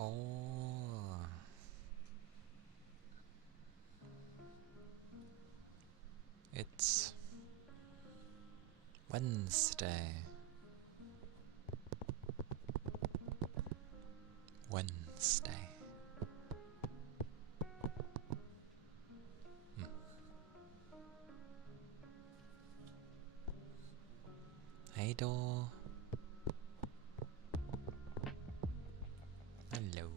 Oh, it's Wednesday. Wednesday. Hey, door. Hello.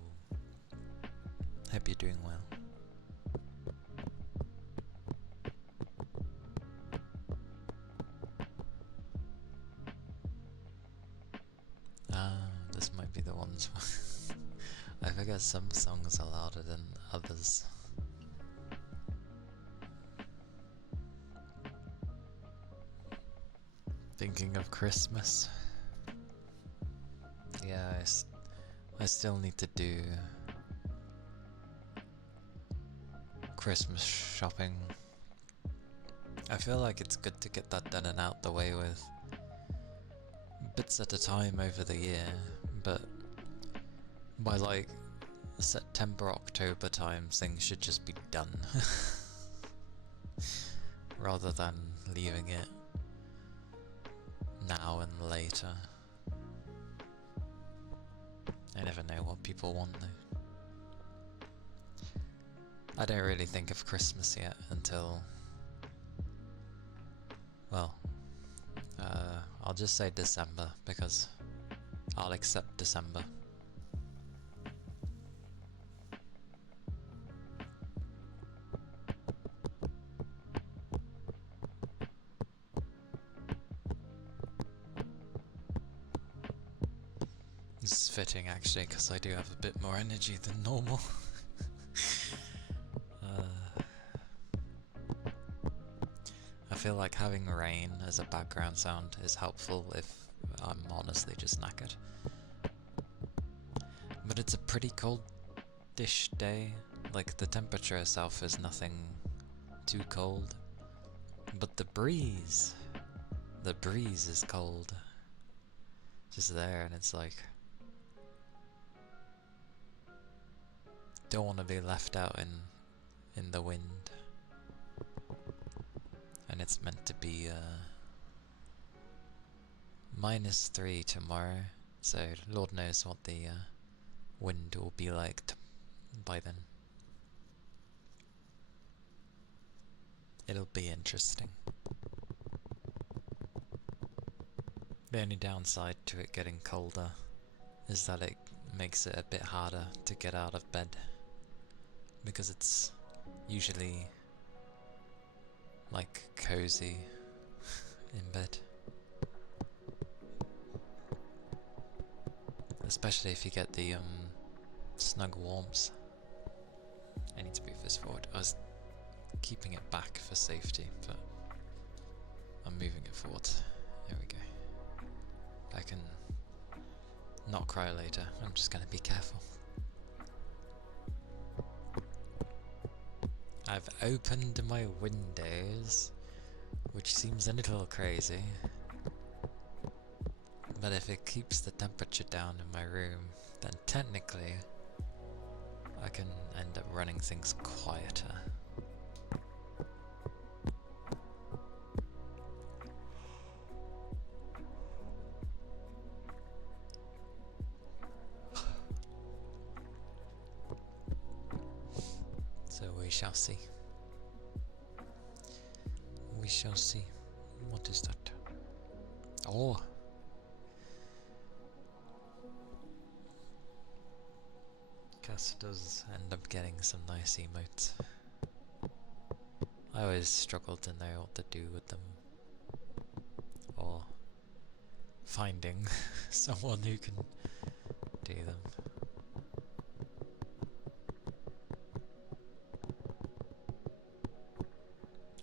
Hope you're doing well. Ah, this might be the ones. I forget some songs are louder than others. Thinking of Christmas. Yeah, I still need to do Christmas shopping. I feel like it's good to get that done and out the way with. Bits at a time over the year, but by like September, October time, things should just be done. Rather than leaving it now and later. I never know what people want though. I don't really think of Christmas yet until, well, I'll just say December because I'll accept December. This is fitting actually because I do have a bit more energy than normal. I feel like having rain as a background sound is helpful if I'm honestly just knackered. But it's a pretty cold-ish day. Like the temperature itself is nothing too cold. But the breeze is cold. Just there, and it's like, don't want to be left out in the wind. And it's meant to be -3 tomorrow, so Lord knows what the wind will be like by then. It'll be interesting. The only downside to it getting colder is that it makes it a bit harder to get out of bed, because it's usually like cozy in bed. Especially if you get the snug warms. I need to move this forward. I was keeping it back for safety, but I'm moving it forward. There we go. I can not cry later. I'm just gonna be careful. I've opened my windows, which seems a little crazy. But if it keeps the temperature down in my room, then technically I can end up running things quieter. So we shall see. We shall see. What is that? Oh! Cass does end up getting some nice emotes. I always struggle to know what to do with them. Or finding someone who can do them.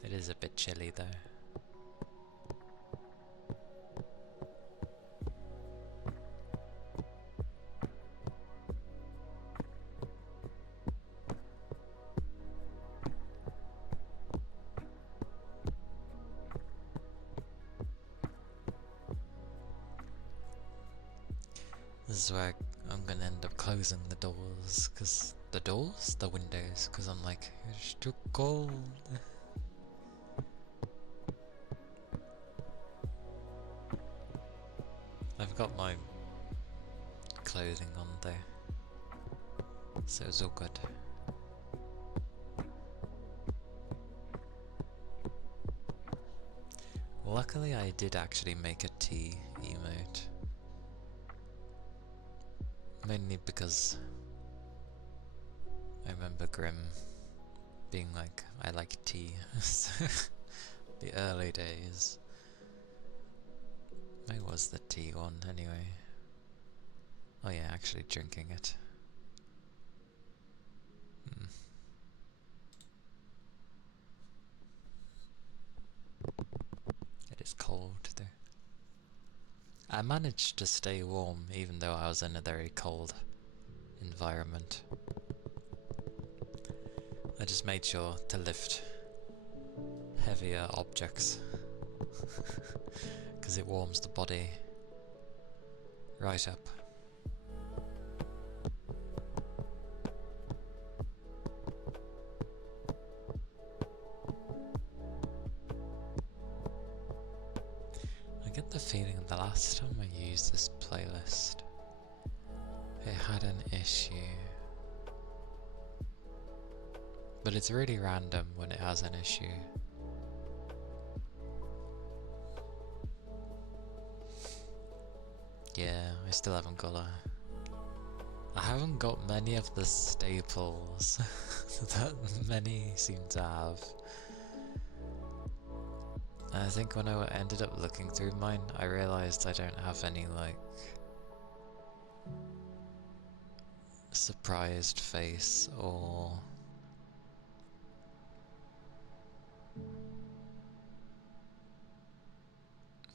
It is a bit chilly though. is where I'm gonna end up closing the doors, cause the windows, cause I'm like, it's too cold. I've got my clothing on though, so it's all good. Luckily I did actually make a tea emote. Mainly because I remember Grim being like, I like tea. The early days. Where was the tea one anyway? Oh yeah, actually drinking it. It is cold though. I managed to stay warm even though I was in a very cold environment. I just made sure to lift heavier objects because it warms the body right up. I get the feeling the last time I used this playlist, it had an issue. But it's really random when it has an issue. Yeah, I still haven't got I haven't got many of the staples that many seem to have. And I think when I ended up looking through mine, I realised I don't have any, like, surprised face or...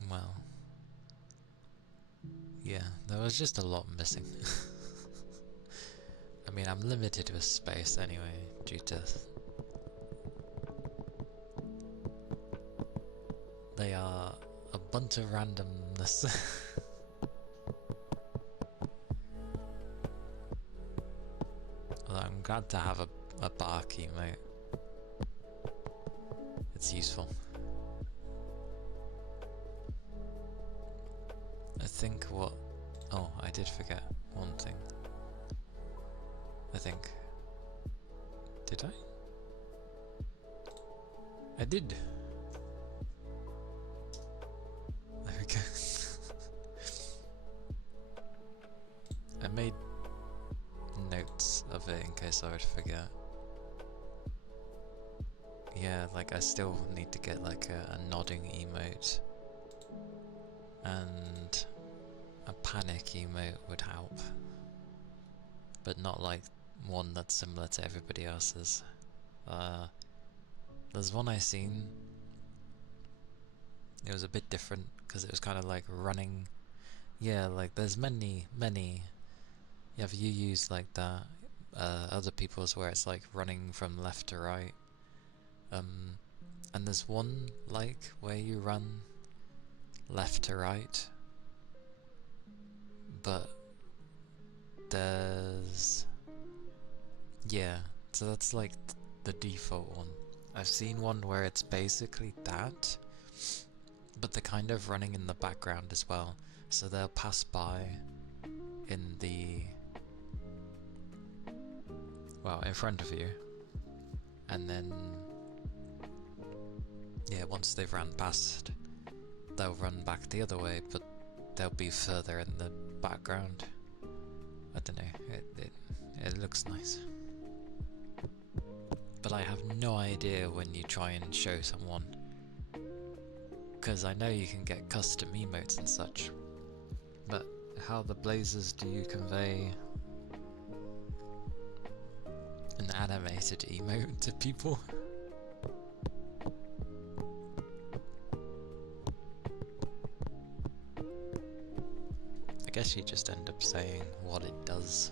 well... yeah, there was just a lot missing. I mean, I'm limited with space anyway, due to... they are a bunch of randomness. Although I'm glad to have a bark emote. It's useful. I think what... oh, I did forget one thing. I think... did I? I did! There we go. I made notes of it in case I would forget. Yeah, like I still need to get like a nodding emote. And a panic emote would help. But not like one that's similar to everybody else's. There's one I seen. It was a bit different because it was kind of like running. Yeah, like there's many. Yeah, you use like that. Other people's where it's like running from left to right. And there's one like where you run left to right. But there's... yeah, so that's like the default one. I've seen one where it's basically that, but they're kind of running in the background as well. So they'll pass by in the... well, in front of you. And then... yeah, once they've ran past, they'll run back the other way, but they'll be further in the background. I don't know, it looks nice. But I have no idea when you try and show someone. Because I know you can get custom emotes and such. But how the blazes do you convey an animated emote to people? I guess you just end up saying what it does.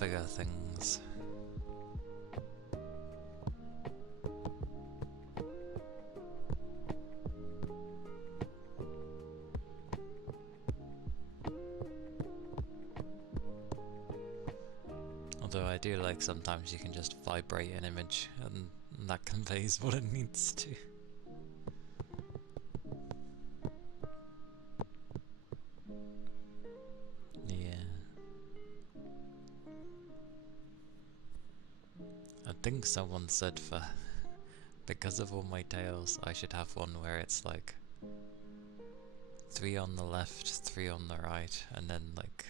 figure things. Although I do like sometimes you can just vibrate an image and that conveys what it needs to. Yeah. I think someone said for because of all my tails I should have one where it's like 3 on the left, 3 on the right, and then like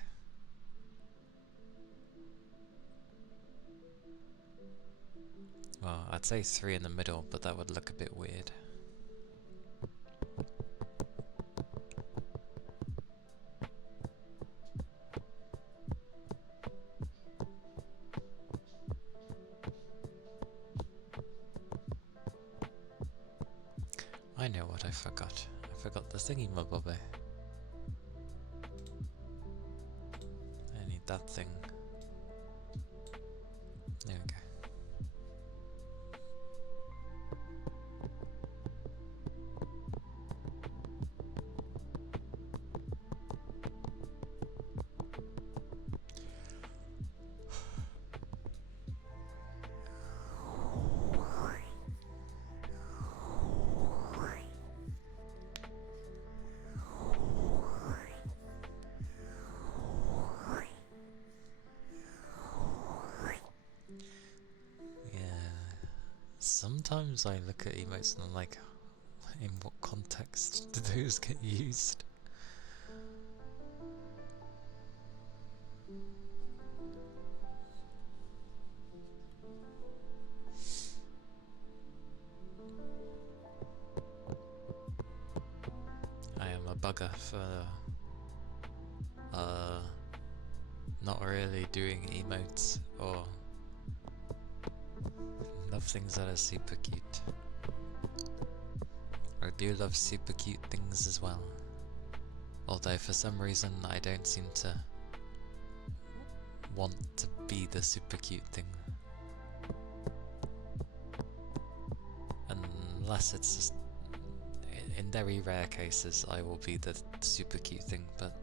well, I'd say 3 in the middle, but that would look a bit weird. I know what I forgot. I forgot the thingy-mabobby. I need that thing. There we go. Sometimes I look at emotes and I'm like, in what context do those get used? I am a bugger for not really doing emotes or love things that are super cute. I do love super cute things as well. Although for some reason I don't seem to want to be the super cute thing. Unless it's just, in very rare cases I will be the super cute thing, but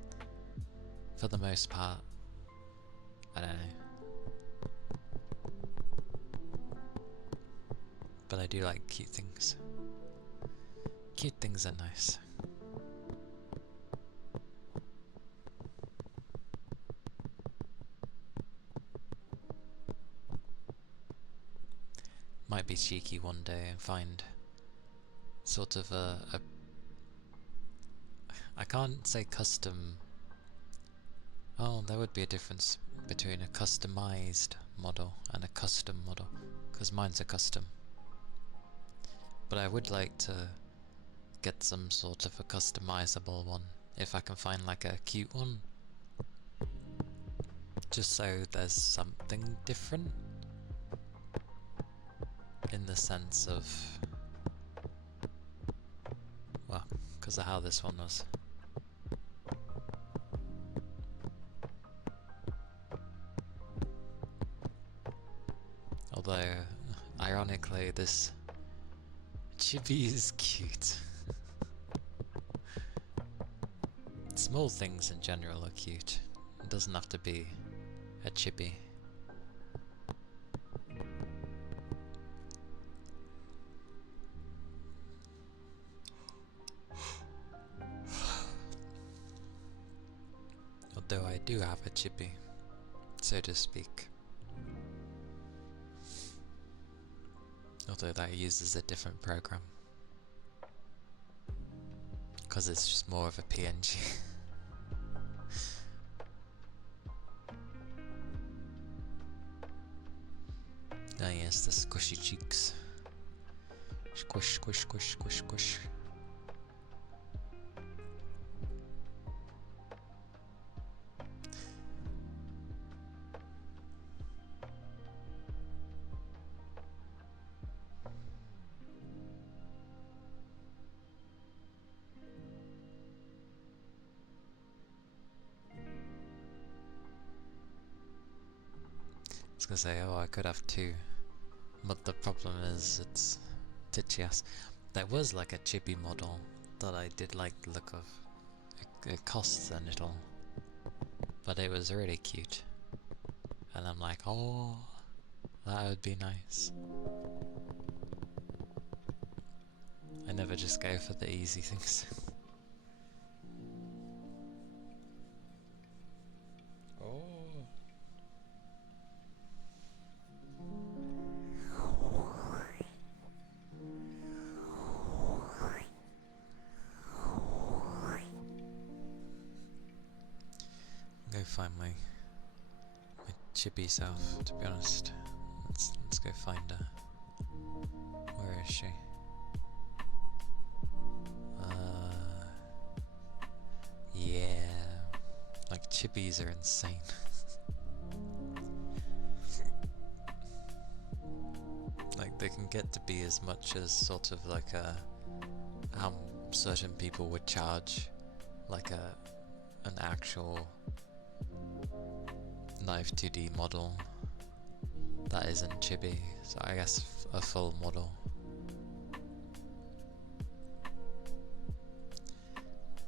for the most part, I don't know. But I do like cute things. Cute things are nice. Might be cheeky one day and find sort of a I can't say custom. Oh, there would be a difference between a customized model and a custom model, because mine's a custom. But I would like to get some sort of a customizable one, if I can find like a cute one. Just so there's something different. In the sense of, well, because of how this one was. Although, ironically, this chibi is cute. Small things in general are cute. It doesn't have to be a chibi. Although I do have a chibi, so to speak. Although that uses a different program. Because it's just more of a PNG. Ah yes, the squishy cheeks. Squish, squish, squish, squish, squish. gonna say, oh, I could have two, but the problem is it's titchy ass. There was like a chibi model that I did like the look of. It costs a little, but it was really cute. And I'm like, oh, that would be nice. I never just go for the easy things. Oh. Go find my chibi self, to be honest. Let's go find her. Where is she? Yeah. Like, chibis are insane. Like, they can get to be as much as sort of like how certain people would charge like an actual Knife 2D model that isn't chibi, so I guess a full model.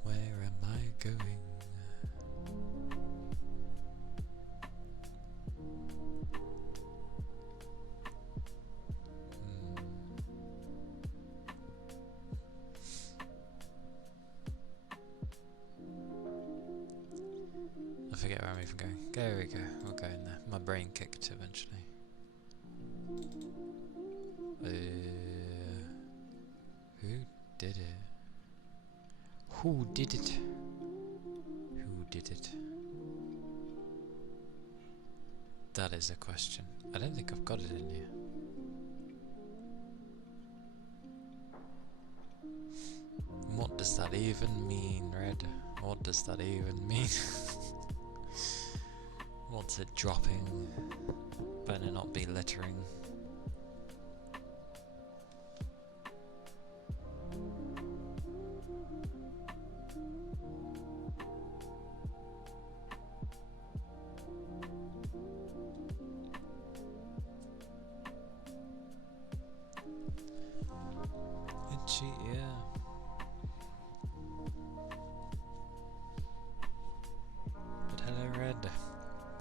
Where am I going? I forget where I'm even going. There we go, we'll go in there. My brain kicked eventually. Who did it? Who did it? Who did it? That is a question. I don't think I've got it in here. What does that even mean, Red? What does that even mean? What's it dropping? Better not be littering. Itchy, yeah. But hello, Red.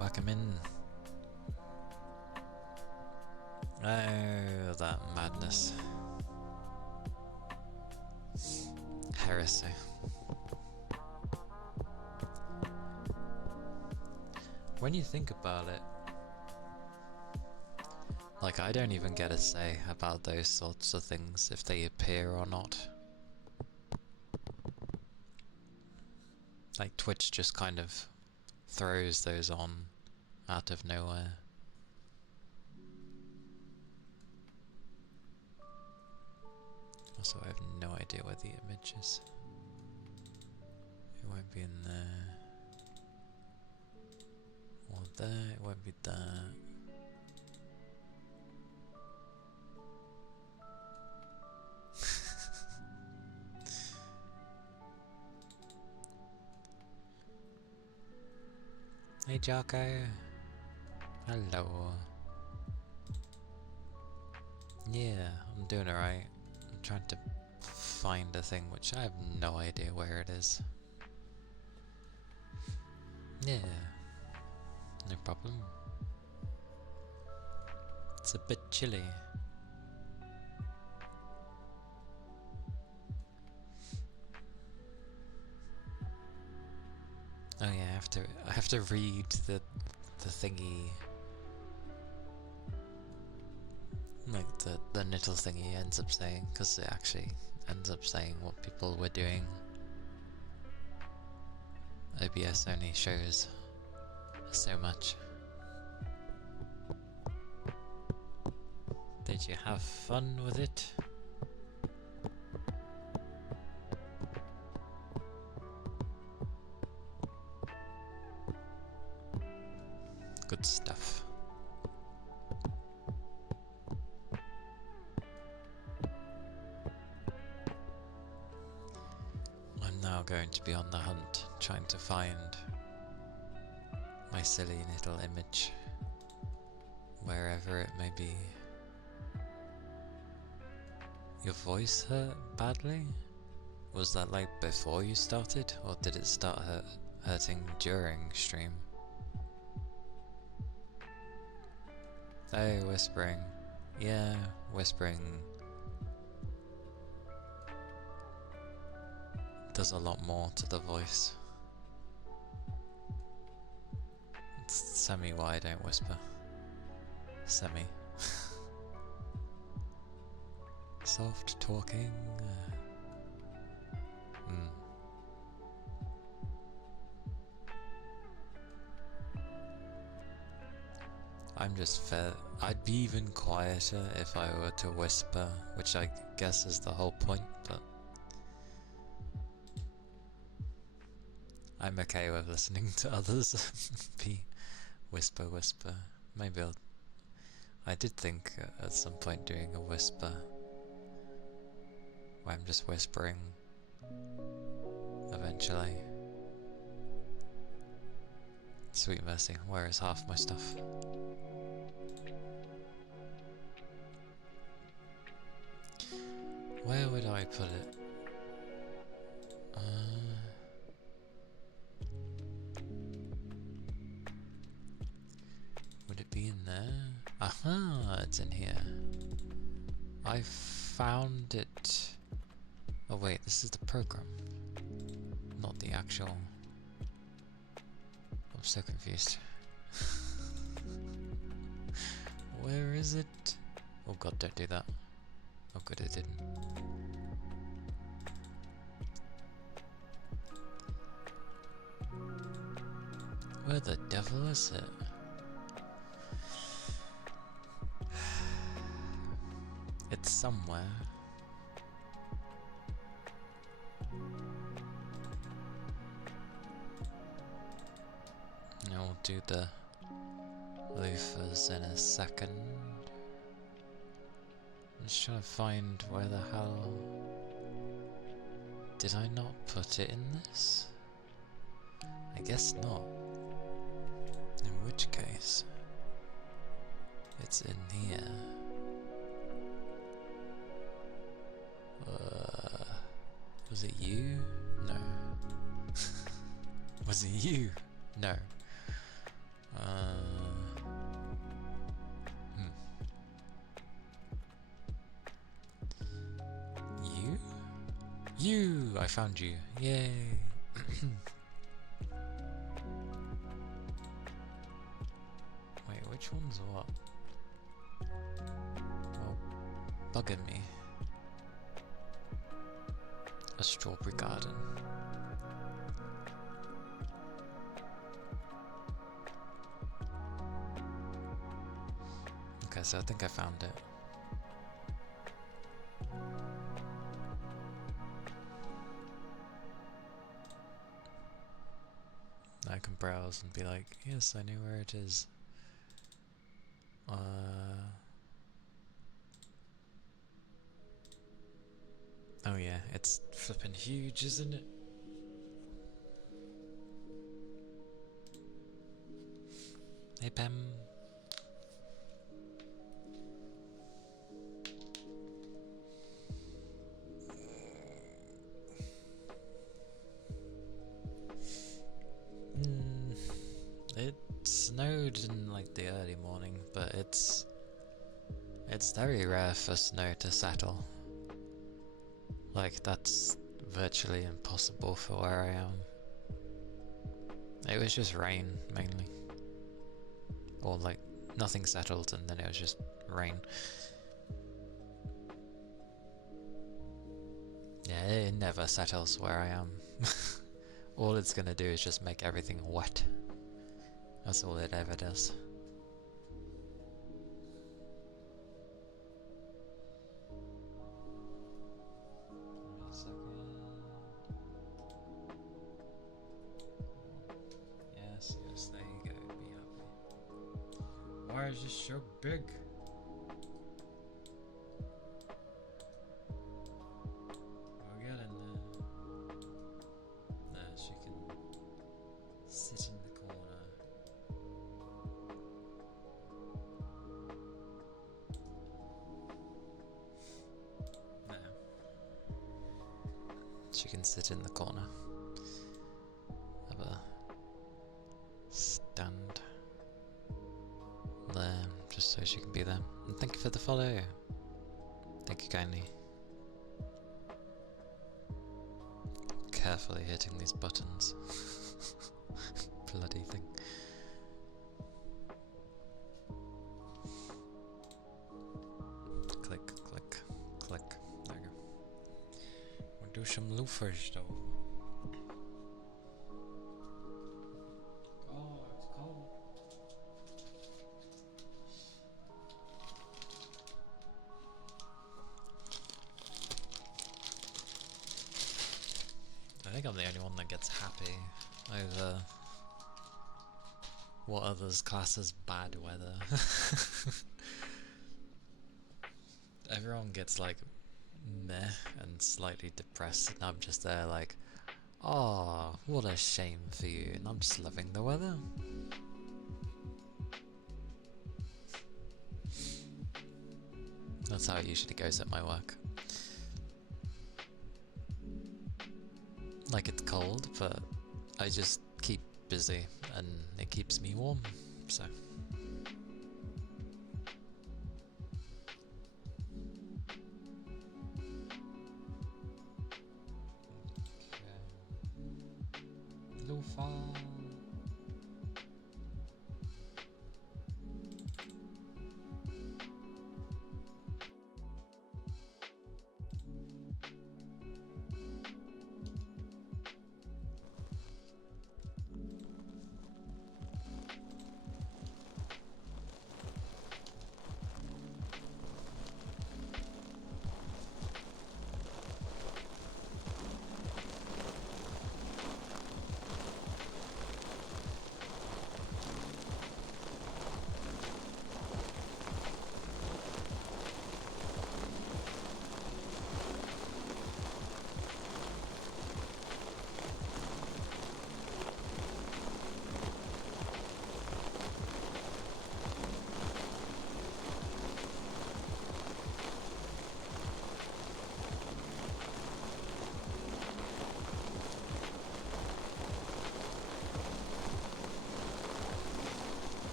Welcome in. Oh, that madness. Heresy. When you think about it, like, I don't even get a say about those sorts of things, if they appear or not. Like, Twitch just kind of throws those on out of nowhere. Also, I have no idea where the image is. It won't be in there. Or there, it won't be there. Hey Jocko. Hello. Yeah, I'm doing alright. I'm trying to find a thing which I have no idea where it is. Yeah, no problem. It's a bit chilly. Oh yeah, I have to read the thingy, like the little thingy ends up saying, because it actually ends up saying what people were doing. OBS only shows so much. Did you have fun with it? Good stuff. I'm now going to be on the hunt, trying to find my silly little image wherever it may be. Your voice hurt badly? Was that like before you started, or did it start hurting during stream? Hey, whispering. Yeah, whispering does a lot more to the voice. It's semi why I don't whisper. Semi. Soft talking. I'm just fair. I'd be even quieter if I were to whisper, which I guess is the whole point, but I'm okay with listening to others be whisper. Maybe I did think at some point doing a whisper, where I'm just whispering eventually. Sweet mercy, where is half my stuff? Where would I put it? Would it be in there? Aha, it's in here. I found it. Oh wait, this is the program, not the actual. I'm so confused. Where is it? Oh god, don't do that. Oh good, it didn't. Where the devil is it? It's somewhere. I'll do the loafers in a second. I'm just trying to find where the hell... Did I not put it in this? I guess not. In which case, it's in here. Was it you? No. Was it you? No. You? You! I found you. Yay! Wait, which one's what? Well, bugging me. A strawberry garden. Okay, so I think I found it. I can browse and be like, yes, I know where it is. Oh yeah, it's flipping huge, isn't it? Hey Pam. It snowed in like the early morning, but it's very rare for snow to settle. Like, that's virtually impossible for where I am. It was just rain, mainly. Or like, nothing settled and then it was just rain. Yeah, it never settles where I am. All it's gonna do is just make everything wet. That's all it ever does. Yes, there you go, be happy. Why is this so big? We'll get in there. There, she can sit in the corner. She can sit in the corner of a stand there, just so she can be there. And thank you for the follow. Thank you kindly. Carefully hitting these buttons. Bloody thing. Click, click, click. There we go. We'll do some loafers though. Oh, it's cold. I think I'm the only one that gets happy over what others class as bad weather. Everyone gets like meh and slightly depressed, and I'm just there like, oh, what a shame for you, and I'm just loving the weather. That's how it usually goes at my work. Like, it's cold, but I just keep busy and it keeps me warm, so. Lufa.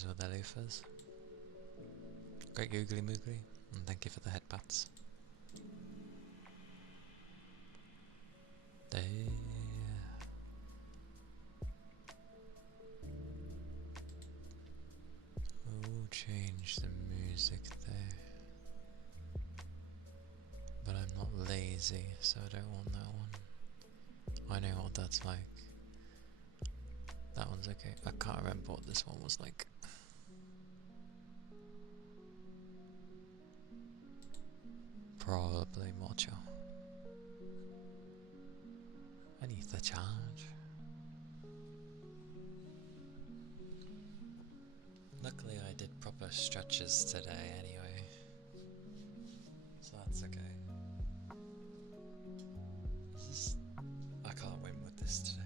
those were the loafers. Great googly moogly, and thank you for the headbats. There. Oh, change the music there. But I'm not lazy, so I don't want that one. I know what that's like. That one's okay. I can't remember what this one was like. Probably more chill. I need the charge. Luckily I did proper stretches today anyway, so that's okay. I can't win with this today.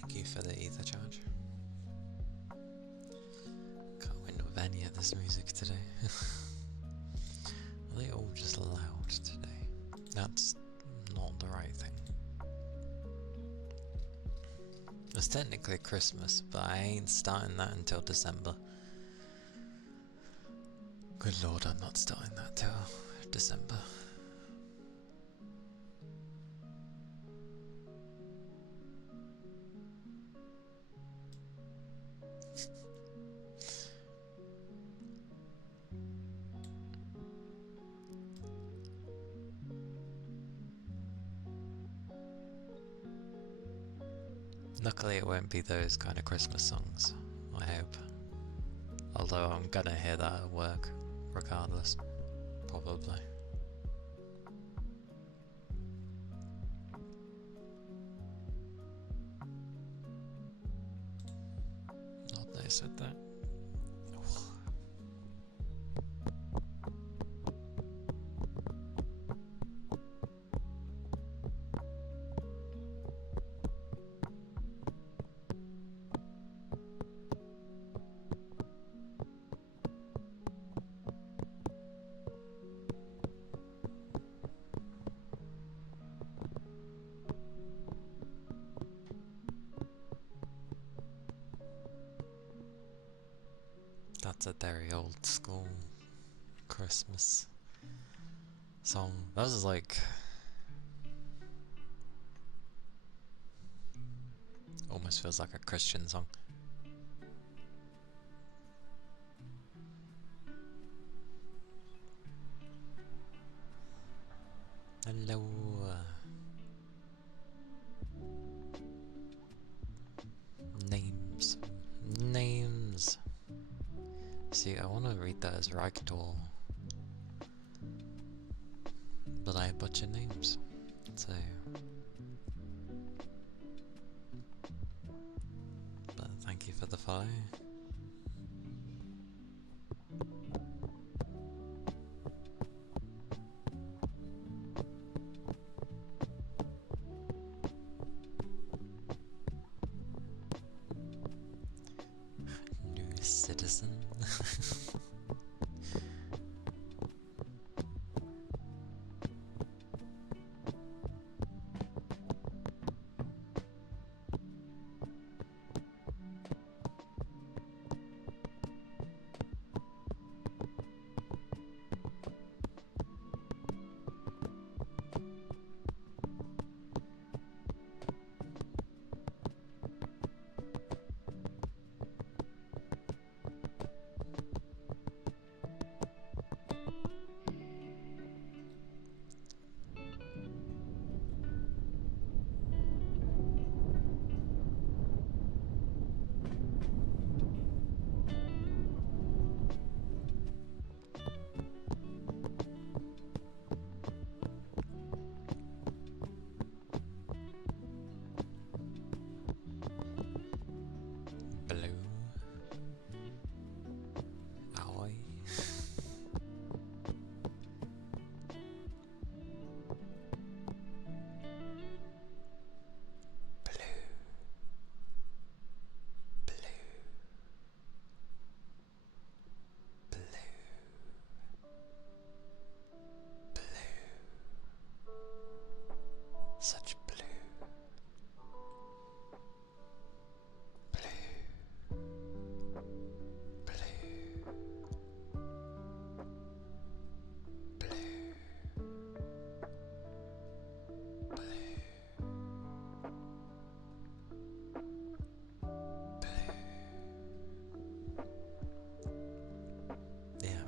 Thank you for the ether charge. Can't win with any of this music today. Are they all just loud today? That's not the right thing. It's technically Christmas, but I ain't starting that until December. Good lord, I'm not starting that till December. Luckily it won't be those kind of Christmas songs, I hope. Although I'm gonna hear that at work, regardless. Probably. Not that I said that. That's a very old school Christmas song. That was like almost feels like a Christian song. Hello. Names. Names. See, I want to read that as Ragdoll, but I butcher names, so. But thank you for the follow. New citizen.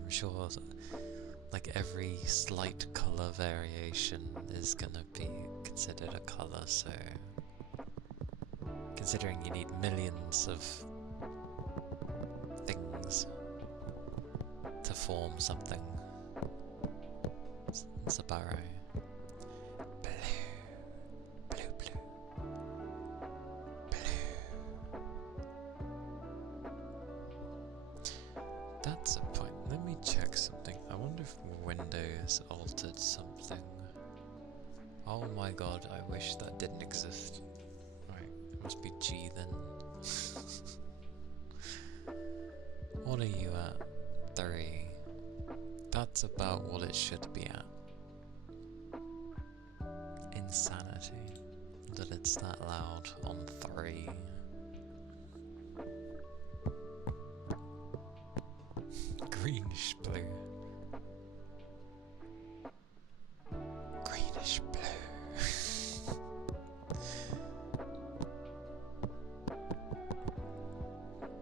I'm sure that, like, every slight colour variation is gonna be considered a colour, so considering you need millions of things to form something, it's about right. Blue, blue, blue. That's a point. Let me check something. I wonder if Windows altered something. Oh my god, I wish that didn't exist. Right, it must be G then. What are you at? 3. That's about what it should be at. Insanity that it's that loud on 3. Greenish blue. Greenish blue.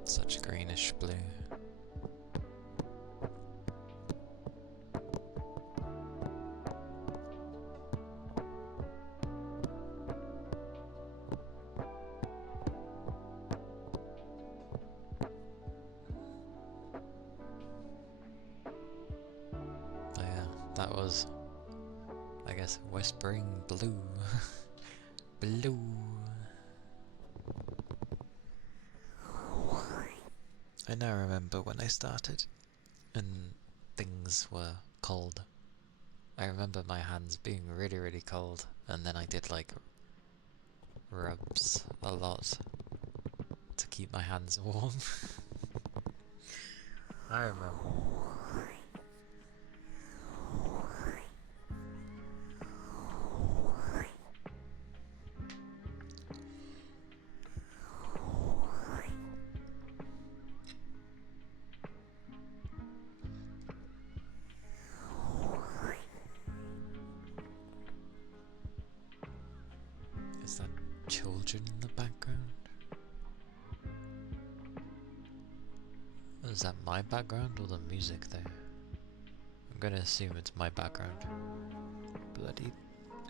Such greenish blue. That was, I guess, whispering blue. Blue. I now remember when I started and things were cold. I remember my hands being really, really cold, and then I did like rubs a lot to keep my hands warm. I remember. Is that children in the background? Is that my background or the music there? I'm gonna assume it's my background. Bloody...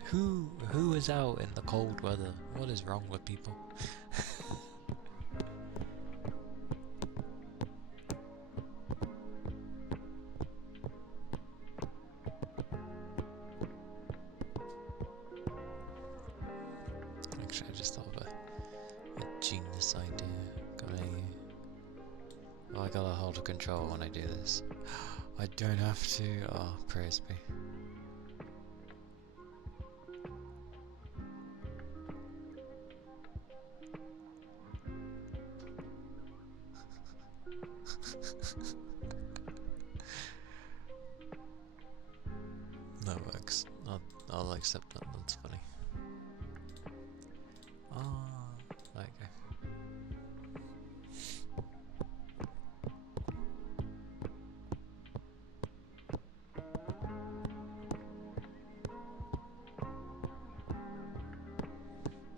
Who is out in the cold weather? What is wrong with people? Actually, I just thought of a genius idea. Oh, I gotta hold control when I do this. I don't have to. Oh, praise be. That works. I'll accept that. That's funny. Ah, okay.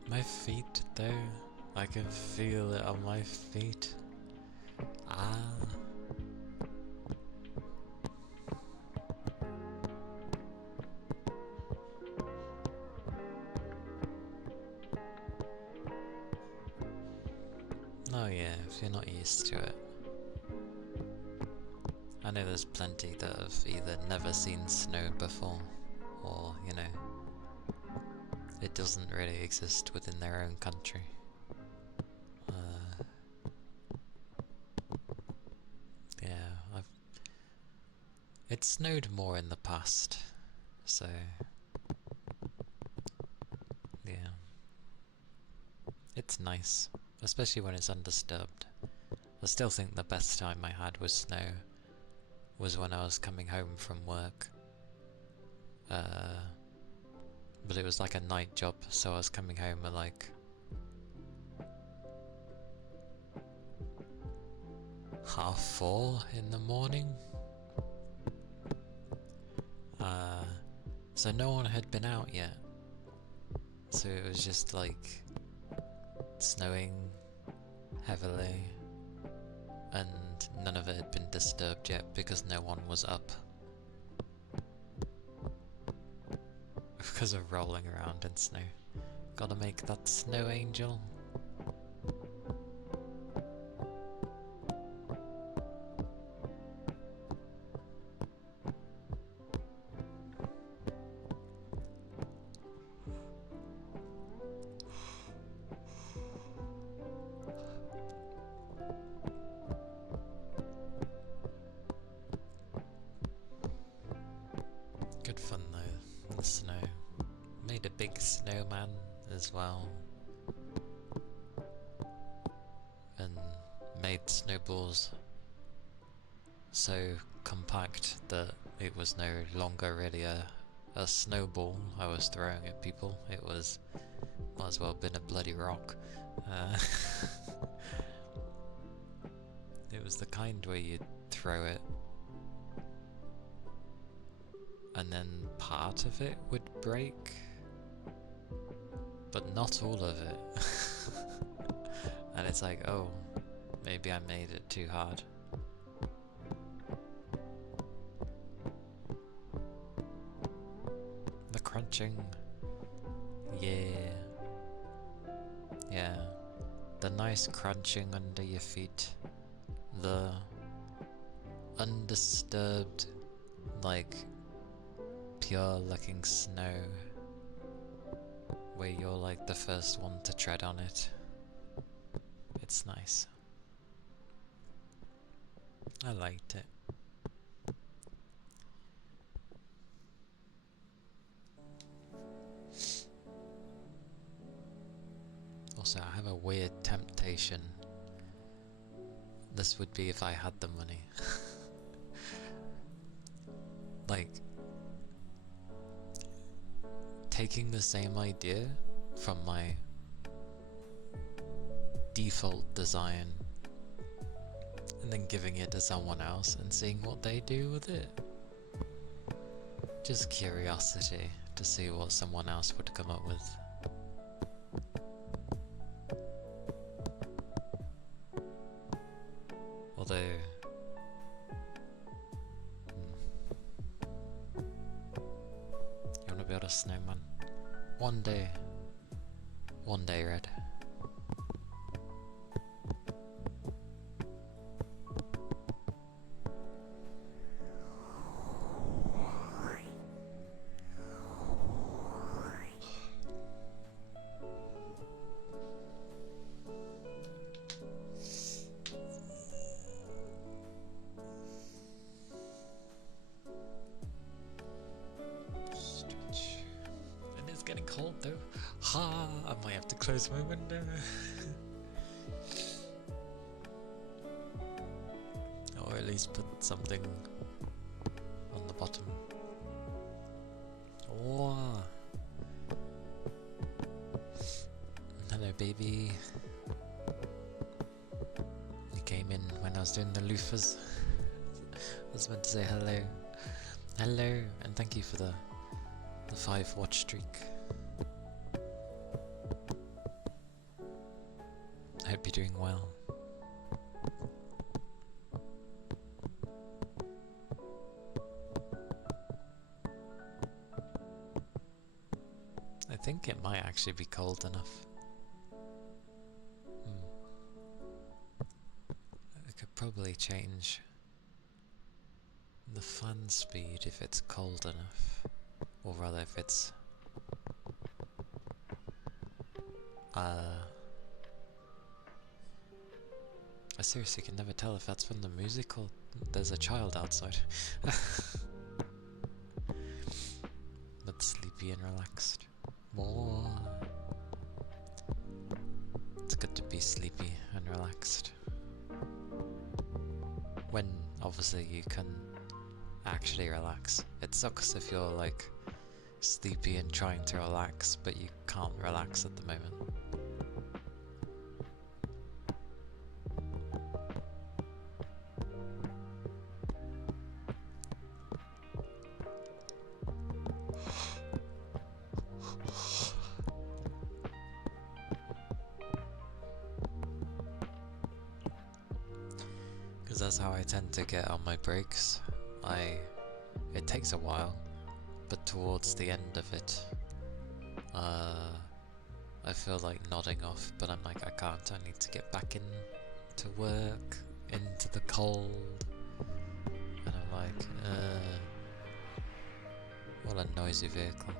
My feet, though, I can feel it on my feet. Ah. Oh yeah, if you're not used to it. I know there's plenty that have either never seen snow before, or, you know, it doesn't really exist within their own country. Yeah, it snowed more in the past, so yeah. It's nice, especially when it's undisturbed. I still think the best time I had with snow was when I was coming home from work. But it was like a night job, so I was coming home at like 4:30 in the morning. So no one had been out yet. So it was just like snowing heavily, and and none of it had been disturbed yet because no one was up. Because of rolling around in snow. Gotta make that snow angel. Good fun though, in the snow. Made a big snowman as well. And made snowballs so compact that it was no longer really a snowball I was throwing at people. It was, might as well have been a bloody rock. It was the kind where you'd throw it and then part of it would break, but not all of it. And it's like, oh, maybe I made it too hard. The crunching. Yeah. Yeah. The nice crunching under your feet. The undisturbed, like, pure looking snow, where you're like the first one to tread on it. It's nice. I liked it. Also, I have a weird temptation. This would be if I had the money. Like, taking the same idea from my default design and then giving it to someone else and seeing what they do with it. Just curiosity to see what someone else would come up with. Although you wanna build a snowman? One day, Red. Getting cold though. Ha! I might have to close my window. Or at least put something on the bottom. Oh! Hello, baby. You came in when I was doing the loofahs. I was meant to say hello. Hello, and thank you for the 5 watch streak. I hope you're doing well. I think it might actually be cold enough. I could probably change the fan speed if it's cold enough. Or rather if it's I seriously can never tell if that's from the music or there's a child outside. But sleepy and relaxed. More. It's good to be sleepy and relaxed. When obviously you can actually relax. It sucks if you're like sleepy and trying to relax, but you can't relax at the moment. because that's how I tend to get on my breaks. It takes a while, but towards the end of it, I feel like nodding off, but I'm like, I can't, I need to get back in to work, into the cold, and I'm like, what a noisy vehicle.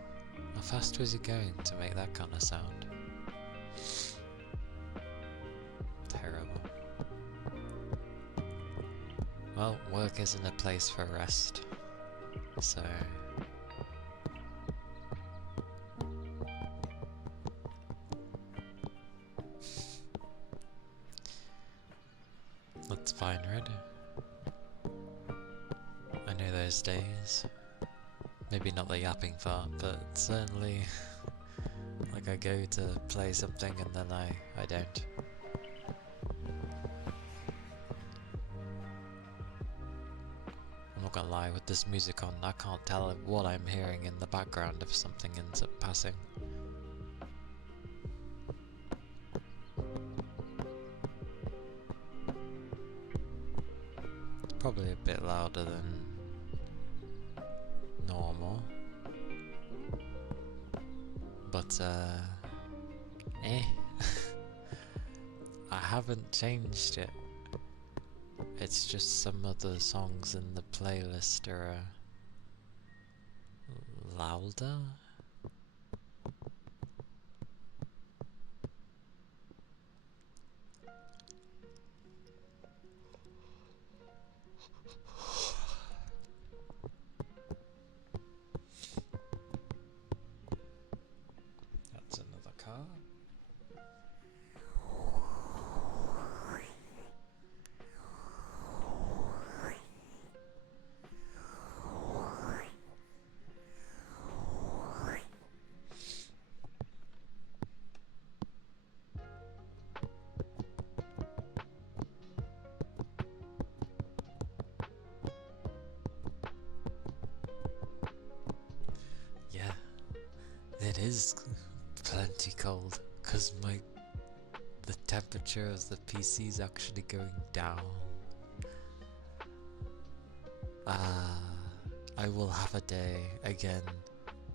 How fast was he going to make that kind of sound? Terrible. Well, work isn't a place for rest, so... That's fine, Red. I know those days. Maybe not the yapping part, but certainly like I go to play something and then I don't. I'm not gonna lie, with this music on, I can't tell what I'm hearing in the background if something ends up passing. Probably a bit louder than normal, but I haven't changed it. It's just some of the songs in the playlist are louder. That's another car. Yeah, it is plenty cold, because the temperature of the PC is actually going down. I will have a day again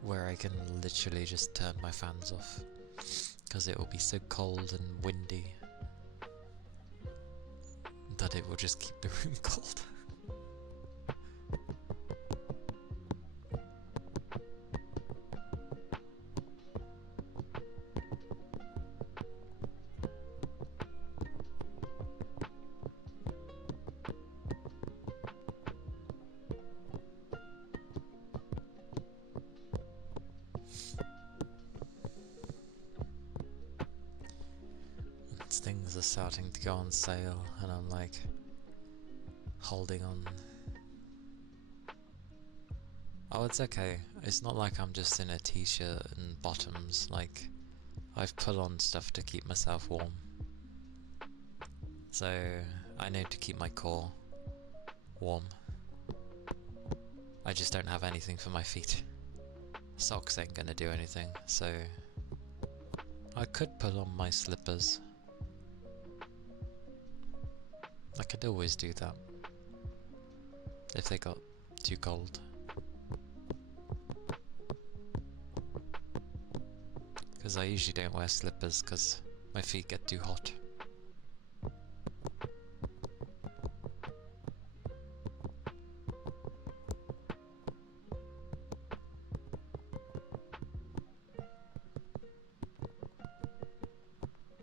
where I can literally just turn my fans off, because it will be so cold and windy that it will just keep the room cold. Things are starting to go on sale and I'm like holding on. Oh, it's okay. It's not like I'm just in a t-shirt and bottoms. Like, I've put on stuff to keep myself warm. So I know to keep my core warm. I just don't have anything for my feet. Socks ain't gonna do anything, so I could put on my slippers. I could always do that if they got too cold. Because I usually don't wear slippers because my feet get too hot.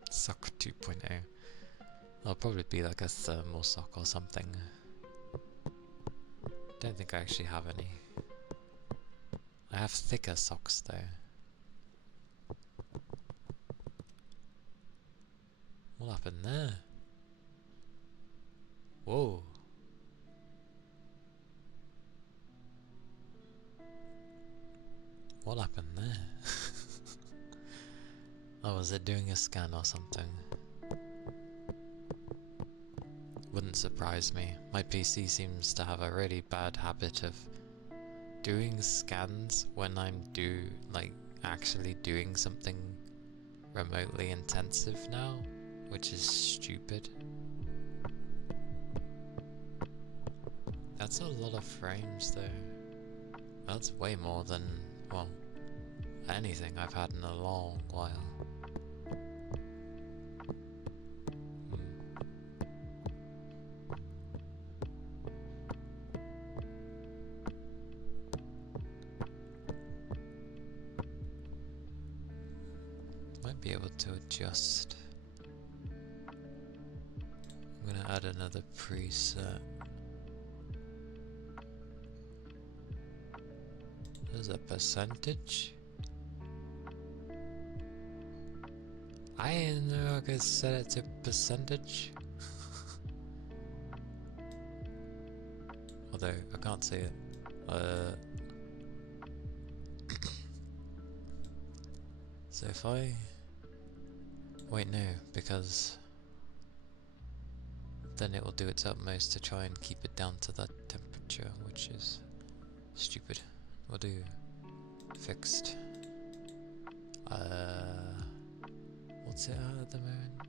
Sock 2.0. I'll probably be like a thermal sock or something. Don't think I actually have any. I have thicker socks though. What happened there? Whoa. What happened there? Oh, was it doing a scan or something? Wouldn't surprise me. My PC seems to have a really bad habit of doing scans when I'm actually doing something remotely intensive now, which is stupid. That's a lot of frames though. That's way more than, well, anything I've had in a long while. Might be able to adjust. I'm gonna add another preset. There's a percentage. I didn't know I could set it to percentage. Although I can't see it. So if I wait, no, because then it will do its utmost to try and keep it down to that temperature, which is stupid. We'll do fixed. What's it at the moment?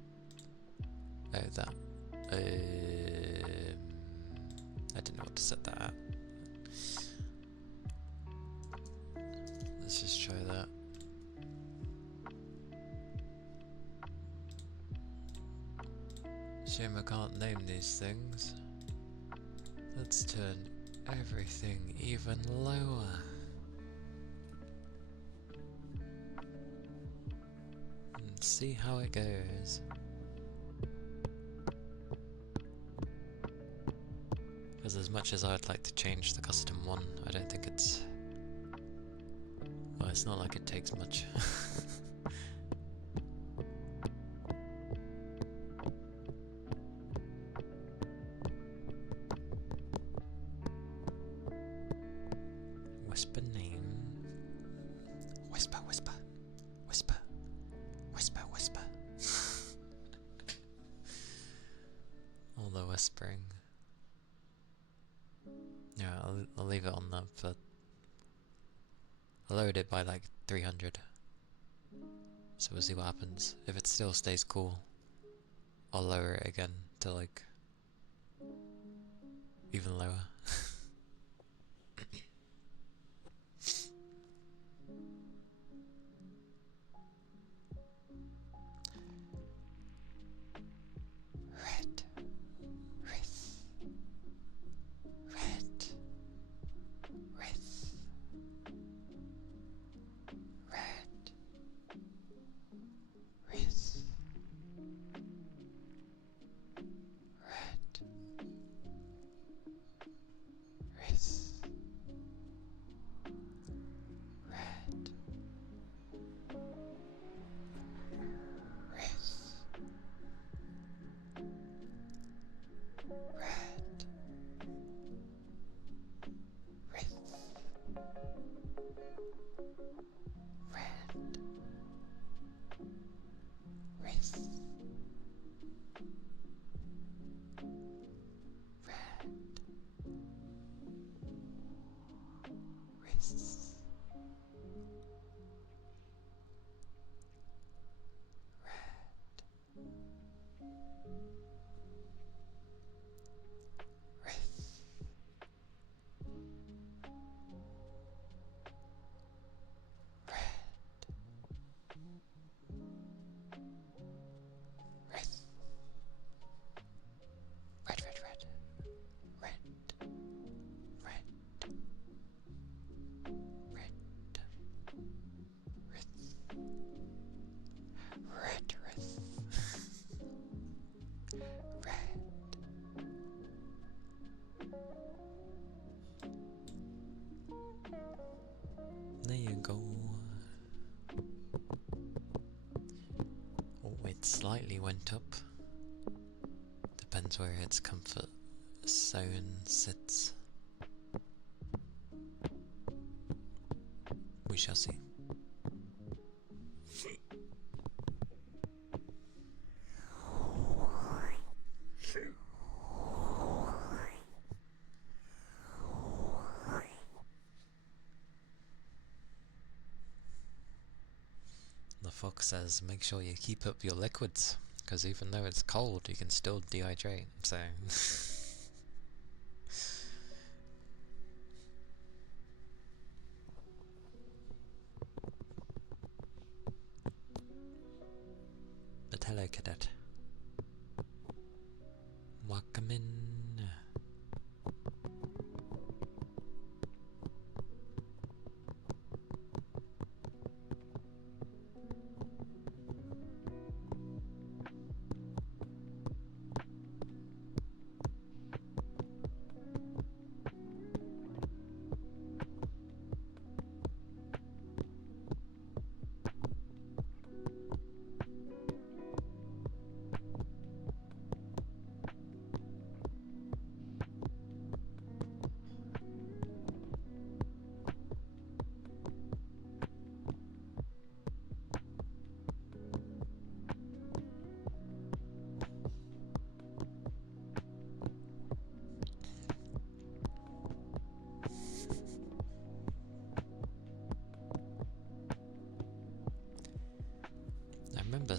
Oh, that. I didn't know what to set that at. Let's just try that. Shame I can't name these things. Let's turn everything even lower. And see how it goes. Because as much as I'd like to change the custom one, I don't think it's... Well, it's not like it takes much. Whisper name. Whisper, whisper, whisper, whisper, whisper. All the whispering. Yeah, I'll leave it on that, but I'll lowered it by like 300. So we'll see what happens. If it still stays cool, I'll lower it again to like even lower. There you go. Oh, it slightly went up. Depends where its comfort zone sits. We shall see. The fox says, make sure you keep up your liquids, because even though it's cold, you can still dehydrate, so...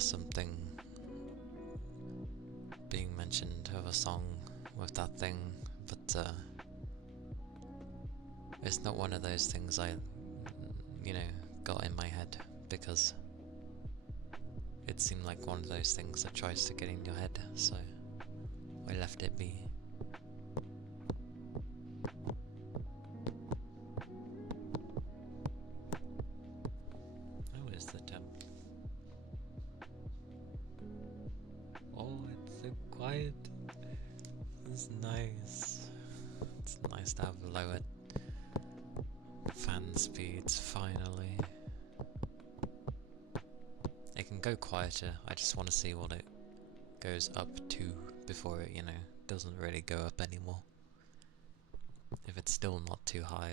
something being mentioned of a song with that thing, but it's not one of those things I, got in my head, because it seemed like one of those things that tries to get in your head, so I left it be. How is the temp? Oh, it's so quiet. It's nice. It's nice to have lowered fan speeds finally. It can go quieter, I just want to see what it goes up to before it, doesn't really go up anymore. If it's still not too high,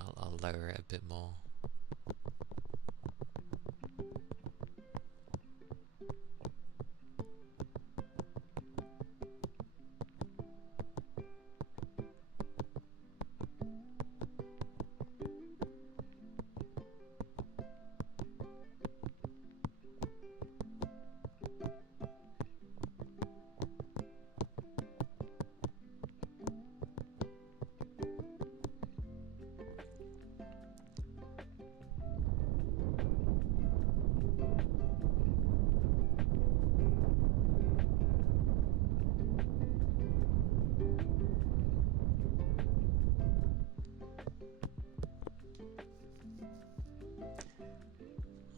I'll lower it a bit more.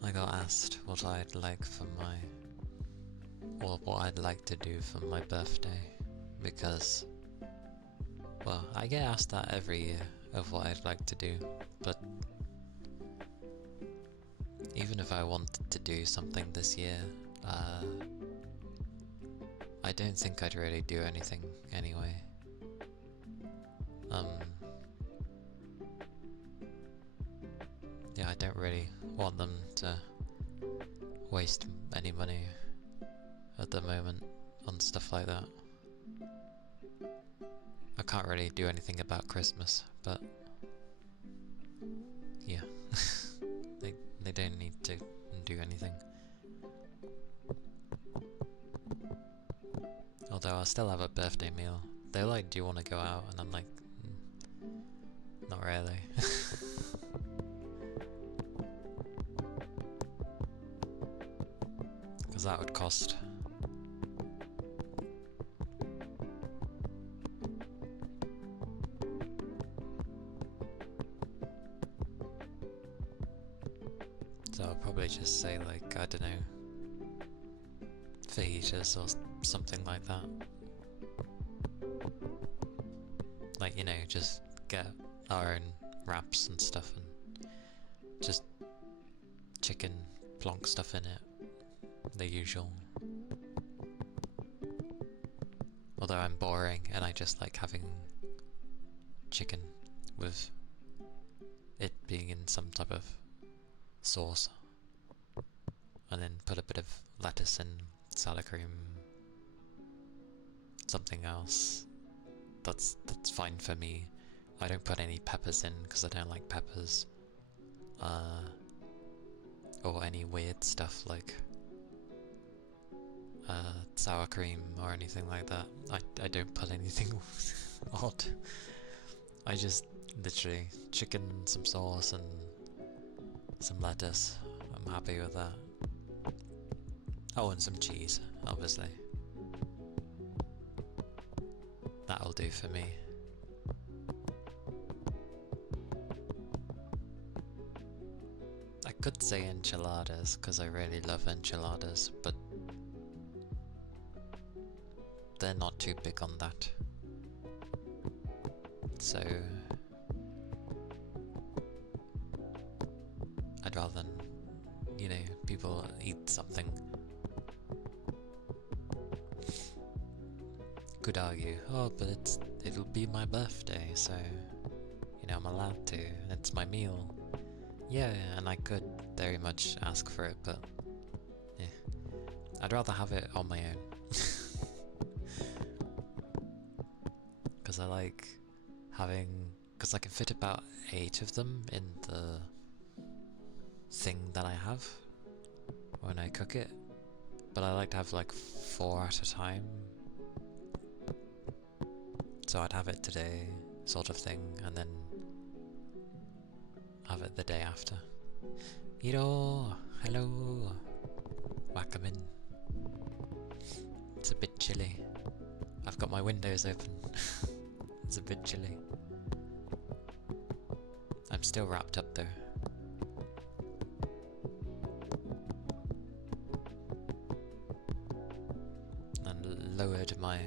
I got asked what I'd like for what I'd like to do for my birthday, because, well, I get asked that every year of what I'd like to do, but even if I wanted to do something this year, I don't think I'd really do anything anyway. Yeah, I don't really want them to waste any money at the moment on stuff like that. I can't really do anything about Christmas, but yeah, they don't need to do anything. Although I'll still have a birthday meal. They're like, do you want to go out? And I'm like, not really. Because that would cost. So I'll probably just say, like, I don't know, fajitas or something like that. Like, just get our own wraps and stuff and just chicken, plonk stuff in it. The usual. Although I'm boring and I just like having chicken with it being in some type of sauce. And then put a bit of lettuce and salad cream. Something else. That's fine for me. I don't put any peppers in because I don't like peppers. Or any weird stuff like sour cream or anything like that. I don't put anything odd. I just literally chicken, some sauce and some lettuce. I'm happy with that. Oh, and some cheese, obviously. That'll do for me. I could say enchiladas because I really love enchiladas, but they're not too big on that. So I'd rather, people eat something. Could argue, oh, but it'll be my birthday, so I'm allowed to. It's my meal. Yeah, and I could very much ask for it, but yeah, I'd rather have it on my own. Because I like having, because I can fit about 8 of them in the thing that I have when I cook it, but I like to have like 4 at a time. So I'd have it today, sort of thing, and then have it the day after. Iro, hello, welcome in. It's a bit chilly. I've got my windows open. It's a bit chilly. I'm still wrapped up though. And lowered my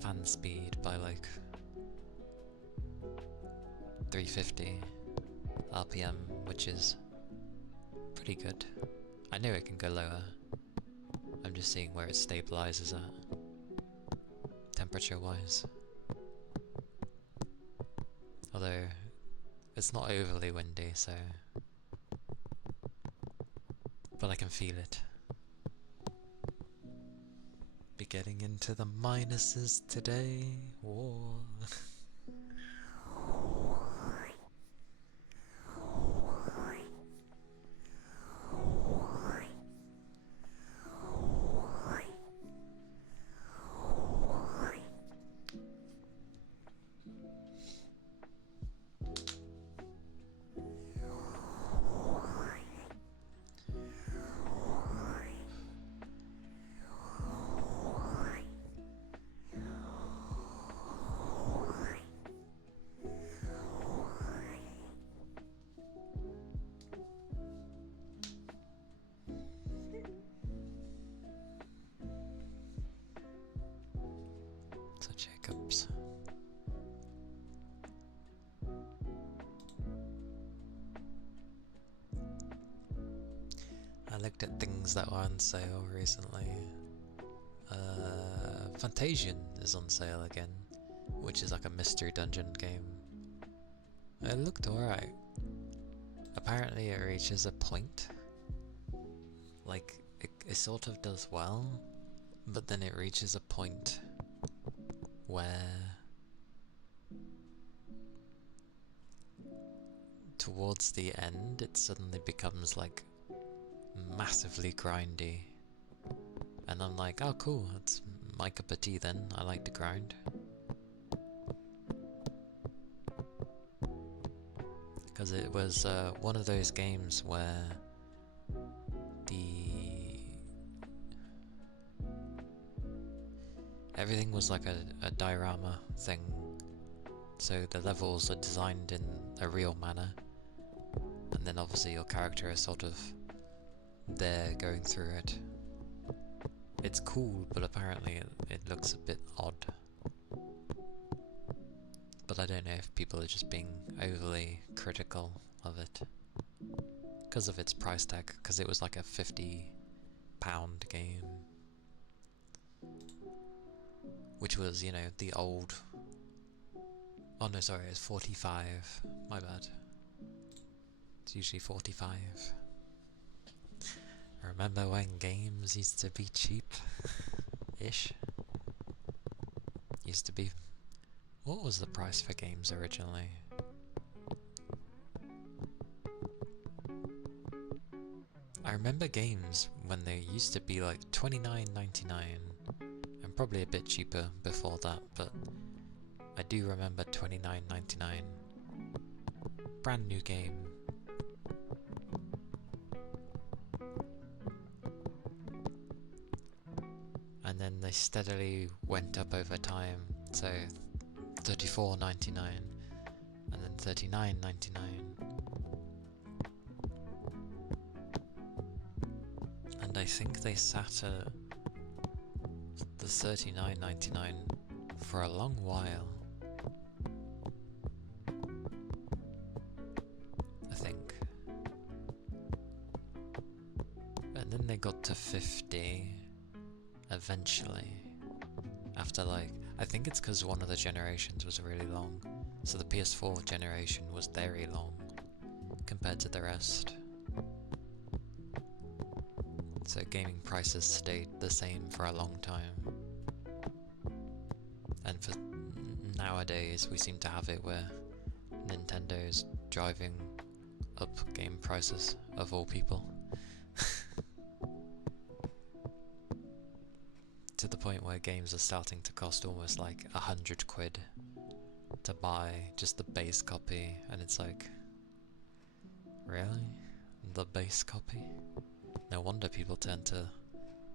fan speed by like 350 RPM, which is pretty good. I know it can go lower. I'm just seeing where it stabilizes at, temperature wise. Although it's not overly windy, so but I can feel it. Be getting into the minuses today. Whoa. So Jacobs. I looked at things that were on sale recently. Fantasian is on sale again, which is like a mystery dungeon game. It looked alright. Apparently it reaches a point, like it sort of does well, but then it reaches a point where towards the end it suddenly becomes like massively grindy, and I'm like, oh cool, that's my cup of tea then. I like to grind. Because it was one of those games where everything was like a diorama thing, so the levels are designed in a real manner, and then obviously your character is sort of there going through it. It's cool, but apparently it looks a bit odd. But I don't know if people are just being overly critical of it because of its price tag, because it was like a £50 game, which was, you know, the old... Oh no, sorry, it's 45. My bad. It's usually 45. Remember when games used to be cheap? Ish. Used to be... What was the price for games originally? I remember games when they used to be like $29.99, and probably a bit cheaper before that, but I do remember $29.99. Brand new game. And then they steadily went up over time, so $34.99 and then $39.99. And I think they sat at the $39.99 for a long while. I think. And then they got to 50 eventually. After like, I think it's because one of the generations was really long. So the PS4 generation was very long compared to the rest. So gaming prices stayed the same for a long time. And for nowadays we seem to have it where Nintendo's driving up game prices, of all people. To the point where games are starting to cost almost like 100 quid to buy just the base copy, and it's like, really? The base copy? No wonder people turn to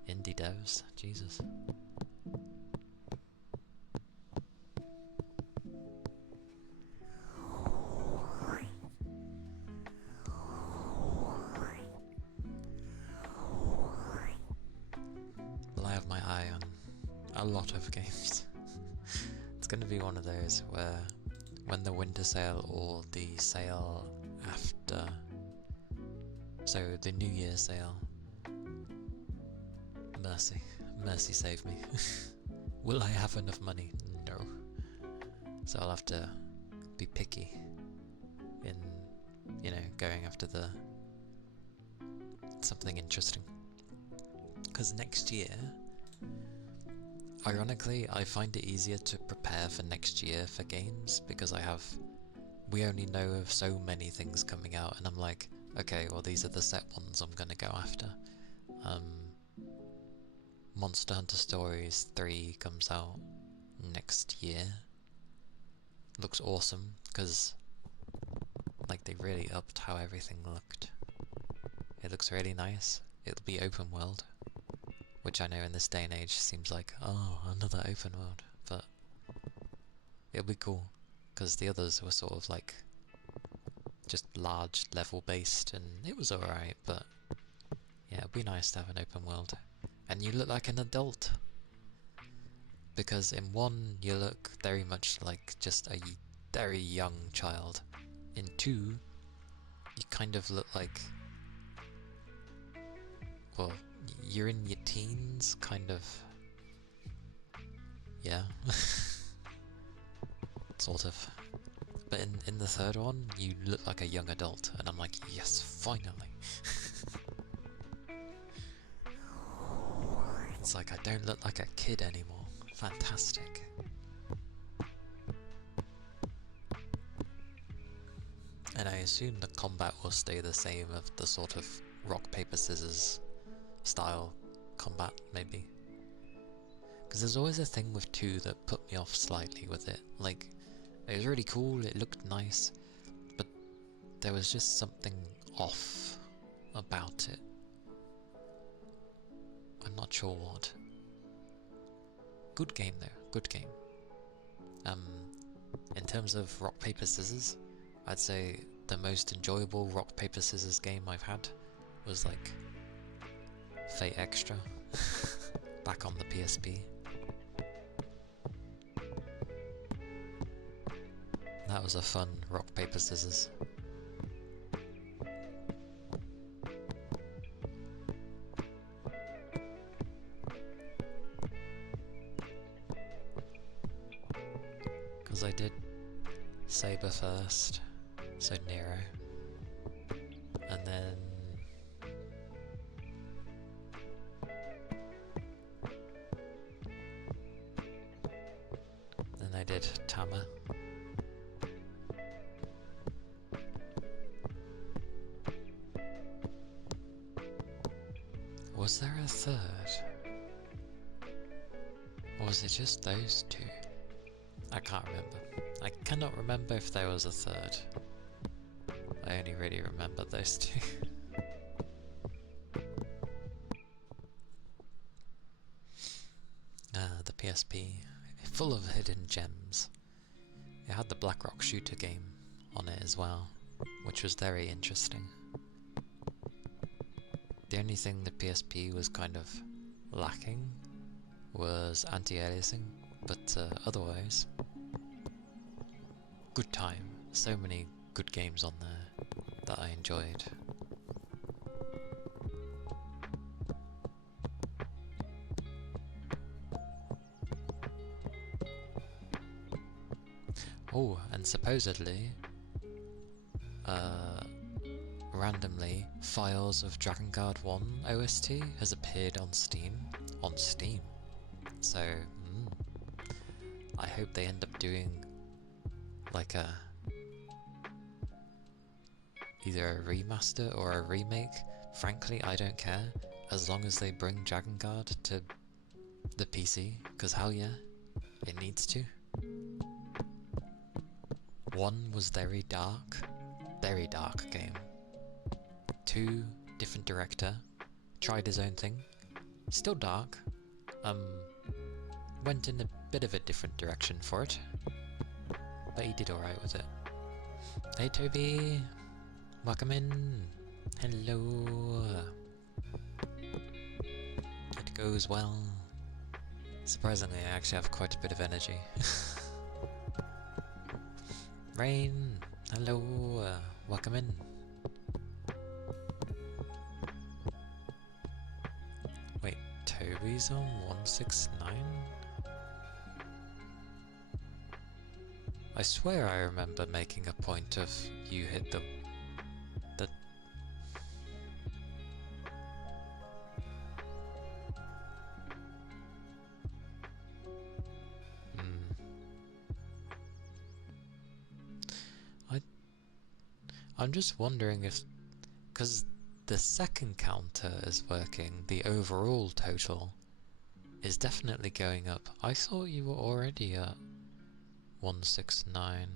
indie devs, Jesus. Well, I have my eye on a lot of games. It's going to be one of those where when the winter sale or the sale after, so the New Year sale, mercy save me. Will I have enough money? No. So I'll have to be picky in, going after something interesting. Because next year, ironically, I find it easier to prepare for next year for games because we only know of so many things coming out, and I'm like, okay, well these are the set ones I'm gonna go after. Monster Hunter Stories 3 comes out next year. Looks awesome because like they really upped how everything looked. It looks really nice. It'll be open world, which I know in this day and age seems like, oh, another open world, but it'll be cool because the others were sort of like just large level based, and it was alright, but yeah, it'd be nice to have an open world. And you look like an adult, because in 1 you look very much like just a very young child. In 2 you kind of look like, well, you're in your teens, kind of. Yeah. Sort of. But in the third one, you look like a young adult, and I'm like, yes, finally. It's like I don't look like a kid anymore. Fantastic. And I assume the combat will stay the same of the sort of rock, paper, scissors style combat, maybe. Because there's always a thing with 2 that put me off slightly with it. Like, it was really cool, it looked nice, but there was just something off about it. I'm not sure what. Good game though, good game. In terms of rock, paper, scissors, I'd say the most enjoyable rock, paper, scissors game I've had was like Fate Extra, back on the PSP. That was a fun rock, paper, scissors. Because I did Saber first, so Nero, and then I did Tama. Was there a third? Or was it just those 2? I can't remember. I cannot remember if there was a third. I only really remember those 2. The PSP, full of hidden gems. It had the Blackrock shooter game on it as well, which was very interesting. The only thing the PSP was kind of lacking was anti-aliasing, but otherwise, good time. So many good games on there that I enjoyed. Oh, and supposedly, randomly, Files of Drakengard 1 OST has appeared on Steam. So, I hope they end up doing like a either a remaster or a remake, frankly, I don't care, as long as they bring Dragon Guard to the PC, because hell yeah, it needs to. 1 was very dark game. 2, different director, tried his own thing, still dark, went in a bit of a different direction for it, but he did alright with it. Hey Toby, welcome in, hello, it goes well. Surprisingly, I actually have quite a bit of energy. Rain, hello, welcome in. Wait, Toby's on 169? I swear I remember making a point of you hit the I'm just wondering if, because the second counter is working, the overall total is definitely going up. I thought you were already at 169.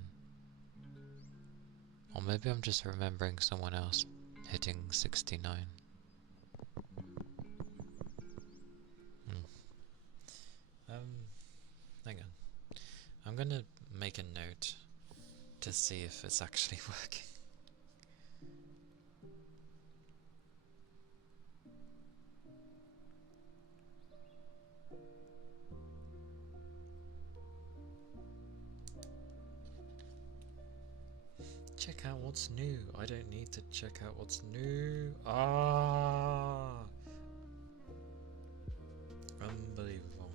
Or maybe I'm just remembering someone else hitting 69. Hang on. I'm gonna make a note to see if it's actually working. Check out what's new. I don't need to check out what's new. Ah, unbelievable.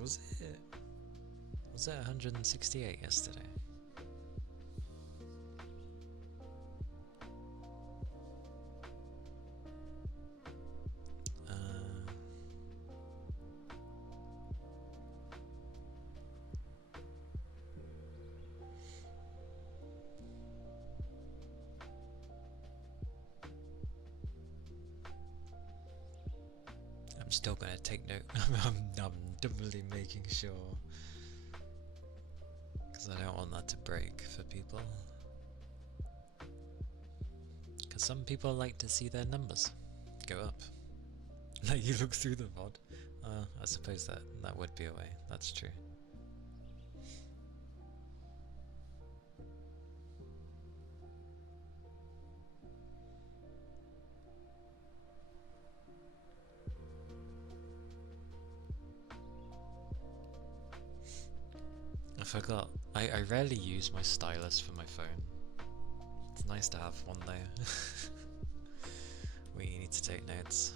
Was it 168 yesterday? I'm still gonna take note. I'm doubly making sure, because I don't want that to break for people. Because some people like to see their numbers go up. Like you look through the VOD. I suppose that would be a way. That's true. I forgot. I rarely use my stylus for my phone. It's nice to have one though. We need to take notes.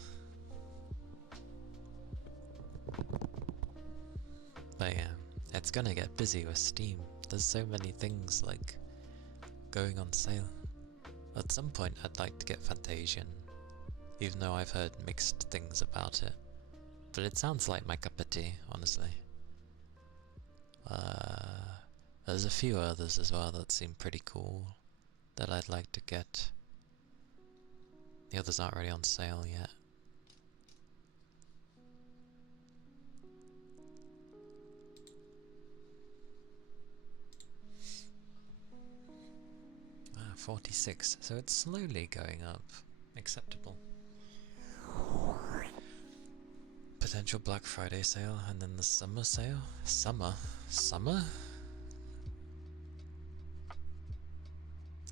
But yeah, it's gonna get busy with Steam. There's so many things like going on sale. At some point I'd like to get Fantasian, even though I've heard mixed things about it. But it sounds like my cup of tea, honestly. There's a few others as well that seem pretty cool that I'd like to get. The others aren't really on sale yet. Ah, 46, so it's slowly going up. Acceptable. Potential Black Friday sale and then the summer sale? Summer? Summer?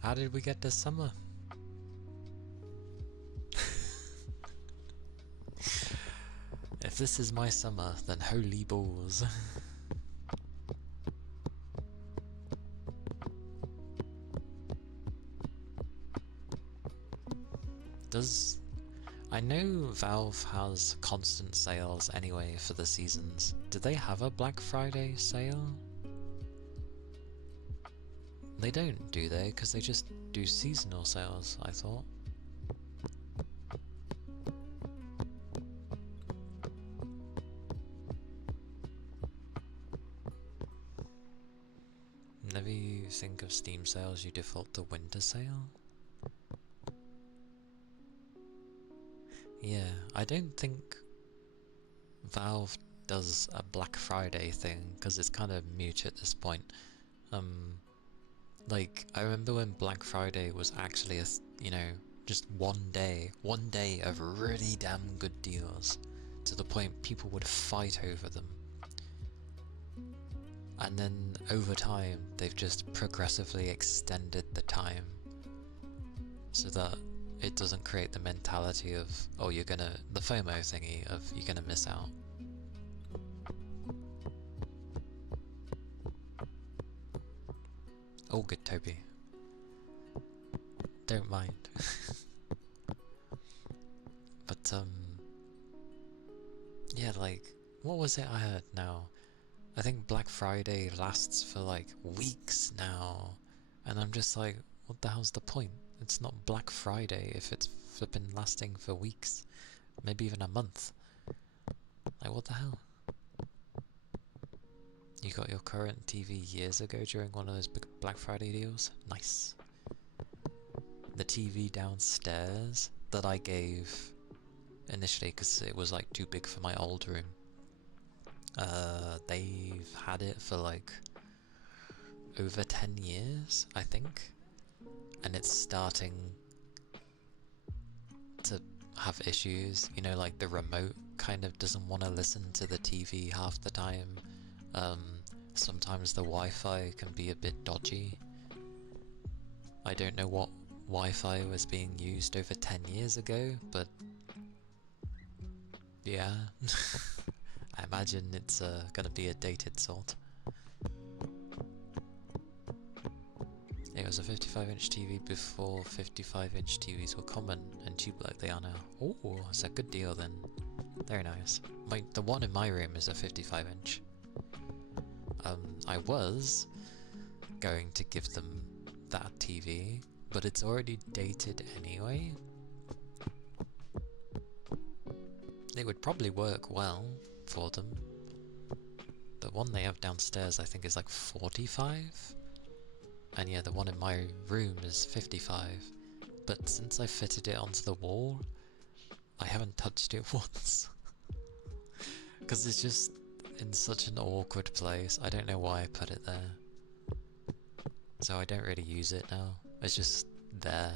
How did we get to summer? If this is my summer, then holy balls. I know Valve has constant sales anyway for the seasons. Do they have a Black Friday sale? They don't, do they? Because they just do seasonal sales, I thought. whenever you think of Steam sales, you default to winter sale? Yeah, I don't think Valve does a Black Friday thing, because it's kind of mute at this point. Like, I remember when Black Friday was actually just one day of really damn good deals, to the point people would fight over them. And then over time, they've just progressively extended the time so that it doesn't create the mentality of, oh, the FOMO thingy of you're gonna miss out. All good, Toby. Don't mind. But, yeah, like, what was it I heard now? I think Black Friday lasts for like weeks now, and I'm just like, what the hell's the point? It's not Black Friday if it's flipping lasting for weeks, maybe even a month. Like, what the hell? You got your current TV years ago during one of those big Black Friday deals? Nice. The TV downstairs that I gave initially because it was like too big for my old room. They've had it for like over 10 years, I think, and it's starting to have issues. You know, like the remote kind of doesn't want to listen to the TV half the time. Sometimes the Wi-Fi can be a bit dodgy. I don't know what Wi-Fi was being used over 10 years ago, but yeah. I imagine it's gonna be a dated sort. It was a 55-inch TV before 55-inch TVs were common and cheap like they are now. Oh, it's a good deal then. Very nice. The one in my room is a 55-inch. I was going to give them that TV, but it's already dated anyway. It would probably work well for them. The one they have downstairs I think is like 45, and yeah, the one in my room is 55, but since I fitted it onto the wall, I haven't touched it once. Because it's just in such an awkward place. I don't know why I put it there, so I don't really use it now. It's just there.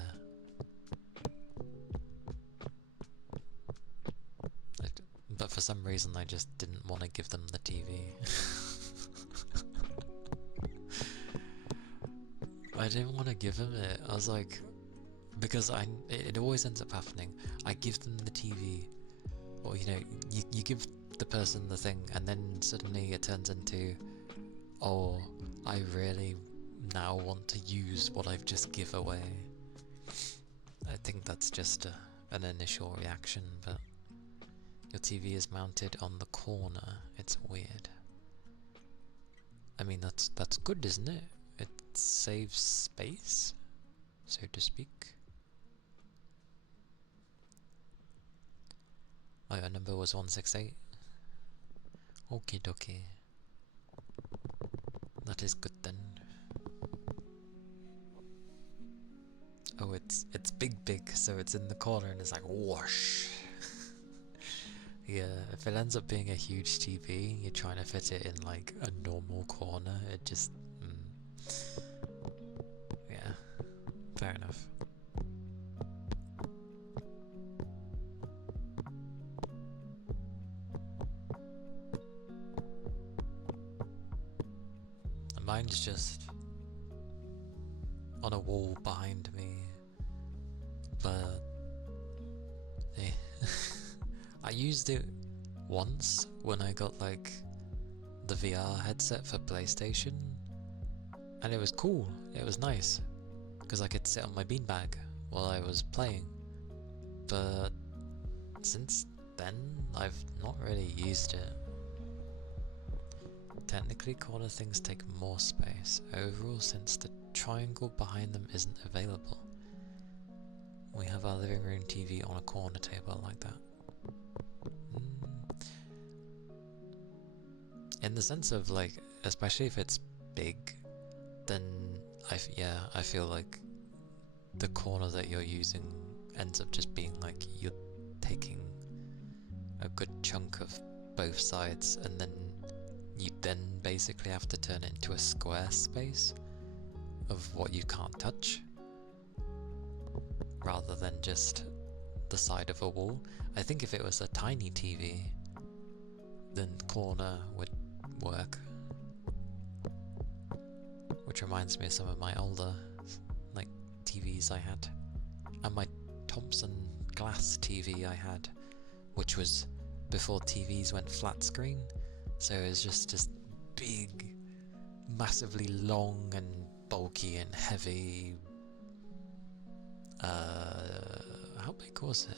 But for some reason I just didn't want to give them the TV. I didn't want to give them it. I was like, because it always ends up happening. I give them the TV, or you give the person the thing, and then suddenly it turns into, oh, I really now want to use what I've just give away. I think that's just an initial reaction, but your TV is mounted on the corner. It's weird. I mean, that's good, isn't it? It saves space, so to speak. Oh, your number was 168. Okie dokie. That is good then. Oh, it's big, so it's in the corner and it's like whoosh. Yeah, if it ends up being a huge TV, you're trying to fit it in like a normal corner, it just... yeah, fair enough. And mine's just on a wall behind me, but... yeah. I used it once when I got like the VR headset for PlayStation, and it was cool, it was nice, because I could sit on my beanbag while I was playing, but since then I've not really used it. Technically corner things take more space overall since the triangle behind them isn't available. We have our living room TV on a corner table like that. In the sense of like, especially if it's big, then I feel like the corner that you're using ends up just being like you're taking a good chunk of both sides, and then you then basically have to turn it into a square space of what you can't touch, rather than just the side of a wall. I think if it was a tiny TV, then corner would work. Which reminds me of some of my older like TVs I had, and my Thompson glass TV I had, which was before TVs went flat screen, so it was just this big, massively long and bulky and heavy. How big was it?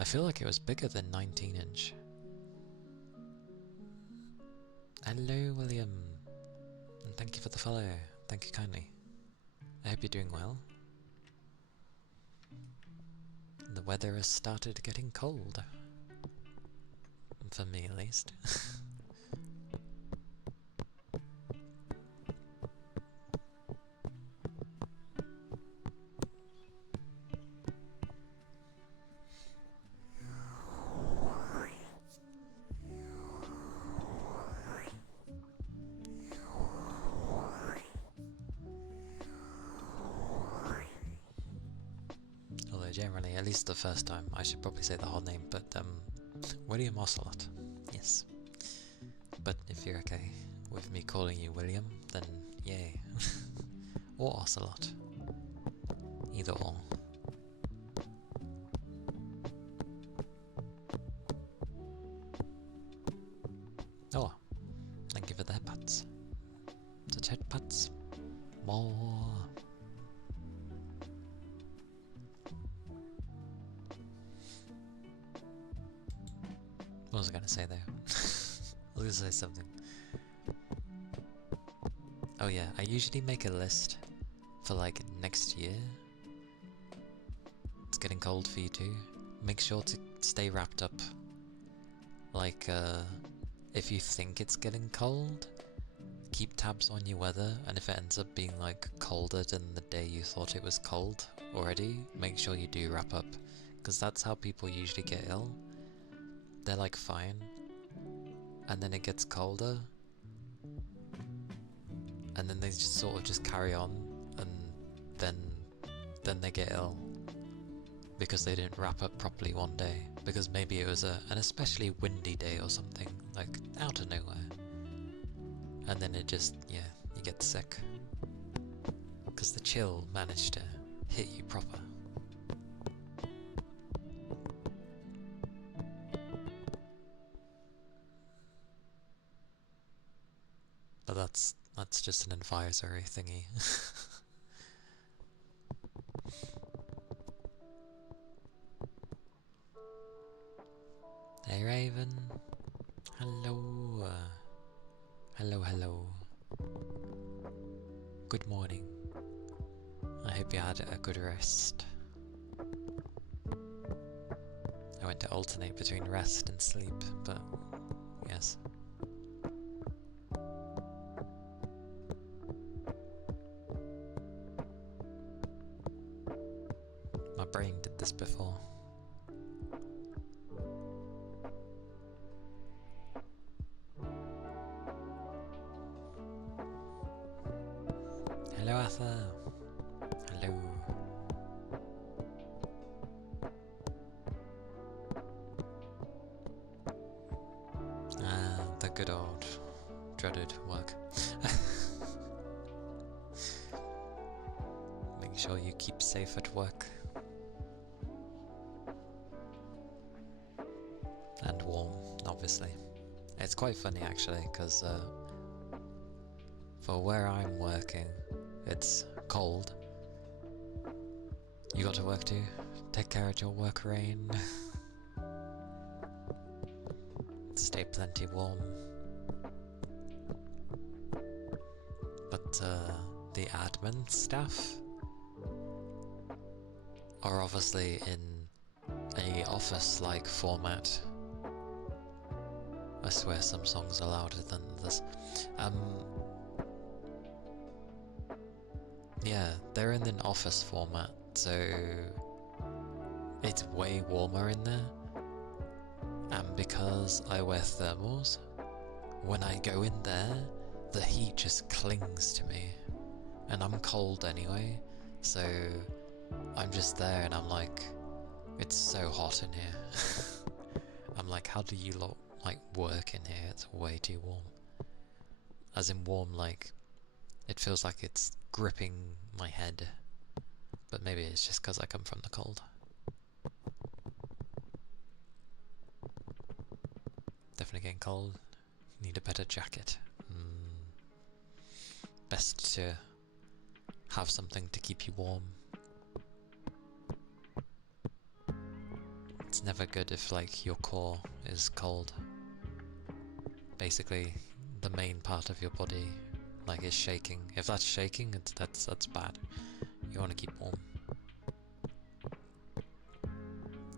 I feel like it was bigger than 19-inch. Hello, William, and thank you for the follow. Thank you kindly. I hope you're doing well. The weather has started getting cold. For me, at least. Although generally, at least the first time, I should probably say the whole name, but William Ocelot, yes. But if you're okay with me calling you William, then yay. Or Ocelot. Either or. Oh, thank you for the headpats. Such headpats. More. What was I gonna say there? I was gonna say something. Oh yeah, I usually make a list for like next year. It's getting cold for you too. Make sure to stay wrapped up. Like, if you think it's getting cold, keep tabs on your weather, and if it ends up being like colder than the day you thought it was cold already, make sure you do wrap up. Because that's how people usually get ill. They're like fine, and then it gets colder, and then they just sort of just carry on, and then they get ill because they didn't wrap up properly one day, because maybe it was an especially windy day or something, like out of nowhere, and then it just, yeah, you get sick because the chill managed to hit you proper. But that's just an advisory thingy. Hey Raven, hello, hello. Good morning. I hope you had a good rest. I went to alternate between rest and sleep, but yes. My brain did this before. Hello Arthur. Hello. The good old dreaded work. Make sure you keep safe at work. And warm, obviously. It's quite funny actually, because for where I'm working, it's cold. You got to work too? Take care of your work, Rain. Stay plenty warm. But the admin staff are obviously in a office-like format. I swear some songs are louder than others. Yeah, they're in an office format, so it's way warmer in there. And because I wear thermals, when I go in there, the heat just clings to me. And I'm cold anyway, so I'm just there and I'm like, it's so hot in here. I'm like, how do you lot like work in here? It's way too warm. As in warm, like, it feels like it's gripping my head. But maybe it's just because I come from the cold. Definitely getting cold. Need a better jacket. Best to have something to keep you warm. It's never good if like your core is cold. Basically, the main part of your body like is shaking. If that's shaking, that's bad. You want to keep warm.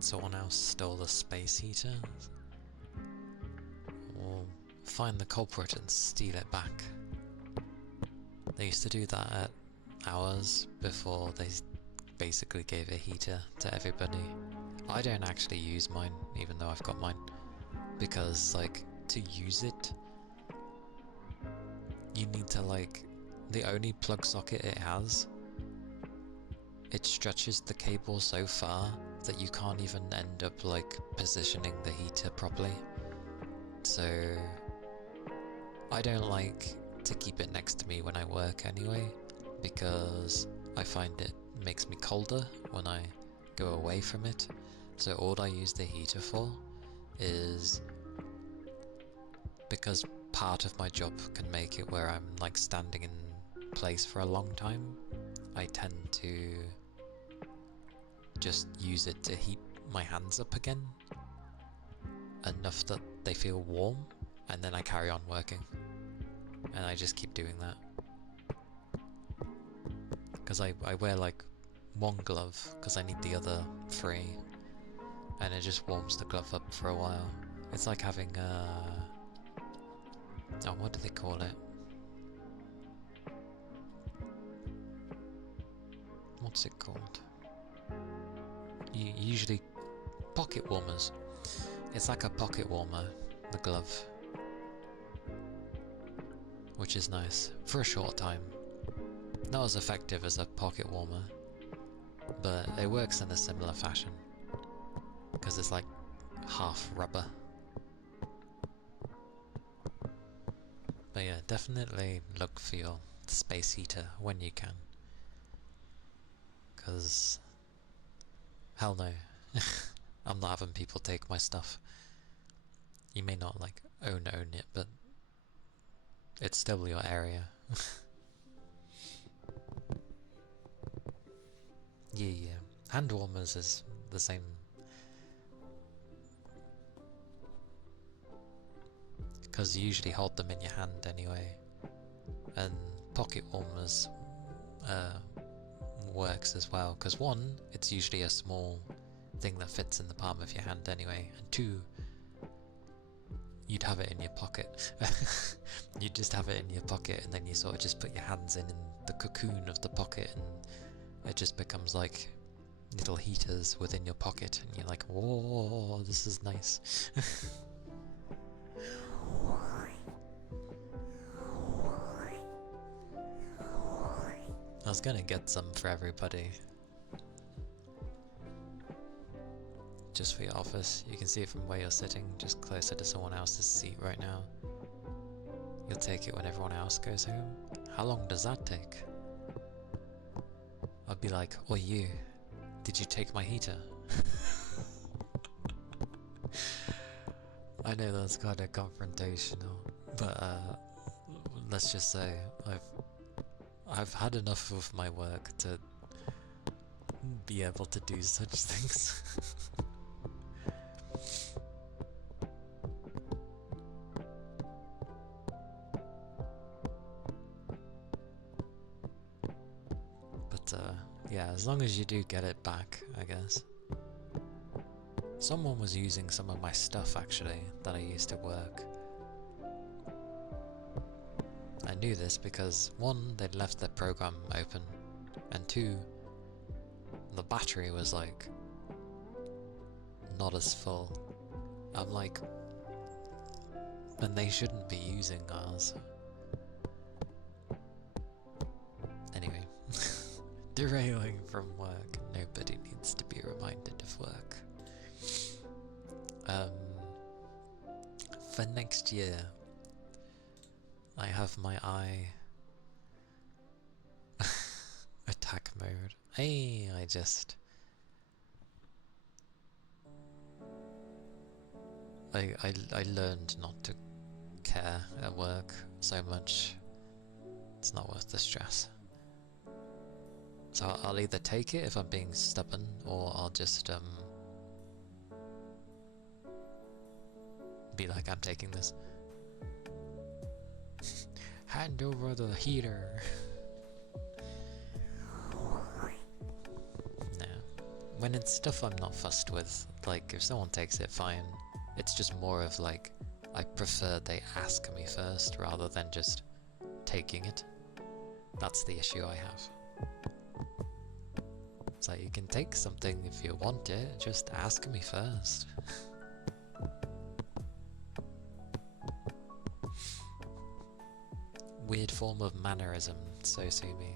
Someone else stole the space heater. Or find the culprit and steal it back. They used to do that at ours before they basically gave a heater to everybody. I don't actually use mine, even though I've got mine, because like to use it, you need to like, the only plug socket it has, it stretches the cable so far that you can't even end up like positioning the heater properly. So I don't like to keep it next to me when I work anyway, because I find it makes me colder when I go away from it. So all I use the heater for is because part of my job can make it where I'm like standing in place for a long time. I tend to just use it to heat my hands up again enough that they feel warm, and then I carry on working. And I just keep doing that. Because I wear like one glove because I need the other 3, and it just warms the glove up for a while. It's like having oh, what do they call it? What's it called? Usually pocket warmers. It's like a pocket warmer, the glove. Which is nice, for a short time. Not as effective as a pocket warmer, but it works in a similar fashion. Because it's like half rubber. But yeah, definitely look for your space heater when you can. Because, hell no, I'm not having people take my stuff. You may not like own it, but it's still your area. Yeah. Hand warmers is the same. Because you usually hold them in your hand anyway. And pocket warmers works as well. Because 1, it's usually a small thing that fits in the palm of your hand anyway. And 2, you'd have it in your pocket. You'd just have it in your pocket, and then you sort of just put your hands in the cocoon of the pocket, and it just becomes like little heaters within your pocket, and you're like, whoa, this is nice. I was gonna get some for everybody. Just for your office. You can see it from where you're sitting, just closer to someone else's seat right now. You'll take it when everyone else goes home. How long does that take? I'd be like, oh, you, did you take my heater? I know that's kind of confrontational, but let's just say I've had enough of my work to be able to do such things. Yeah, as long as you do get it back, I guess. Someone was using some of my stuff actually that I used to work. I knew this because 1, they'd left their program open and 2, the battery was like not as full. I'm like, and they shouldn't be using ours. Anyway, derailing from work. Nobody needs to be reminded of work. For next year, I have my eye attack mode. Hey, I learned not to care at work so much. It's not worth the stress. So I'll either take it if I'm being stubborn, or I'll just be like, I'm taking this. Hand over the heater. No. When it's stuff I'm not fussed with, like if someone takes it, fine. It's just more of like, I prefer they ask me first rather than just taking it. That's the issue I have. It's like, you can take something if you want it, just ask me first. Weird form of mannerism, so sue me.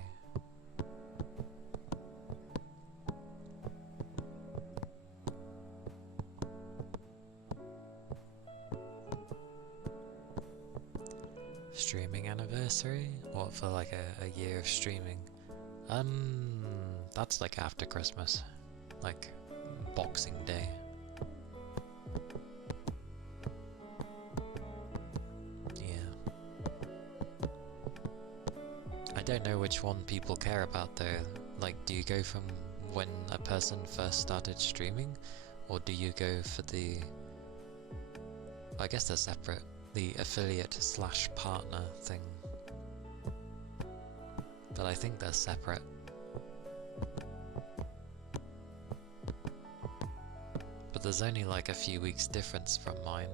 Streaming anniversary? What, for like a year of streaming? That's like after Christmas. Like, Boxing Day. I don't know which one people care about though. Like, do you go from when a person first started streaming, or do you go for the... I guess they're separate. The affiliate / partner thing. But I think they're separate. But there's only like a few weeks difference from mine.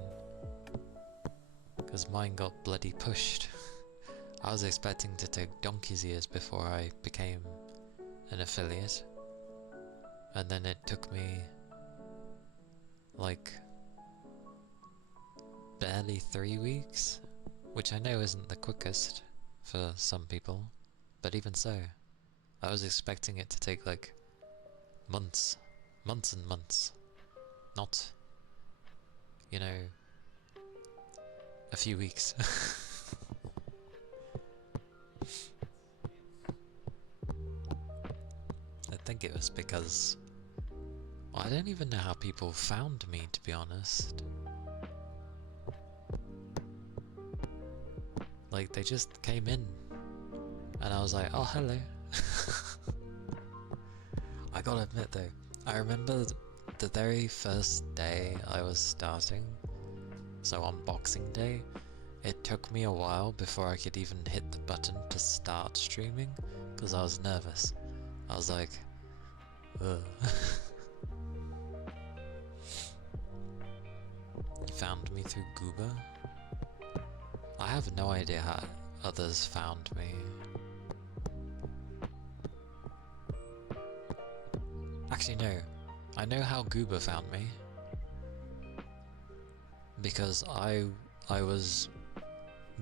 Because mine got bloody pushed. I was expecting to take donkey's years before I became an affiliate, and then it took me like barely 3 weeks, which I know isn't the quickest for some people, but even so, I was expecting it to take like months and months, not, you know, a few weeks. I think it was because... well, I don't even know how people found me, to be honest. Like, they just came in, and I was like, oh, hello. I gotta admit though, I remember the very first day I was starting, so on Boxing Day, it took me a while before I could even hit the button to start streaming, because I was nervous. I was like, ugh. You found me through Goober? I have no idea how others found me. Actually no, I know how Goober found me. Because I was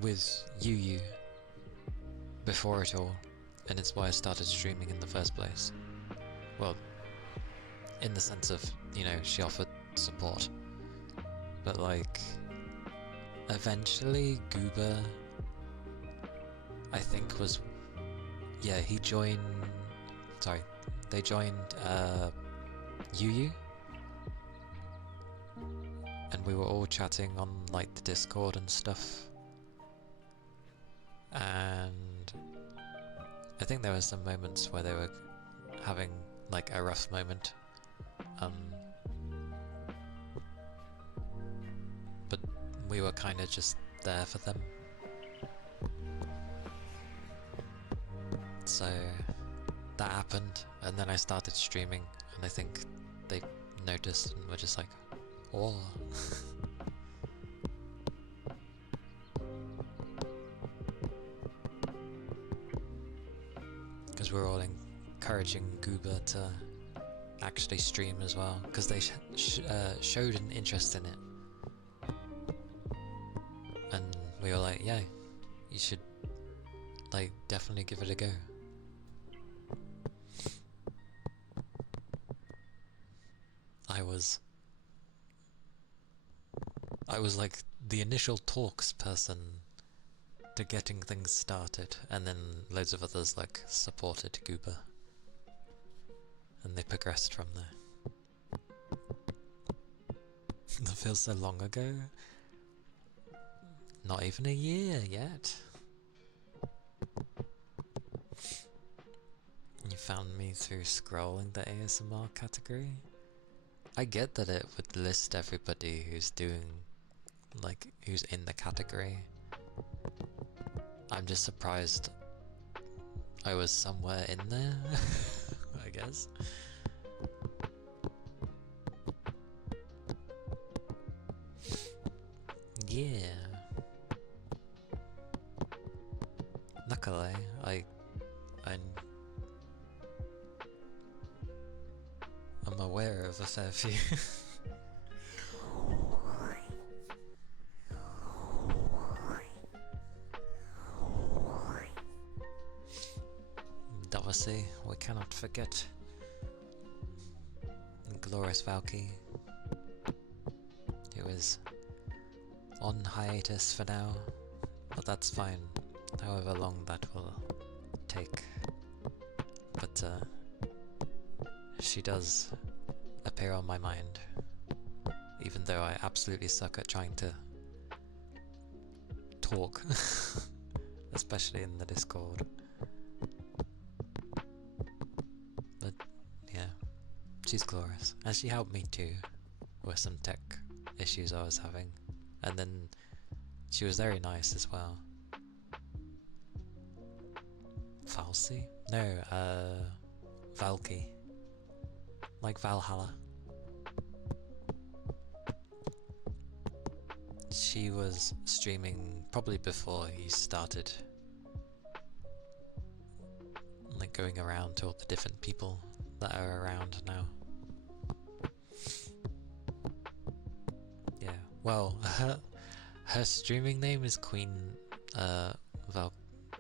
with Yu before it all, and it's why I started streaming in the first place. Well, in the sense of, you know, she offered support. But like, eventually Goober, I think was, yeah, he joined, sorry, they joined Yu, and we were all chatting on like the Discord and stuff, and I think there were some moments where they were having like a rough moment, but we were kind of just there for them. So that happened, and then I started streaming, and I think they noticed and were just like, oh. Because we're all in encouraging Goober to actually stream as well, because they showed an interest in it, and we were like, yeah, you should like definitely give it a go. I was like the initial talks person to getting things started, and then loads of others like supported Goober, and they progressed from there. That feels so long ago. Not even a year yet. You found me through scrolling the ASMR category. I get that it would list everybody who's doing, like, who's in the category. I'm just surprised I was somewhere in there, I guess. Yeah. Luckily, I'm aware of a fair few. Obviously, we cannot forget Glorious Valky, who is on hiatus for now, but that's fine, however long that will take. But she does appear on my mind, even though I absolutely suck at trying to talk, especially in the Discord. But yeah, she's glorious, and she helped me too with some tech issues I was having, and then she was very nice as well. Falsey? No, Valky. Like Valhalla. She was streaming probably before he started, like going around to all the different people that are around now. Yeah, well, her streaming name is Queen Val. I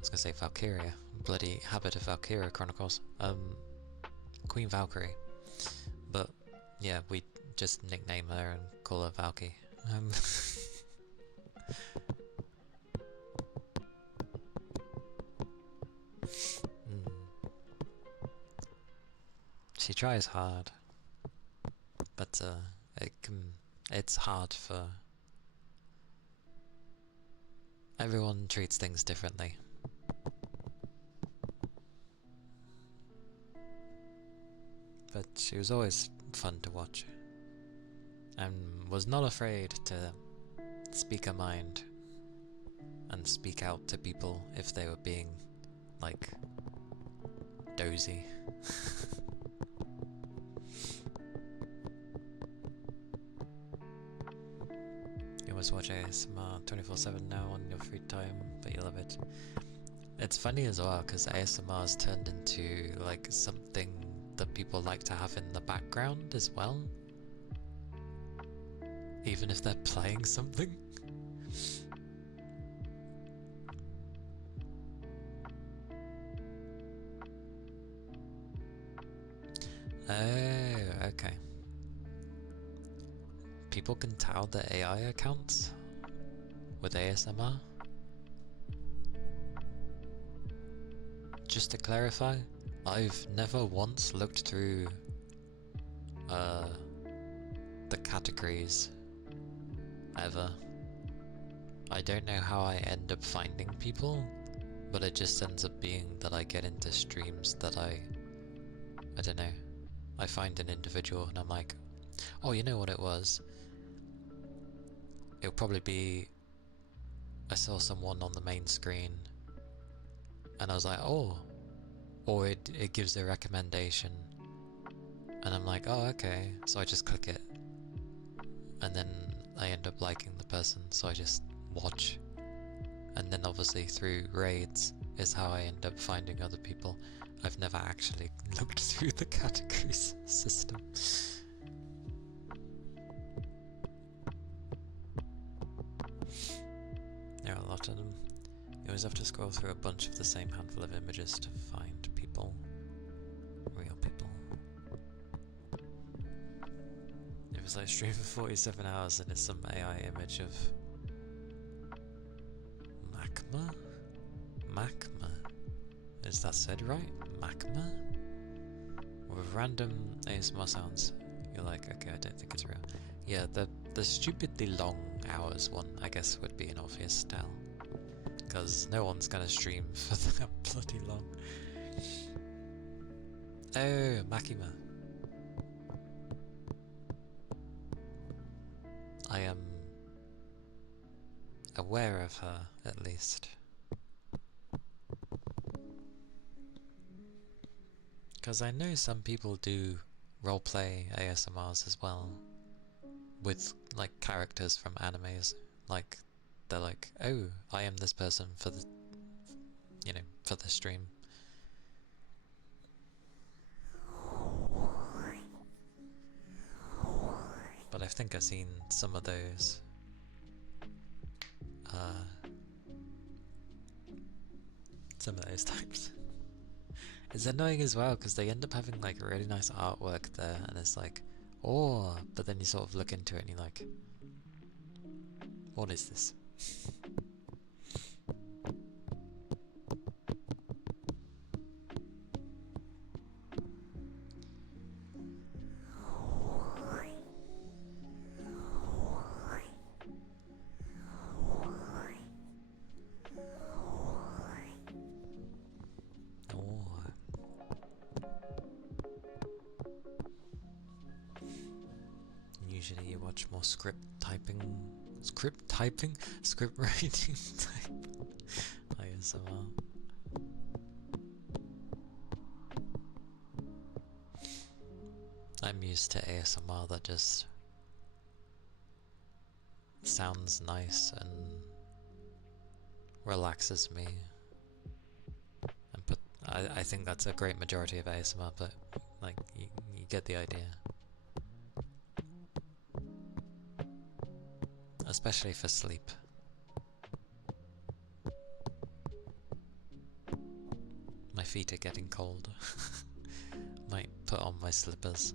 was gonna say Valkyria. Bloody Habit of Valkyria Chronicles. Queen Valkyrie. But yeah, we just nickname her and call her Valky. She tries hard, but it's hard for everyone treats things differently. But she was always fun to watch, and was not afraid to speak her mind and speak out to people if they were being, like, dozy. You almost watch ASMR 24/7 now on your free time, but you love it. It's funny as well, because ASMR has turned into, like, something that people like to have in the background as well, even if they're playing something. Oh, okay. People can tell the AI accounts with ASMR? Just to clarify, I've never once looked through the categories ever. I don't know how I end up finding people, but it just ends up being that I get into streams that I don't know, I find an individual and I'm like, oh, you know what it was? It'll probably be, I saw someone on the main screen and I was like, oh, or it gives a recommendation and I'm like, oh, okay, so I just click it and then I end up liking the person, so I just watch, and then obviously through raids is how I end up finding other people. I've never actually looked through the categories system. There are a lot of them. You always have to scroll through a bunch of the same handful of images to find people. Real people. If it's like stream for 47 hours and it's some AI image of Macma? Macma? Is that said right? Macma? With random ASMR sounds. You're like, okay, I don't think it's real. Yeah, the stupidly long hours one, I guess, would be an obvious tell. Because no one's gonna stream for that bloody long. Oh, Makima. I am aware of her, at least. Because I know some people do roleplay ASMRs as well, with like characters from animes. Like, they're like, oh, I am this person for the, you know, for the stream. But I think I've seen some of those. Some of those types. It's annoying as well because they end up having like really nice artwork there, and it's like, oh, but then you sort of look into it and you're like, what is this? Usually you watch more script writing type ASMR. I'm used to ASMR that just sounds nice and relaxes me. And I think that's a great majority of ASMR, but like you get the idea. Especially for sleep. My feet are getting cold. Might put on my slippers.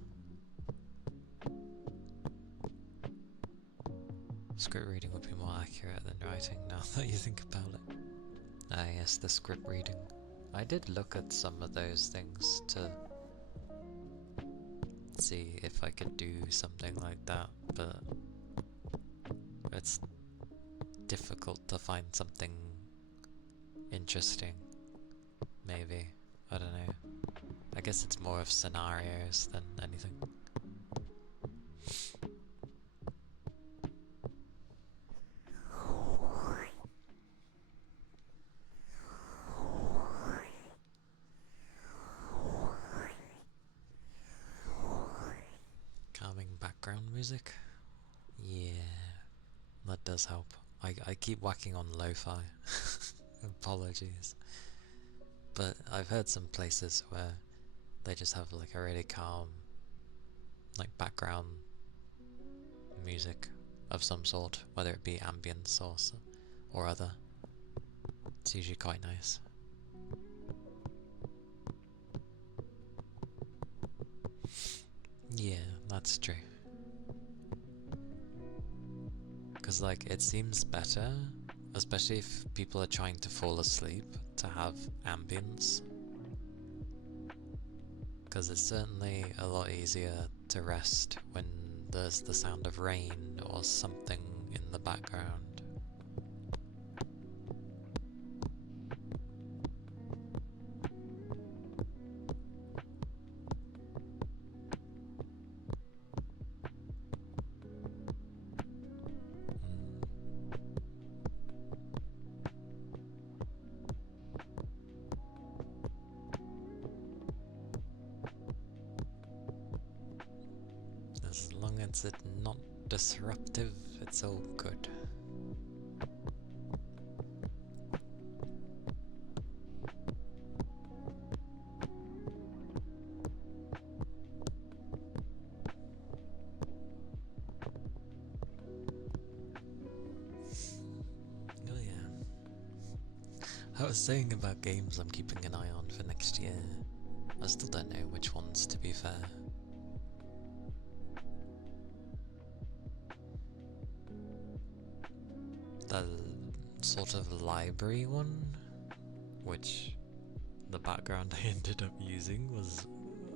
Script reading would be more accurate than writing now that you think about it. Ah yes, the script reading. I did look at some of those things to see if I could do something like that, but it's difficult to find something interesting. Maybe. I don't know. I guess it's more of scenarios than anything. Calming background music? Yeah, that does help. I keep whacking on lo-fi. Apologies. But I've heard some places where they just have like a really calm, like background music of some sort, whether it be ambience or other. It's usually quite nice. Yeah, that's true. Because like it seems better, especially if people are trying to fall asleep, to have ambience. Because it's certainly a lot easier to rest when there's the sound of rain or something in the background. As long as it's not disruptive, it's all good. I was saying about games I'm keeping an eye on for next year. I still don't know which ones, to be fair. The sort of library one, which the background I ended up using was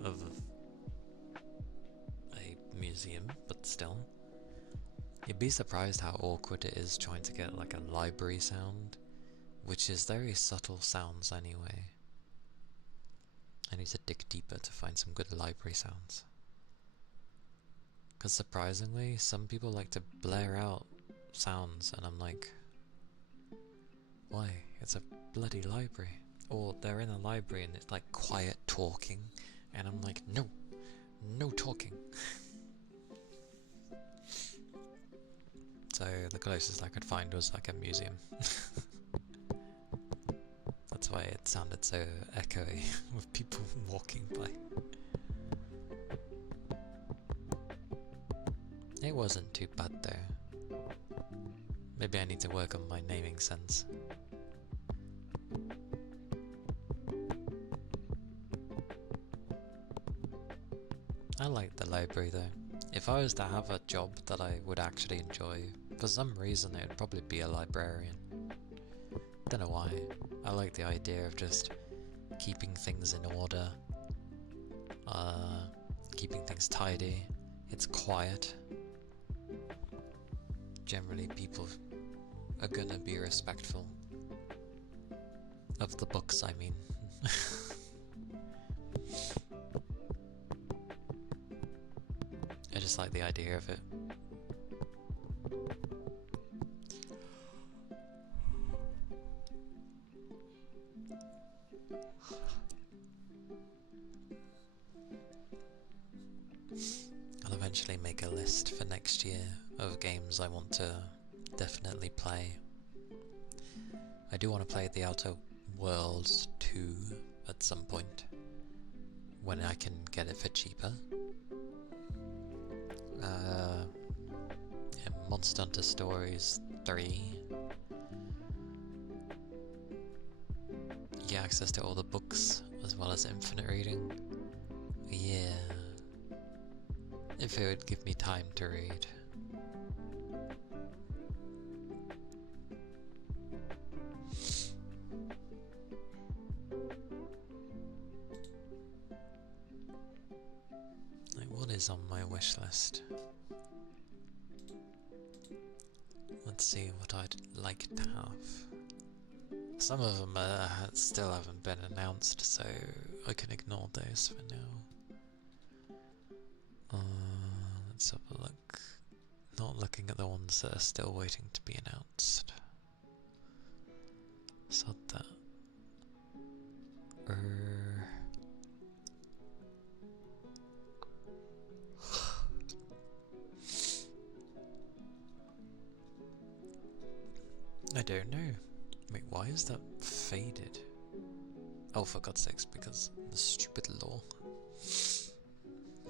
of a museum, but still. You'd be surprised how awkward it is trying to get like a library sound, which is very subtle sounds anyway. I need to dig deeper to find some good library sounds. Because surprisingly, some people like to blare out sounds, and I'm like, why? It's a bloody library. Or they're in a library and it's like quiet talking, and I'm like, no, no talking. So the closest I could find was like a museum. That's why it sounded so echoey with people walking by. It wasn't too bad though. Maybe I need to work on my naming sense. I like the library though. If I was to have a job that I would actually enjoy, for some reason it would probably be a librarian. Don't know why. I like the idea of just keeping things in order, keeping things tidy. It's quiet. Generally people are gonna be respectful of the books, I mean. I just like the idea of it. I'll eventually make a list for next year of games I want to definitely play. I do want to play The Outer Worlds 2 at some point, when I can get it for cheaper. Yeah, Monster Hunter Stories 3. You get access to all the books as well as infinite reading. Yeah. If it would give me time to read. Like, what is on my wish list? Let's see what I'd like to have. Some of them still haven't been announced, so I can ignore those for now. Let's have a look. Not looking at the ones that are still waiting to be announced. So that. I don't know. Wait, why is that faded? Oh, for God's sakes, because the stupid law.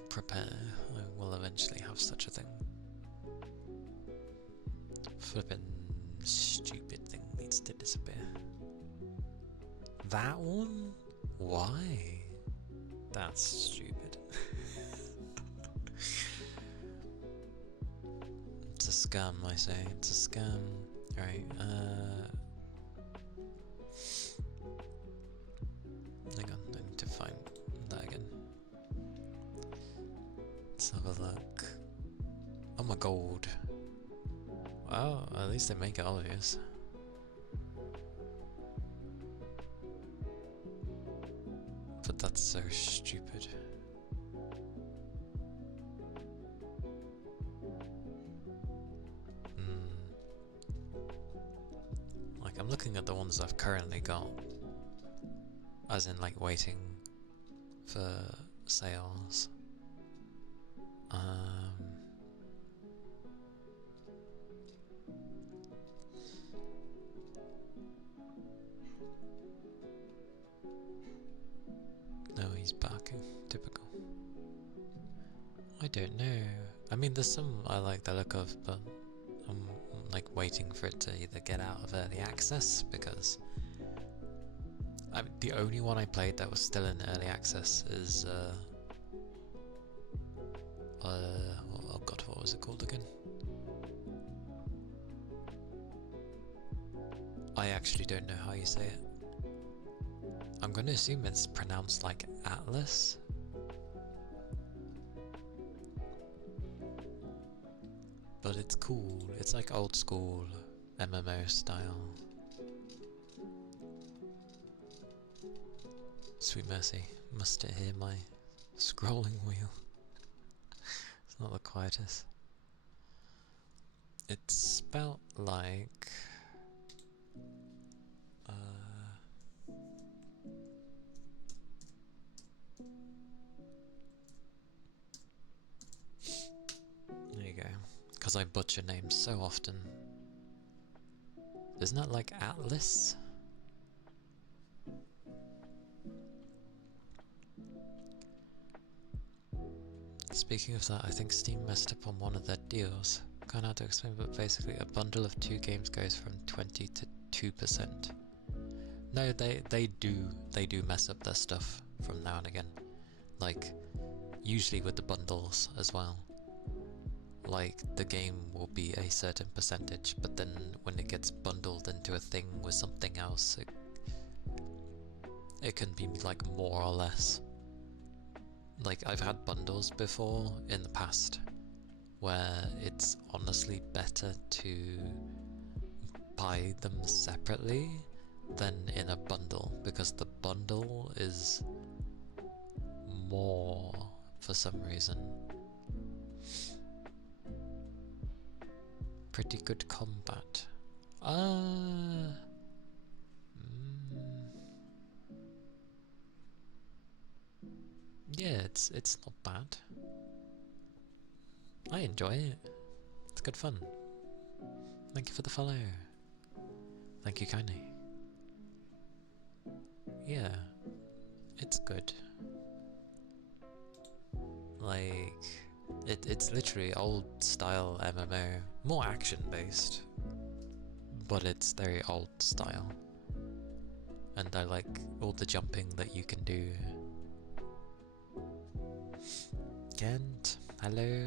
Prepare, I will eventually have such a thing. Flippin' stupid thing needs to disappear. That one? Why? That's stupid. It's a scam, I say. It's a scam. Right, hang on, I need to find that again. Let's have a look. Oh my god. Well, at least they make it obvious. But that's so stupid. Like, I'm looking at the ones I've currently got, as in like waiting for sales. No, he's barking. Typical. I don't know. I mean, there's some I like the look of, but I'm like waiting for it to either get out of early access because the only one I played that was still in early access is oh god, what was it called again? I actually don't know how you say it. I'm going to assume it's pronounced like Atlas. But it's cool. It's like old school MMO style. Sweet mercy, must it hear my scrolling wheel? It's not the quietest. It's spelt like... there you go. Because I butcher names so often. Isn't that like Atlas? Speaking of that, I think Steam messed up on one of their deals. Can't know how to explain, but basically a bundle of 2 games goes from 20 to 2%. No, they do mess up their stuff from now and again. Like, usually with the bundles as well. Like, the game will be a certain percentage, but then when it gets bundled into a thing with something else, it can be like more or less. Like, I've had bundles before in the past where it's honestly better to buy them separately than in a bundle, because the bundle is more for some reason. Pretty good combat. Yeah, it's not bad. I enjoy it. It's good fun. Thank you for the follow. Thank you kindly. Yeah, it's good. Like, it's literally old style MMO, more action based, but it's very old style. And I like all the jumping that you can do. Kent, hello.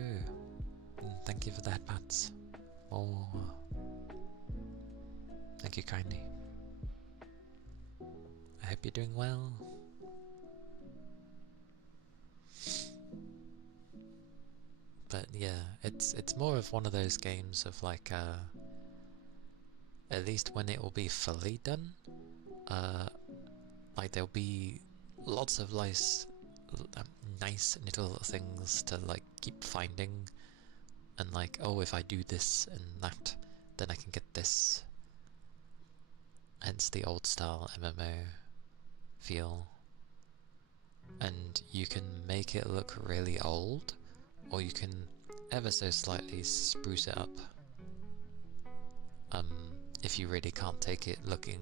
Thank you for the headpats. Oh, thank you kindly. I hope you're doing well. But yeah, it's more of one of those games of like, at least when it will be fully done, like there'll be lots of nice little things to like keep finding, and like, oh, if I do this and that, then I can get this. Hence the old style MMO feel. And you can make it look really old, or you can ever so slightly spruce it up. If you really can't take it looking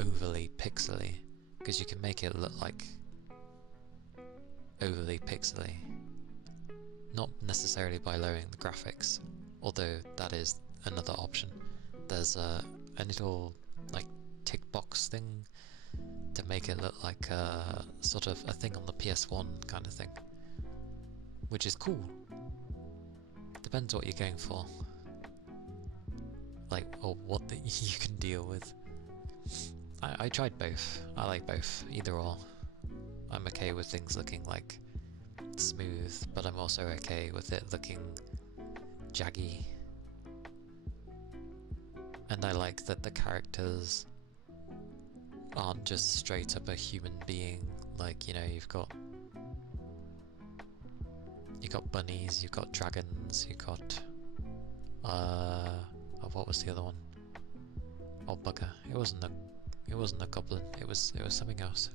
overly pixely, because you can make it look like overly pixely. Not necessarily by lowering the graphics, although that is another option. There's a little like tick box thing to make it look like a sort of a thing on the PS1 kind of thing, which is cool. Depends what you're going for, like, or what you can deal with. I tried both. I like both, either or. I'm okay with things looking like smooth, but I'm also okay with it looking jaggy. And I like that the characters aren't just straight up a human being. Like, you know, you've got bunnies, you've got dragons, you've got oh, what was the other one? Oh bugger! It wasn't a goblin. It was something else.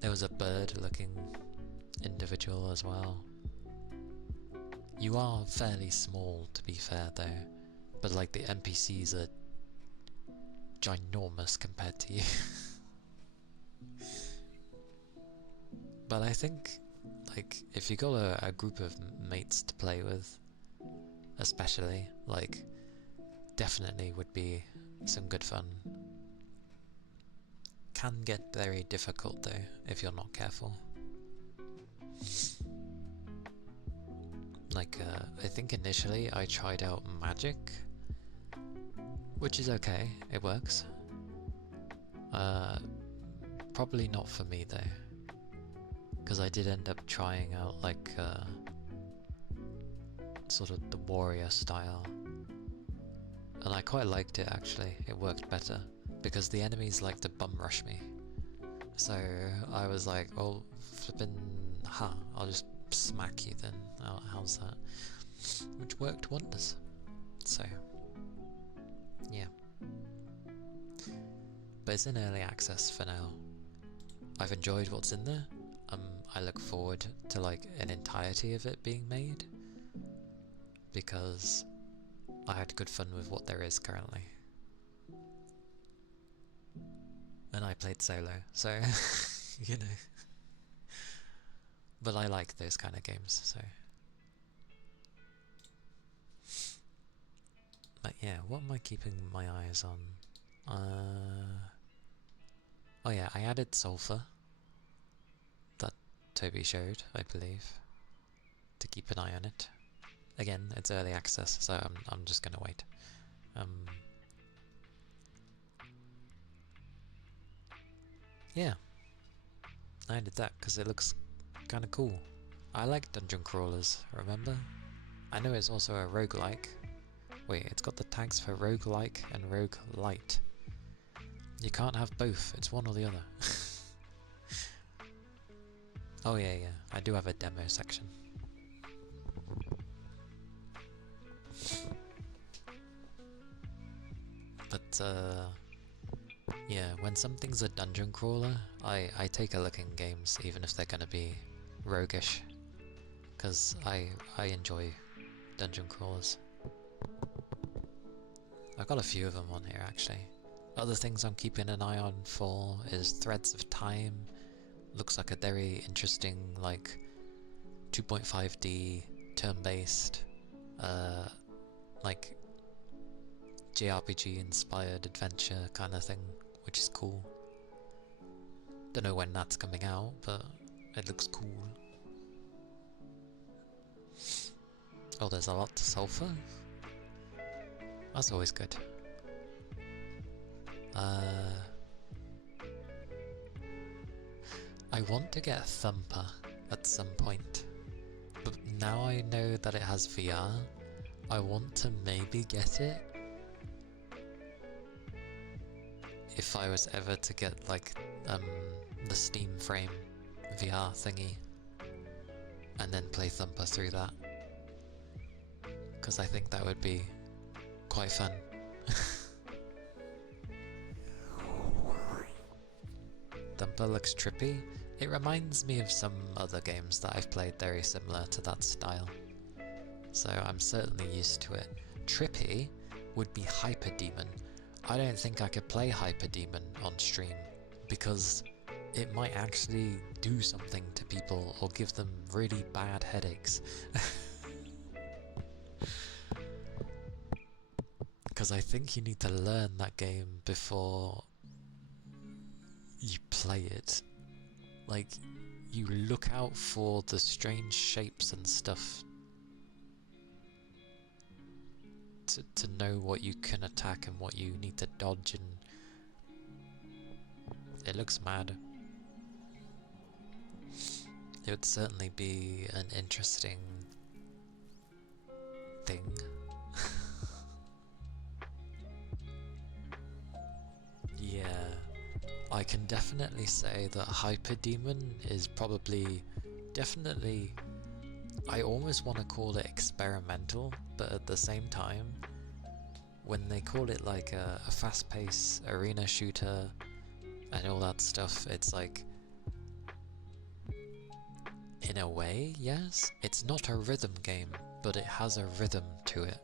There was a bird-looking individual as well. You are fairly small, to be fair, though. But like the NPCs are ginormous compared to you. But I think, like, if you got a group of mates to play with, especially, like, definitely would be some good fun. can get very difficult though, if you're not careful. Like, I think initially I tried out magic, which is okay, it works. Probably not for me though, because I did end up trying out like sort of the warrior style, and I quite liked it actually. It worked better because the enemies like to bum rush me, so I was like, oh flippin' I'll just smack you then. How's that? Which worked wonders. So yeah, but it's in early access for now. I've enjoyed what's in there. I look forward to like an entirety of it being made, because I had good fun with what there is currently. And I played solo, so you know. But I like those kind of games, so. But yeah, what am I keeping my eyes on? Oh yeah, I added sulfur. That Toby showed, I believe. To keep an eye on it. Again, it's early access, so I'm just gonna wait. Yeah, I did that because it looks kind of cool. I like dungeon crawlers, remember? I know it's also a roguelike. Wait, it's got the tags for roguelike and roguelite. You can't have both, it's one or the other. Oh yeah, I do have a demo section. But yeah, when something's a dungeon crawler, I take a look in games, even if they're gonna be roguish, because I enjoy dungeon crawlers. I've got a few of them on here actually. Other things I'm keeping an eye on for is Threads of Time. Looks like a very interesting, like 2.5D turn-based, like JRPG inspired adventure kind of thing, which is cool. Don't know when that's coming out, but it looks cool. Oh, there's a lot to sulfur? That's always good. I want to get Thumper at some point, but now I know that it has VR, I want to maybe get it. If I was ever to get like the Steam Frame VR thingy, and then play Thumper through that, because I think that would be quite fun. Thumper looks trippy. It reminds me of some other games that I've played very similar to that style, so I'm certainly used to it. Trippy would be Hyperdemon. I don't think I could play Hyperdemon on stream, because it might actually do something to people or give them really bad headaches. Because I think you need to learn that game before you play it. Like, you look out for the strange shapes and stuff to know what you can attack and what you need to dodge, and it looks mad. It would certainly be an interesting thing. Yeah, I can definitely say that Hyperdemon is probably, definitely, I almost want to call it experimental, but at the same time, when they call it like a fast-paced arena shooter and all that stuff, it's like, in a way, yes, it's not a rhythm game, but it has a rhythm to it,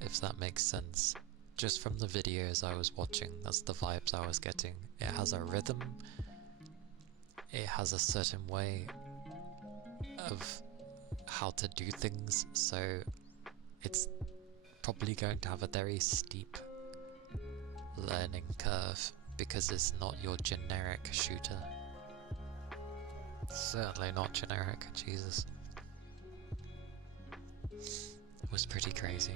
if that makes sense. Just from the videos I was watching, that's the vibes I was getting. It has a rhythm, it has a certain way of how to do things, so it's probably going to have a very steep learning curve because it's not your generic shooter. Certainly not generic, Jesus. It was pretty crazy.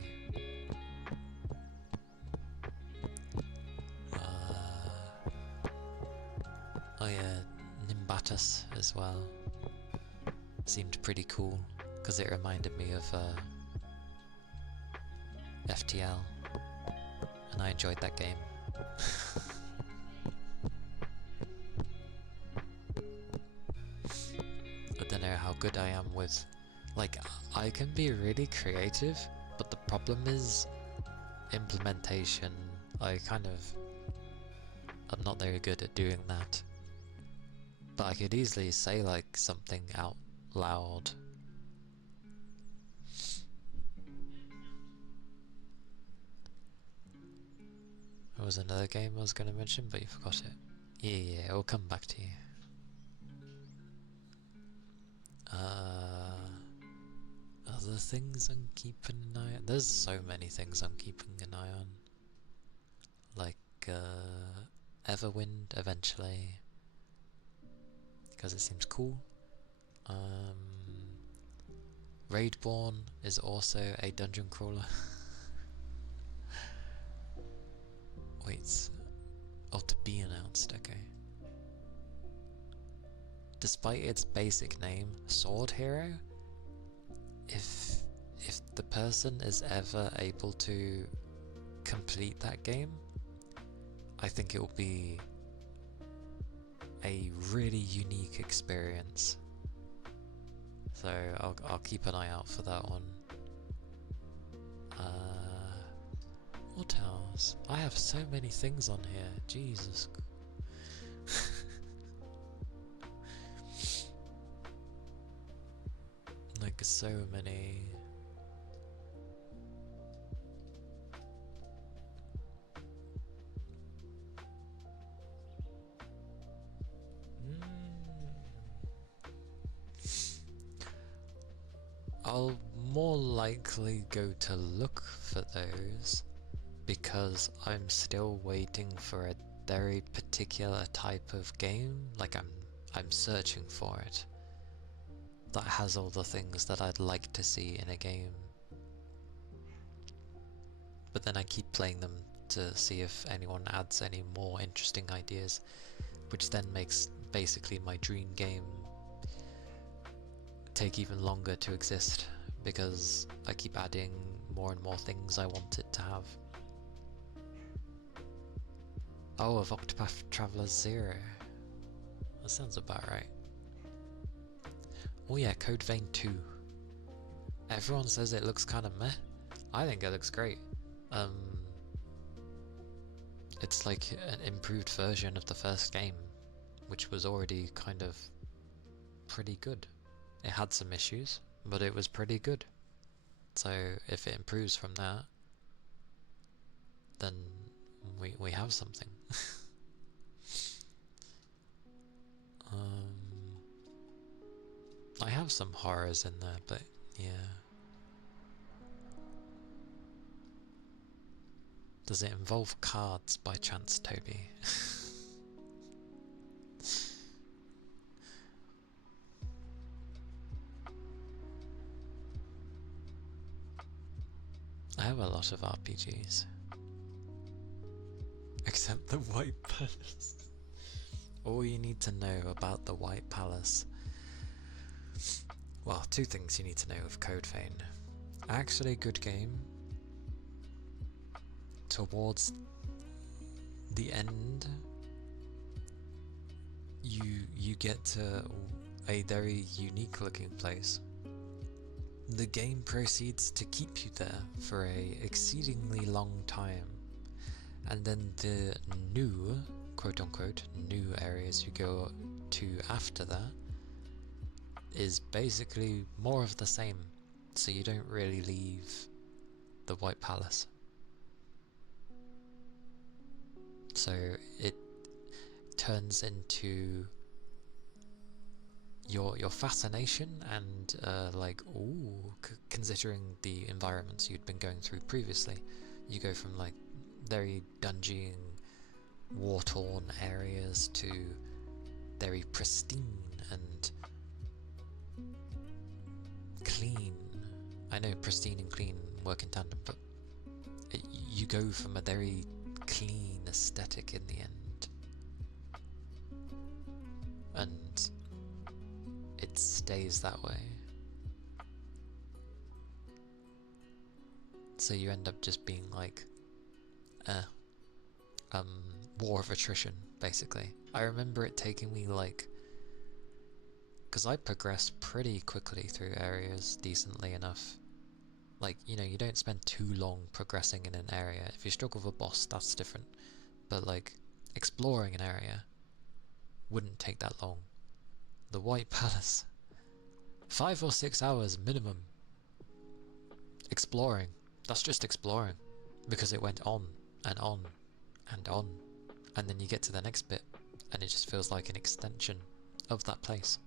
Oh yeah, Nimbatus as well. Seemed pretty cool, because it reminded me of FTL, and I enjoyed that game. I don't know how good I am with, like, I can be really creative, but the problem is implementation. I'm not very good at doing that. But I could easily say like something out loud. There was another game I was going to mention, but you forgot it. Yeah, it'll come back to you. Other things I'm keeping an eye on. There's so many things I'm keeping an eye on. Like, Everwind eventually. Because it seems cool. Raidborn is also a dungeon crawler. Wait, to be announced, okay. Despite its basic name, Sword Hero, if the person is ever able to complete that game, I think it will be a really unique experience. So I'll keep an eye out for that one. What else? I have so many things on here. Jesus. Like so many. I'll more likely go to look for those because I'm still waiting for a very particular type of game. Like I'm searching for it that has all the things that I'd like to see in a game. But then I keep playing them to see if anyone adds any more interesting ideas, which then makes basically my dream game take even longer to exist, because I keep adding more and more things I want it to have. Oh, of Octopath Traveler 0. That sounds about right. Oh yeah, Code Vein 2. Everyone says it looks kind of meh. I think it looks great. It's like an improved version of the first game, which was already kind of pretty good. It had some issues, but it was pretty good. So if it improves from that, then we have something. I have some horrors in there, but yeah. Does it involve cards by chance, Toby? I have a lot of RPGs. Except the White Palace. All you need to know about the White Palace. Well, two things you need to know of Code Vein. Actually a good game. Towards the end, you get to a very unique looking place. The game proceeds to keep you there for a exceedingly long time, and then the new, quote unquote, new areas you go to after that is basically more of the same, so you don't really leave the White Palace. So it turns into your fascination and like, ooh, considering the environments you'd been going through previously, you go from like very dungeon war-torn areas to very pristine and clean. I know pristine and clean work in tandem, but you go from a very clean aesthetic in the end, and it stays that way. So you end up just being like, war of attrition, basically. I remember it taking me like, because I progressed pretty quickly through areas decently enough. Like, you know, you don't spend too long progressing in an area. If you struggle with a boss, that's different. But like, exploring an area wouldn't take that long. The White Palace, 5 or 6 hours minimum. Exploring, that's just exploring, because it went on and on and on, and then you get to the next bit and it just feels like an extension of that place,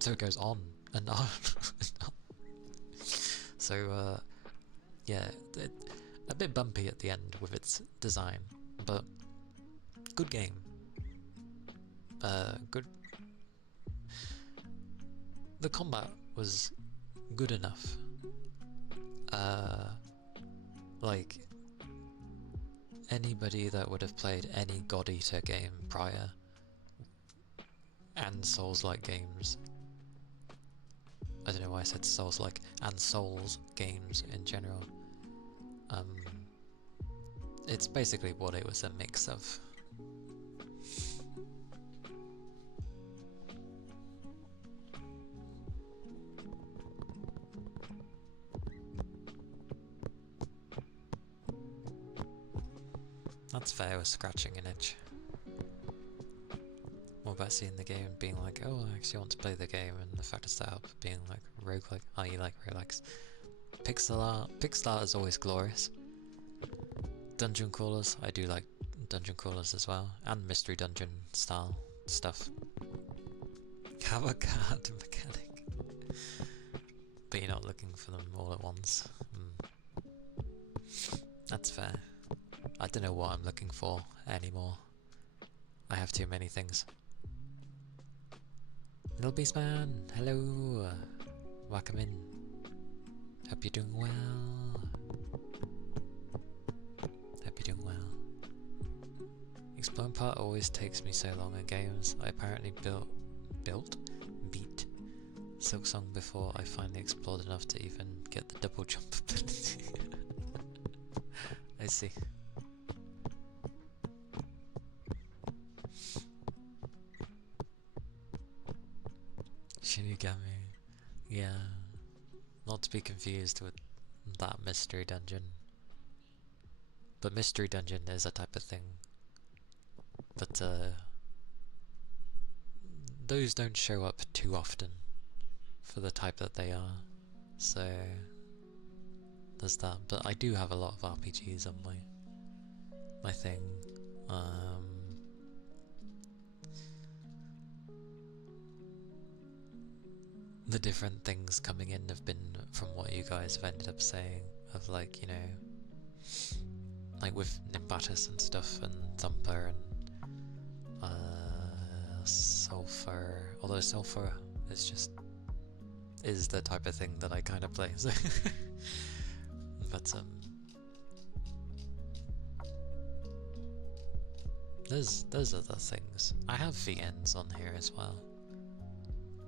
so it goes on and on and on. So yeah, a bit bumpy at the end with its design, but good game. Good. The combat was good enough. Like, anybody that would have played any God Eater game prior, and Souls-like games, I don't know why I said Souls-like, and Souls games in general, it's basically what it was a mix of. That's fair with scratching an itch. What about seeing the game and being like, oh, I actually want to play the game, and the fact it's set up being like roguelike. Oh, you like roguelikes. Pixel art is always glorious. Dungeon crawlers, I do like dungeon crawlers as well, and mystery dungeon style stuff. Have a card mechanic. But you're not looking for them all at once. That's fair. I don't know what I'm looking for anymore. I have too many things. Little Beastman, hello! Welcome in. Hope you're doing well. Hope you're doing well. Exploring part always takes me so long in games. I apparently beat Silksong before I finally explored enough to even get the double jump ability. I see. Shinigami, yeah, not to be confused with that mystery dungeon. But mystery dungeon is a type of thing. But those don't show up too often for the type that they are. So there's that. But I do have a lot of RPGs on my thing. The different things coming in have been from what you guys have ended up saying, of like, you know, like with Nimbatus and stuff, and Thumper and Sulfur, although Sulfur is the type of thing that I kind of play, so but there's other things. I have VNs on here as well.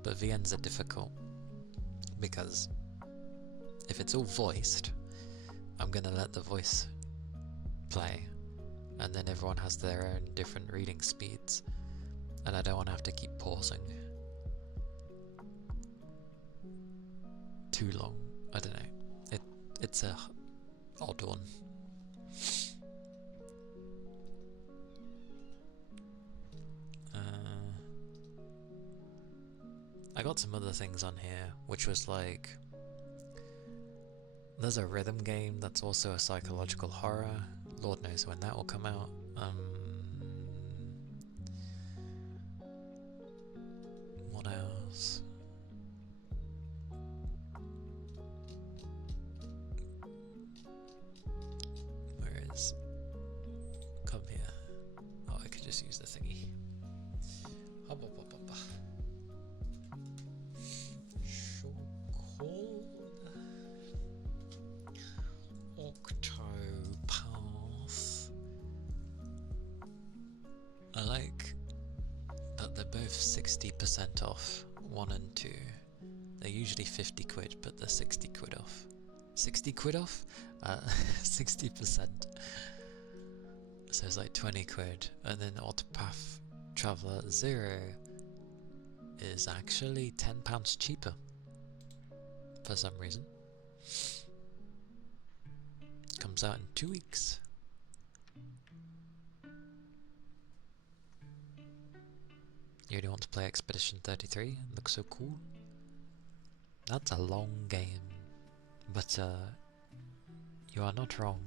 But VNs are difficult, because if it's all voiced, I'm gonna let the voice play, and then everyone has their own different reading speeds, and I don't want to have to keep pausing too long. I don't know. It's a odd one. I got some other things on here, which was like, there's a rhythm game that's also a psychological horror. Lord knows when that will come out. What else? Where is? Come here. just use the thingy. Hubba bubba ba. Octopath. I like that they're both 60% off, 1 and 2. They're usually 50 quid, but they're 60 quid off. 60 quid off? 60%. So it's like 20 quid. And then Octopath Traveler 0 is actually £10 cheaper. For some reason. Comes out in 2 weeks. You only want to play Expedition 33? It looks so cool. That's a long game. But you are not wrong.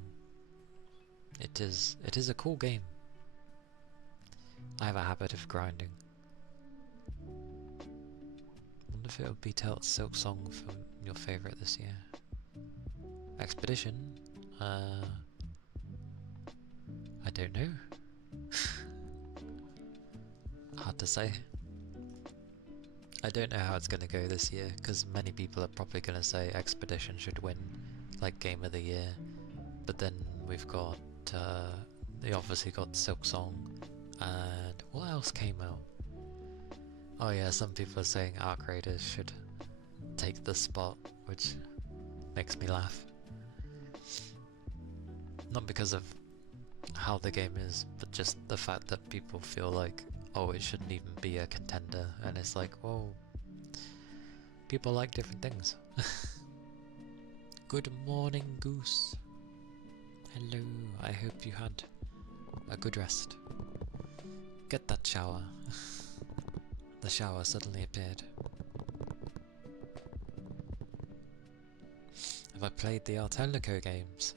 It is a cool game. I have a habit of grinding. Wonder if it would be Silk Song for your favourite this year. Expedition? I don't know. Hard to say. I don't know how it's going to go this year, because many people are probably going to say Expedition should win, like, Game of the Year. But then we've got, they obviously got Silk Song, and what else came out? Oh yeah, some people are saying Arc Raiders should take the spot, which makes me laugh. Not because of how the game is, but just the fact that people feel like, oh, it shouldn't even be a contender, and it's like, whoa, people like different things. Good morning, Goose. Hello, I hope you had a good rest. Get that shower. The shower suddenly appeared. Have I played the Artelico games?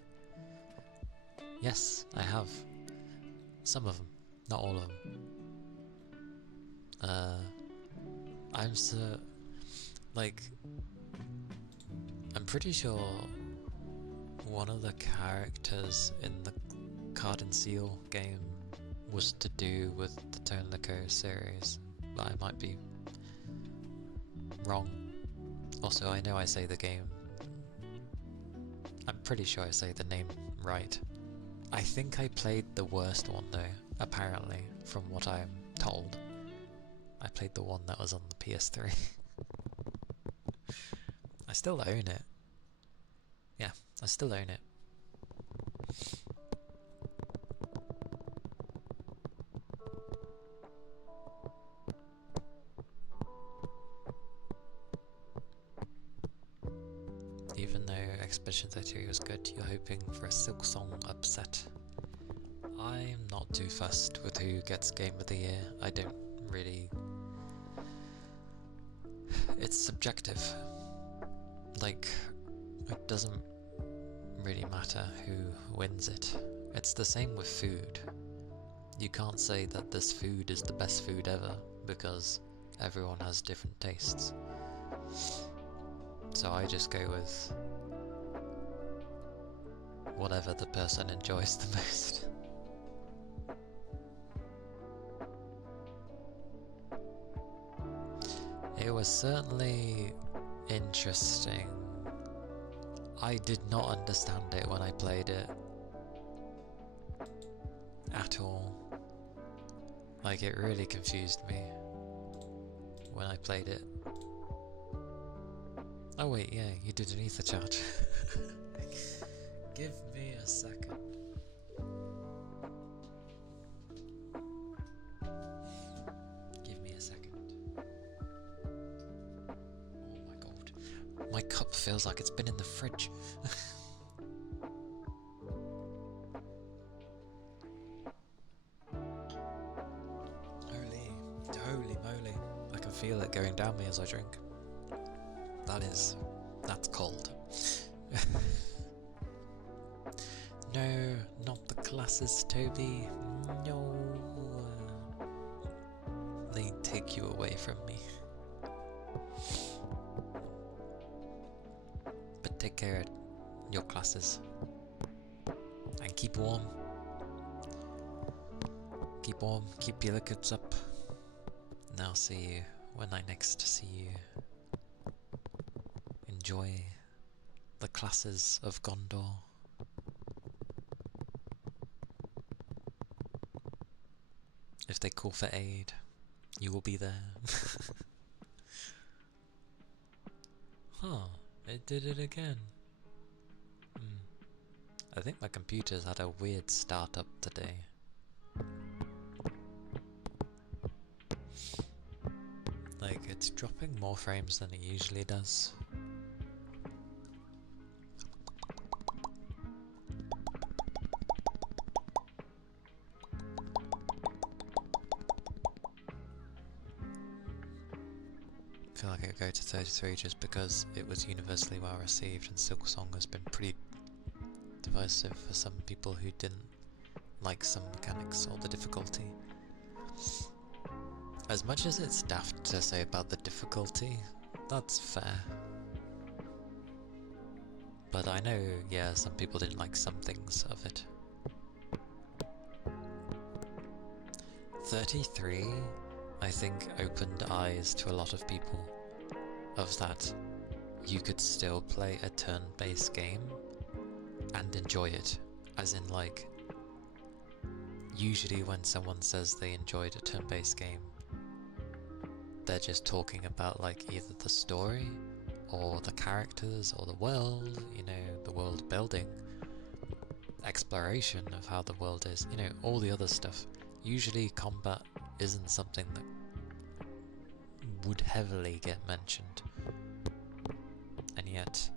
Yes, I have. Some of them, not all of them. I'm pretty sure one of the characters in the Card and Seal game was to do with the Artelico series, but I might be wrong. Also, I know I say the game, I'm pretty sure I say the name right. I think I played the worst one though, apparently, from what I'm told. I played the one that was on the PS3. I still own it. Yeah, I still own it. Even though Expedition 33 was good, you're hoping for a Silk Song upset. I'm not too fussed with who gets Game of the Year. I don't really... It's subjective. Like, it doesn't really matter who wins it. It's the same with food. You can't say that this food is the best food ever, because everyone has different tastes. So I just go with whatever the person enjoys the most. It was certainly interesting. I did not understand it when I played it at all. Like, it really confused me when I played it. Oh wait, yeah, you did an ether charge. Give me a second. Give me a second. Oh my god. My cup feels like it's been in the fridge. Holy moly. I can feel it going down me as I drink. That's cold. No, not the glasses, Toby. No. They take you away from me. But take care of your glasses. And keep warm. keep warm, keep your liquids up, and I'll see you when I next see you. Enjoy the classes of Gondor. If they call for aid, you will be there. Huh, it did it again. I think my computer's had a weird startup today. Like, it's dropping more frames than it usually does. I feel like it would go to 33 just because it was universally well received, and Silksong has been pretty divisive for some people who didn't like some mechanics or the difficulty. As much as it's daft to say about the difficulty, that's fair. But I know, yeah, some people didn't like some things of it. 33, I think, opened eyes to a lot of people of that you could still play a turn-based game and enjoy it. As in, like, usually when someone says they enjoyed a turn-based game, they're just talking about, like, either the story or the characters or the world, you know, the world building, exploration of how the world is, you know, all the other stuff. Usually combat isn't something that would heavily get mentioned, and yet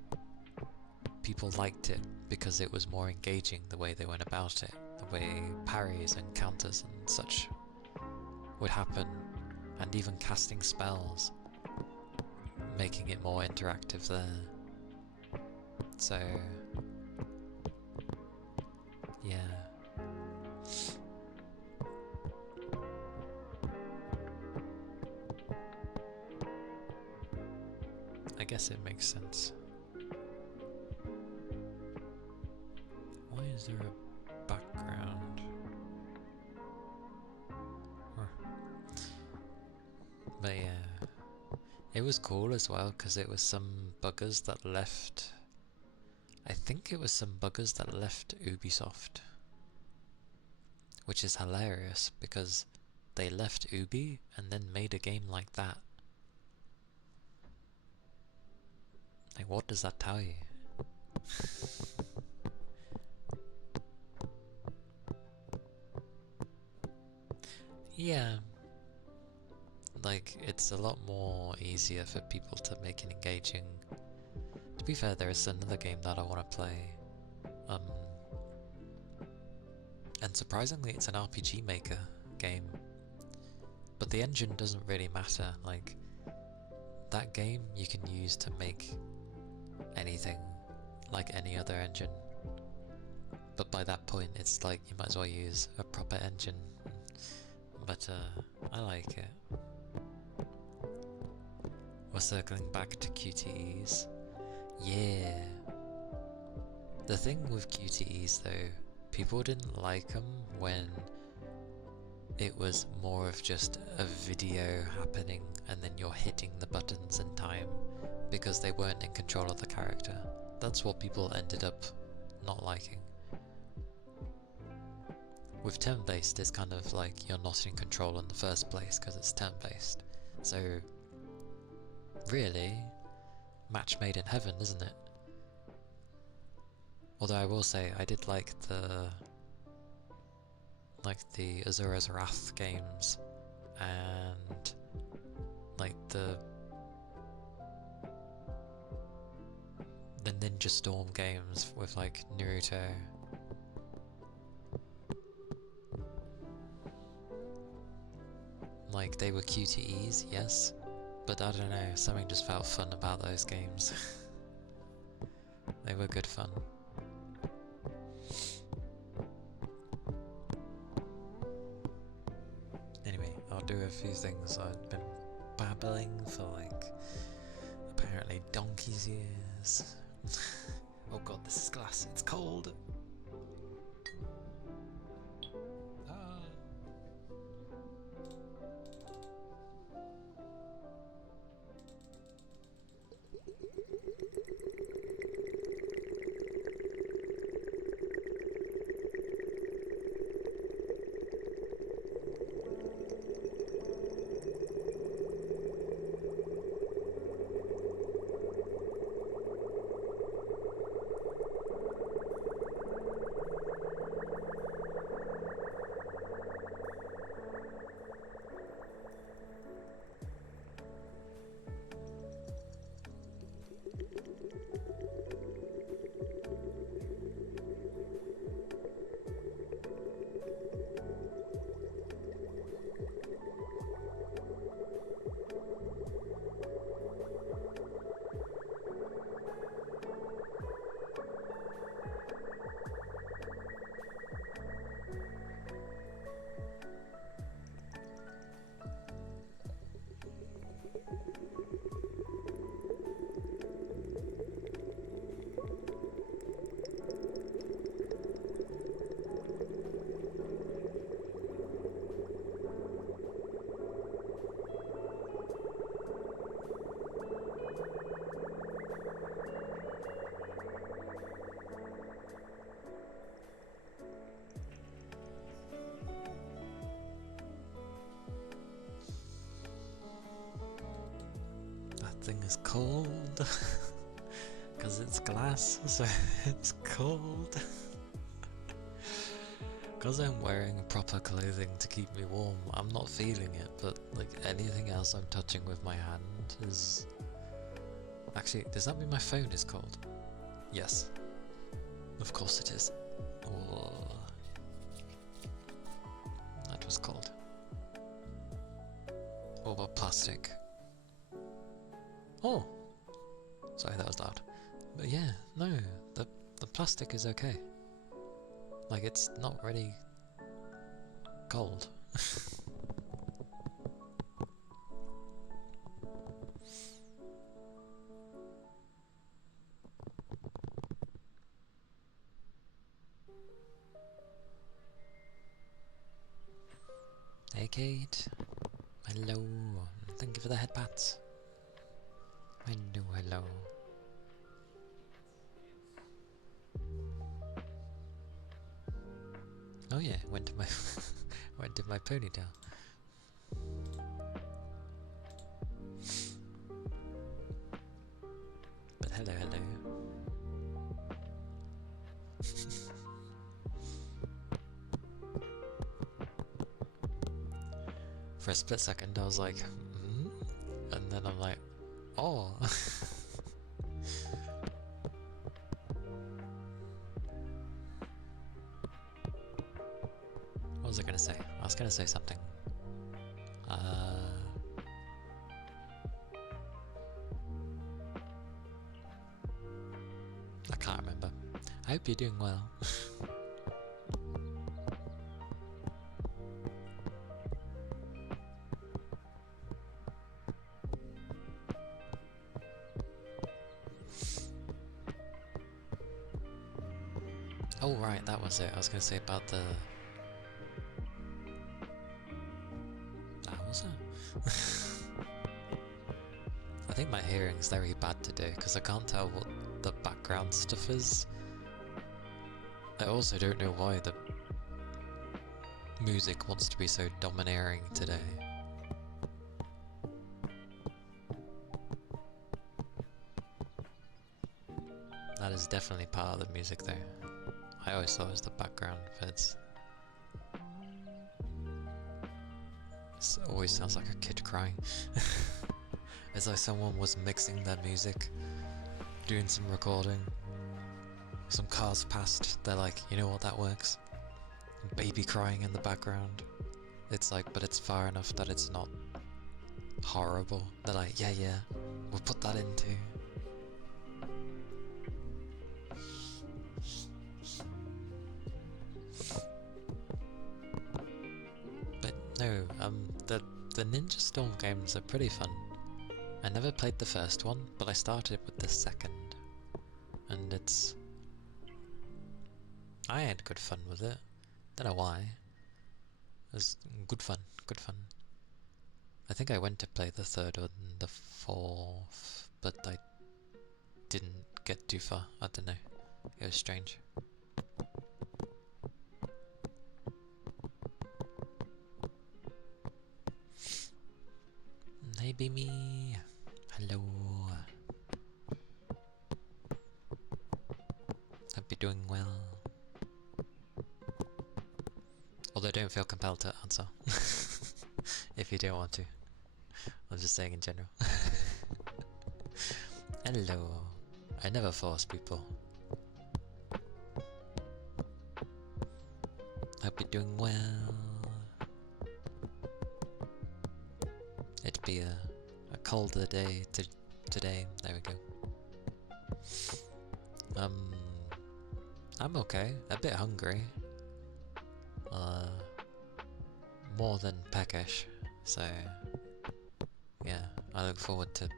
people liked it because it was more engaging the way they went about it, the way parries and counters and such would happen, and even casting spells, making it more interactive there. So, yeah. I guess it makes sense. Why is there a background? Huh. But yeah, it was cool as well because it was some buggers that left. I think it was some buggers that left Ubisoft, which is hilarious because they left Ubi and then made a game like that. Like, what does that tell you? Yeah. Like, it's a lot more easier for people to make it engaging. To be fair, there is another game that I want to play. And surprisingly, it's an RPG Maker game. But the engine doesn't really matter. Like, that game you can use to make anything, like any other engine. But by that point, it's like you might as well use a proper engine. But I like it. We're circling back to QTEs. Yeah. The thing with QTEs though, people didn't like them when it was more of just a video happening and then you're hitting the buttons in time because they weren't in control of the character. That's what people ended up not liking. With turn-based, it's kind of like you're not in control in the first place because it's turn-based. So, really, match made in heaven, isn't it? Although I will say, I did like the Azura's Wrath games, and like the Ninja Storm games with like Naruto. Like, they were QTEs, yes, but I don't know, something just felt fun about those games. They were good fun. Anyway, I'll do a few things. I've been babbling for like apparently donkey's years. Oh god, this is glass, it's cold! Ah. is cold. Because it's glass, so it's cold. Because I'm wearing proper clothing to keep me warm, I'm not feeling it, but like anything else I'm touching with my hand is... Actually, does that mean my phone is cold? Yes. Of course it is. Oh, that was cold. What about plastic? Oh! Sorry, that was loud. But yeah, no, the plastic is okay. Like, it's not really cold. Hey Kate. Hello. Thank you for the head pats. Hello, hello. Oh yeah, went to my went to my ponytail. But hello, hello. For a split second, I was like, and then I'm like, oh. What was I gonna say? I was gonna say something. I can't remember. I hope you're doing well. Oh right, that was it. I was gonna say about the... That was it? I think my hearing's very bad today, because I can't tell what the background stuff is. I also don't know why the music wants to be so domineering today. That is definitely part of the music though. I always thought it was the background, but it always sounds like a kid crying. As though someone was mixing their music, doing some recording. Some cars passed, they're like, you know what, that works? Baby crying in the background. It's like, but it's far enough that it's not horrible. They're like, yeah, we'll put that in too. But no, the Ninja Storm games are pretty fun. I never played the first one, but I started with the second. And I had good fun with it. Don't know why. It was good fun, good fun. I think I went to play the third or the fourth, but I didn't get too far. I don't know. It was strange. Maybe me. Hello. Hope you're doing well. Although don't feel compelled to answer. If you don't want to. I'm just saying in general. Hello. I never force people. Hope you're doing well. It'd be a colder day today. There we go. I'm okay. A bit hungry. More than peckish. So yeah, I look forward to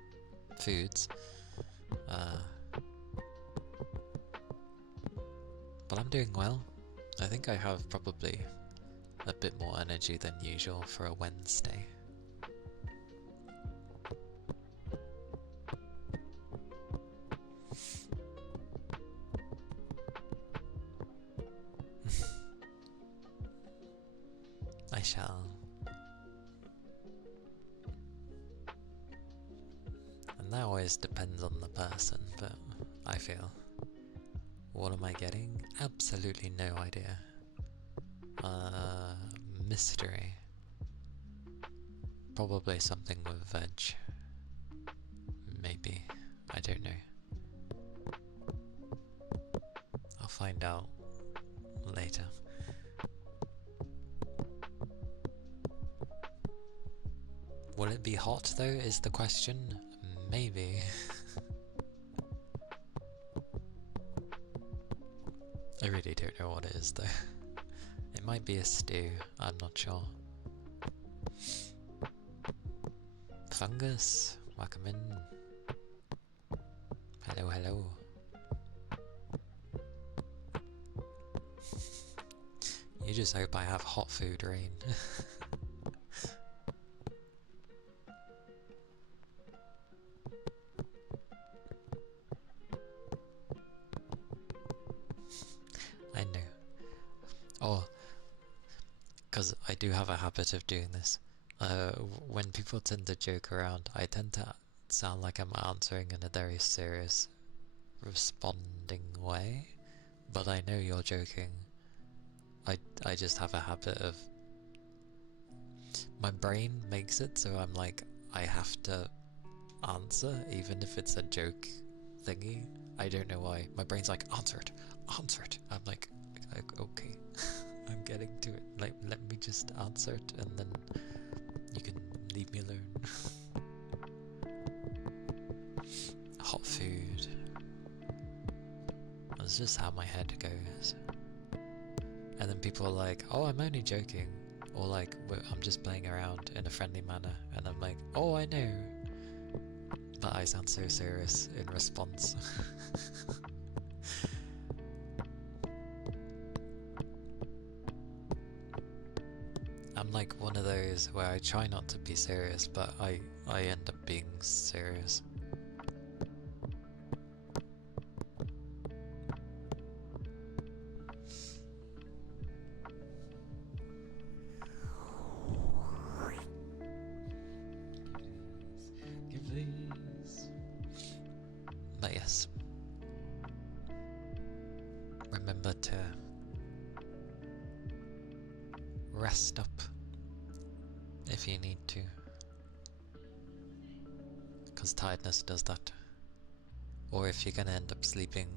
foods. But I'm doing well. I think I have probably a bit more energy than usual for a Wednesday. I shall. And that always depends on the person, but I feel. What am I getting? Absolutely no idea. Mystery. Probably something with veg. Maybe. I don't know. I'll find out later. Will it be hot though, is the question? Maybe. I really don't know what it is though. It might be a stew, I'm not sure. Fungus, welcome in. Hello, hello. You just hope I have hot food, Rain. I know. Oh, because I do have a habit of doing this. When people tend to joke around, I tend to sound like I'm answering in a very serious, responding way. But I know you're joking. I just have a habit of... My brain makes it so I'm like, I have to answer, even if it's a joke thingy. I don't know why. My brain's like, answer it, answer it. I'm like okay, I'm getting to it. Like, let me just answer it, and then you can leave me alone. Hot food. That's just how my head goes. And then people are like, oh, I'm only joking. Or like, I'm just playing around in a friendly manner. And I'm like, oh, I know. But I sound so serious in response. I'm like one of those where I try not to be serious, but I end up being serious. But yes, remember to rest up if you need to, because tiredness does that. Or if you're gonna end up sleeping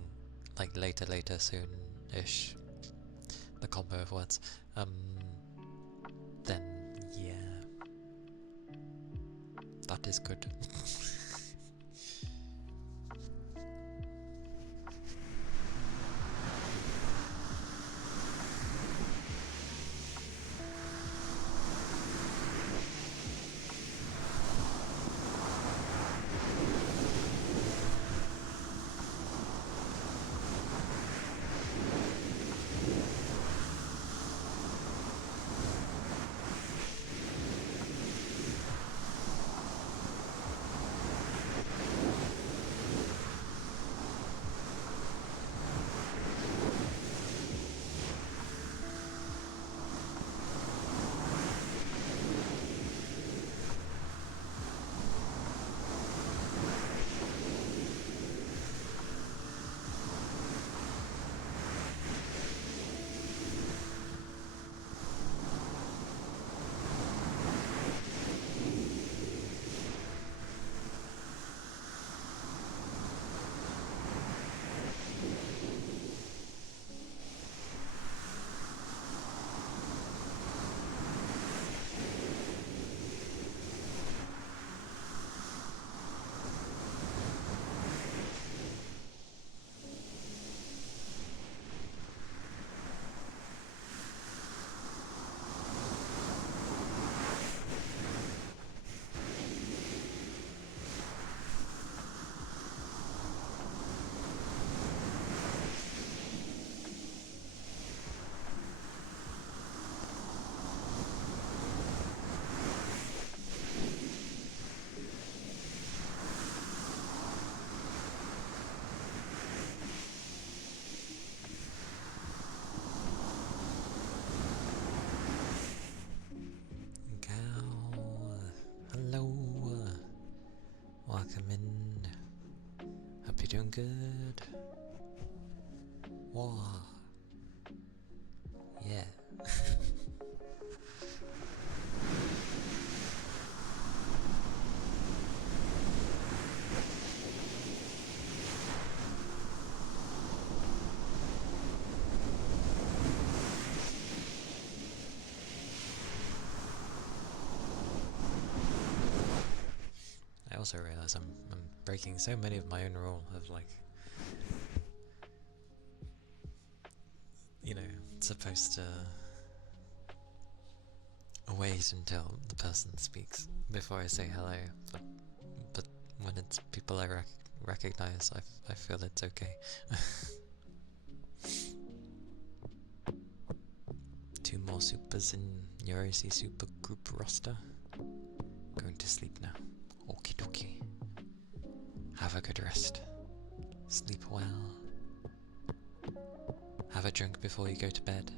like later soon-ish, the combo of words, then yeah, that is good. doing good? Wow. Yeah. I also realise I'm breaking so many of my own rules of like, you know, supposed to wait until the person speaks before I say hello, but when it's people I recognise, I feel it's okay. 2 more supers in Eurosea Super Group roster. Going to sleep now. Okie dokie. Have a good rest. Sleep well. Have a drink before you go to bed.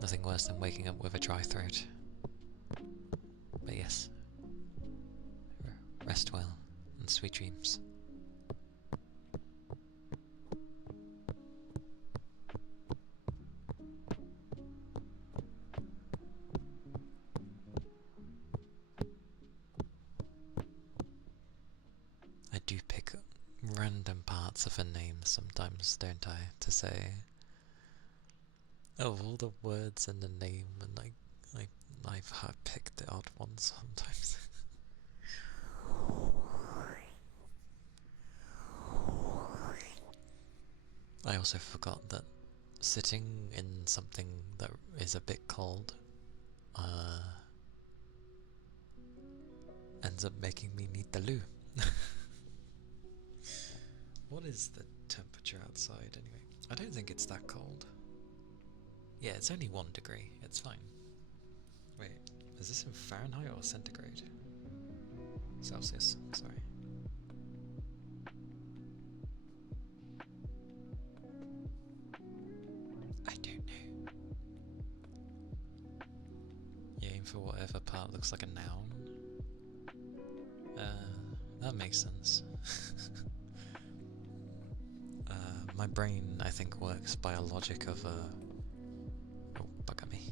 Nothing worse than waking up with a dry throat. But yes, rest well and sweet dreams. I do pick random parts of a name sometimes, don't I, to say, of all the words in the name, and I've picked the odd ones sometimes. I also forgot that sitting in something that is a bit cold ends up making me need the loo. What is the temperature outside anyway? I don't think it's that cold. Yeah, it's only 1 degree, it's fine. Wait, is this in Fahrenheit or centigrade? Celsius, sorry. I don't know. You aim for whatever part looks like a noun. That makes sense. My brain, I think, works by a logic of oh, bugger me.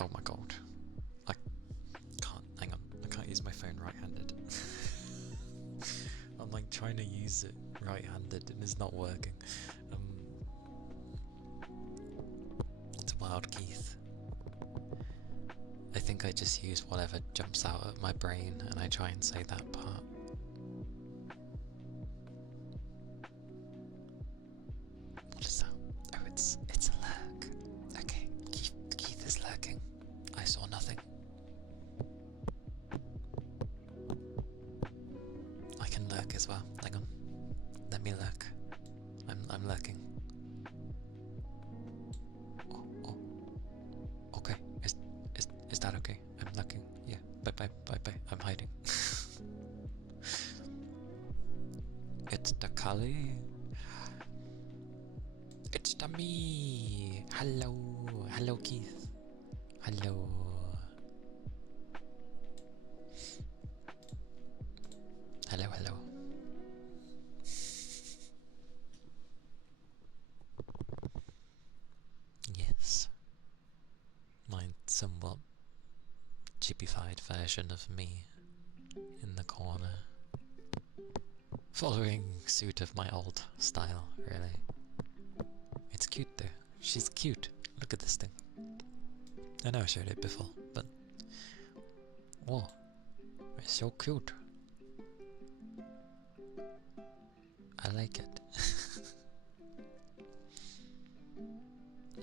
Oh my god. I can't use my phone right-handed. I'm like trying to use it right-handed and it's not working. It's wild, Keith. I think I just use whatever jumps out at my brain and I try and say that part. What is that? Oh, it's a lurk. Okay, Keith is lurking. I saw nothing. I can lurk as well. Hang on. Let me lurk. I'm lurking. Oh. Okay. Is that okay? I'm lurking. Yeah. Bye. I'm hiding. It's the Kali. It's the me. Hello, Keith. Hello. Hello. Yes. My somewhat chibified version of me in the corner. Following suit of my old style, really. It's cute though. She's cute. Look at this thing. I know I showed it before, but... whoa. It's so cute. I like it.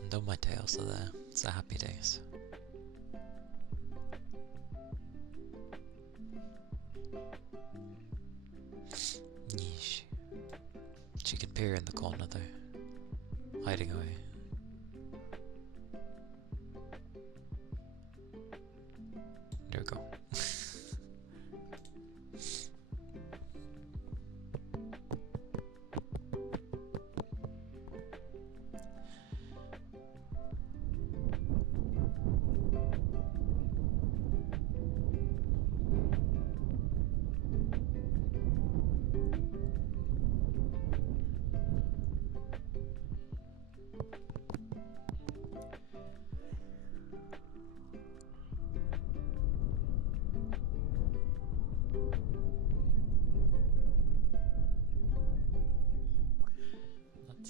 And all my tails are there. It's a happy days. Yeesh. She can peer in the corner though, hiding away. There we go.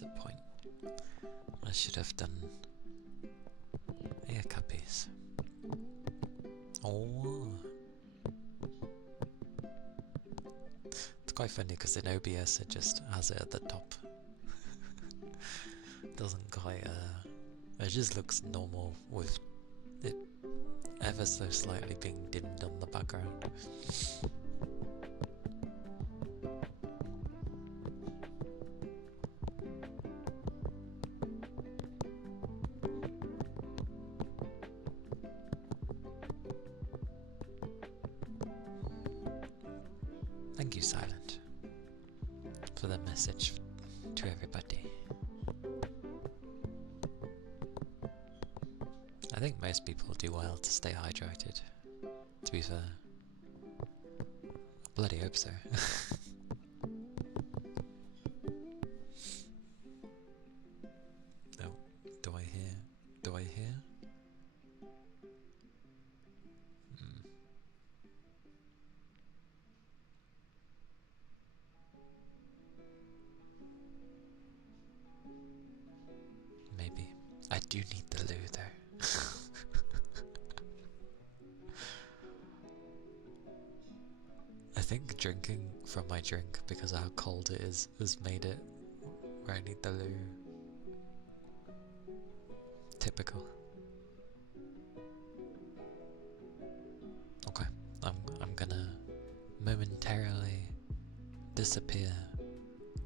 a point. I should have done ear cuppies. Oh, it's quite funny because in OBS it just has it at the top. Doesn't quite. It just looks normal with it ever so slightly being dimmed on the background. Thank you, Silent, for the message to everybody. I think most people do well to stay hydrated, to be fair. Bloody hope so. Oh, do I hear? Do I hear? Maybe. I do need the loo though. I think drinking from my drink, because of how cold it is, has made it where I need the loo. Typical. Okay, I'm gonna momentarily disappear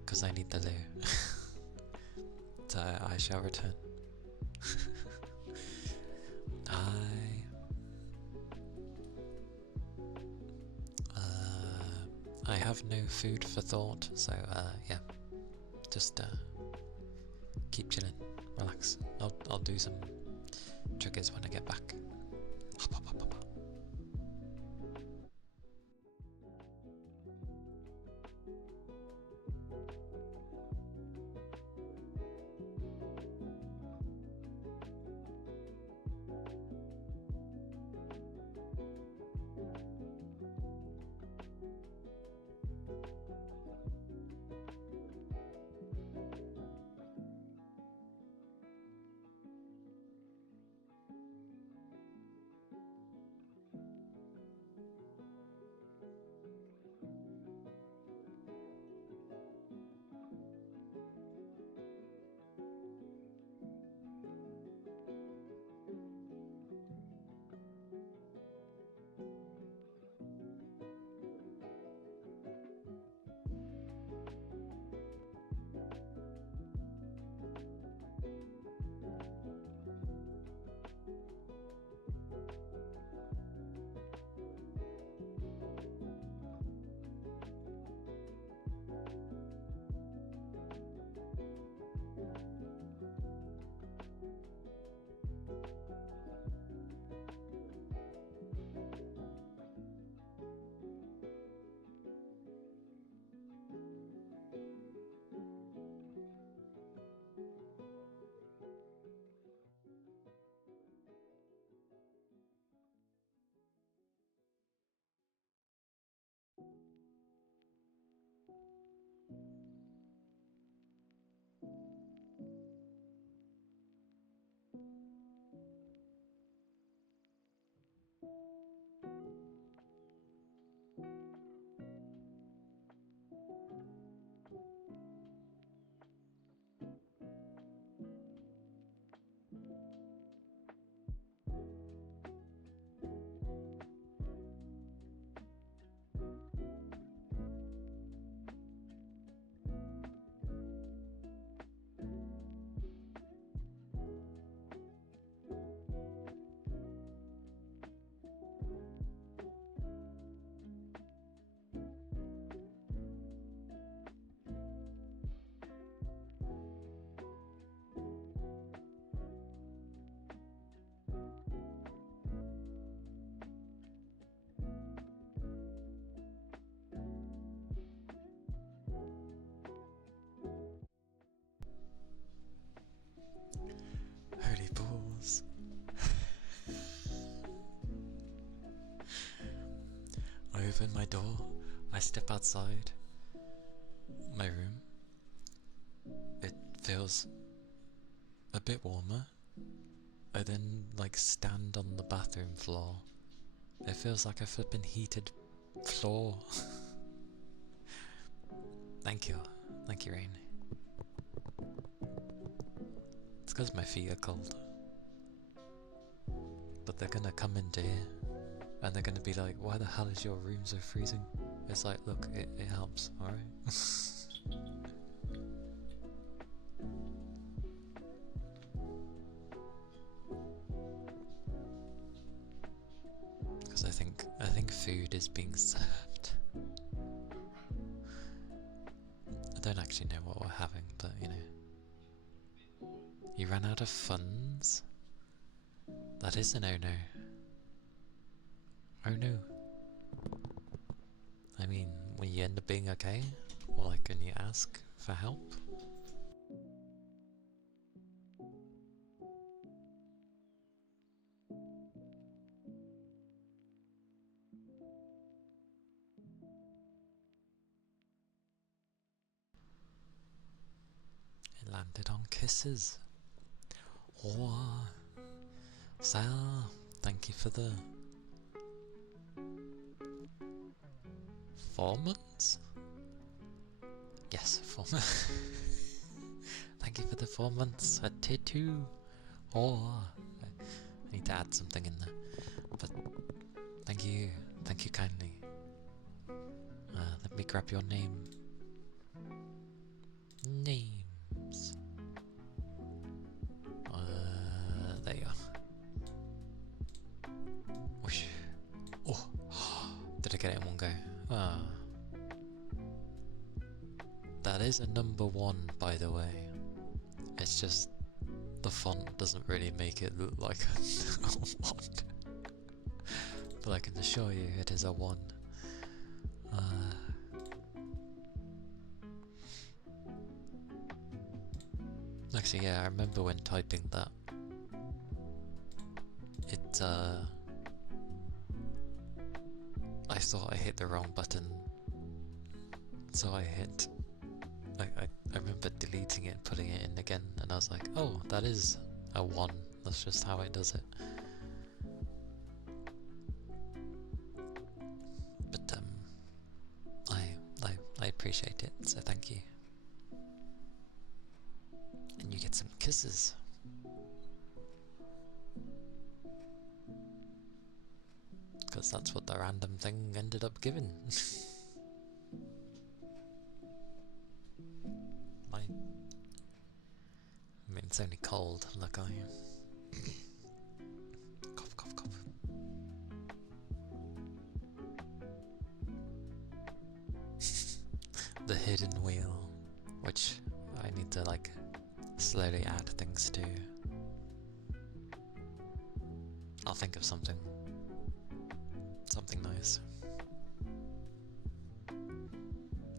because I need the loo. So I shall return. I have no food for thought, so yeah, just keep chilling, relax. I'll do some triggers when I get back. Hop, hop, hop, hop, hop. Holy balls. I open my door, I step outside my room. It feels a bit warmer. I then like stand on the bathroom floor. It feels like a flippin' heated floor. Thank you, Rain. It's because my feet are cold. But they're gonna come into here and they're gonna be like, why the hell is your room so freezing? It's like, look, it helps, alright? Because I think food is being served. I don't actually know what we're having, but you know. You ran out of funds? That is an oh no. Oh no. I mean, when you end up being okay, or like when you ask for help. It landed on kisses. Oh, Sal, thank you for the 4 months? Yes, 4 months. Thank you for the 4 months. A tattoo. Oh, I need to add something in there. But thank you kindly. Let me grab your name. Names. There you are. Whoosh. Oh, did I get it in one go? Ah. That is a number 1, by the way. It's just the font doesn't really make it look like a 1. But I can assure you it is a 1. Actually, yeah, I remember when typing that. I thought I hit the wrong button. So I remember deleting it and putting it in again, and I was like, oh, that is a 1. That's just how it does it. But I appreciate it, so thank you. And you get some kisses. Because that's what the random thing ended up giving. I mean, it's only cold, look, I am. Cough, cough, cough. The hidden wheel, which I need to like slowly add things to. I'll think of something nice.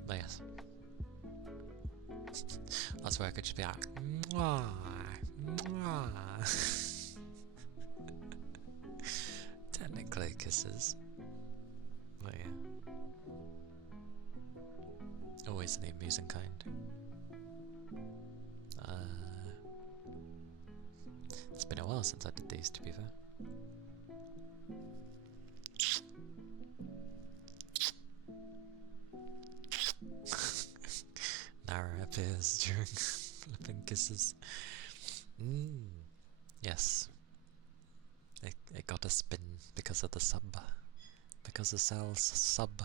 But yes. That's where I could just be like, mwah, mwah. Technically kisses. But yeah. Always the amusing kind. It's been a while since I did these, to be fair. Nara appears during flipping kisses. Yes. It got a spin because of the sub. Because of Sal's sub.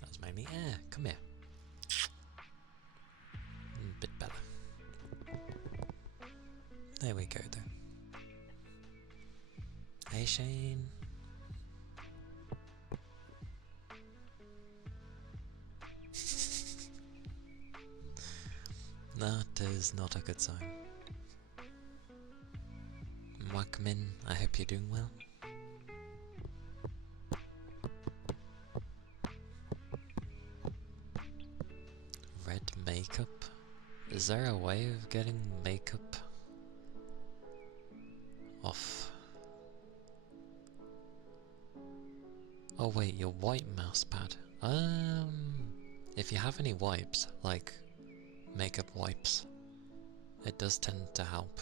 That's made me air. Come here. Bit better. There we go then. Hey Shane. That is not a good sign. Wakmin, I hope you're doing well. Is there a way of getting makeup off? Oh wait, your white mousepad. If you have any wipes, like makeup wipes, it does tend to help.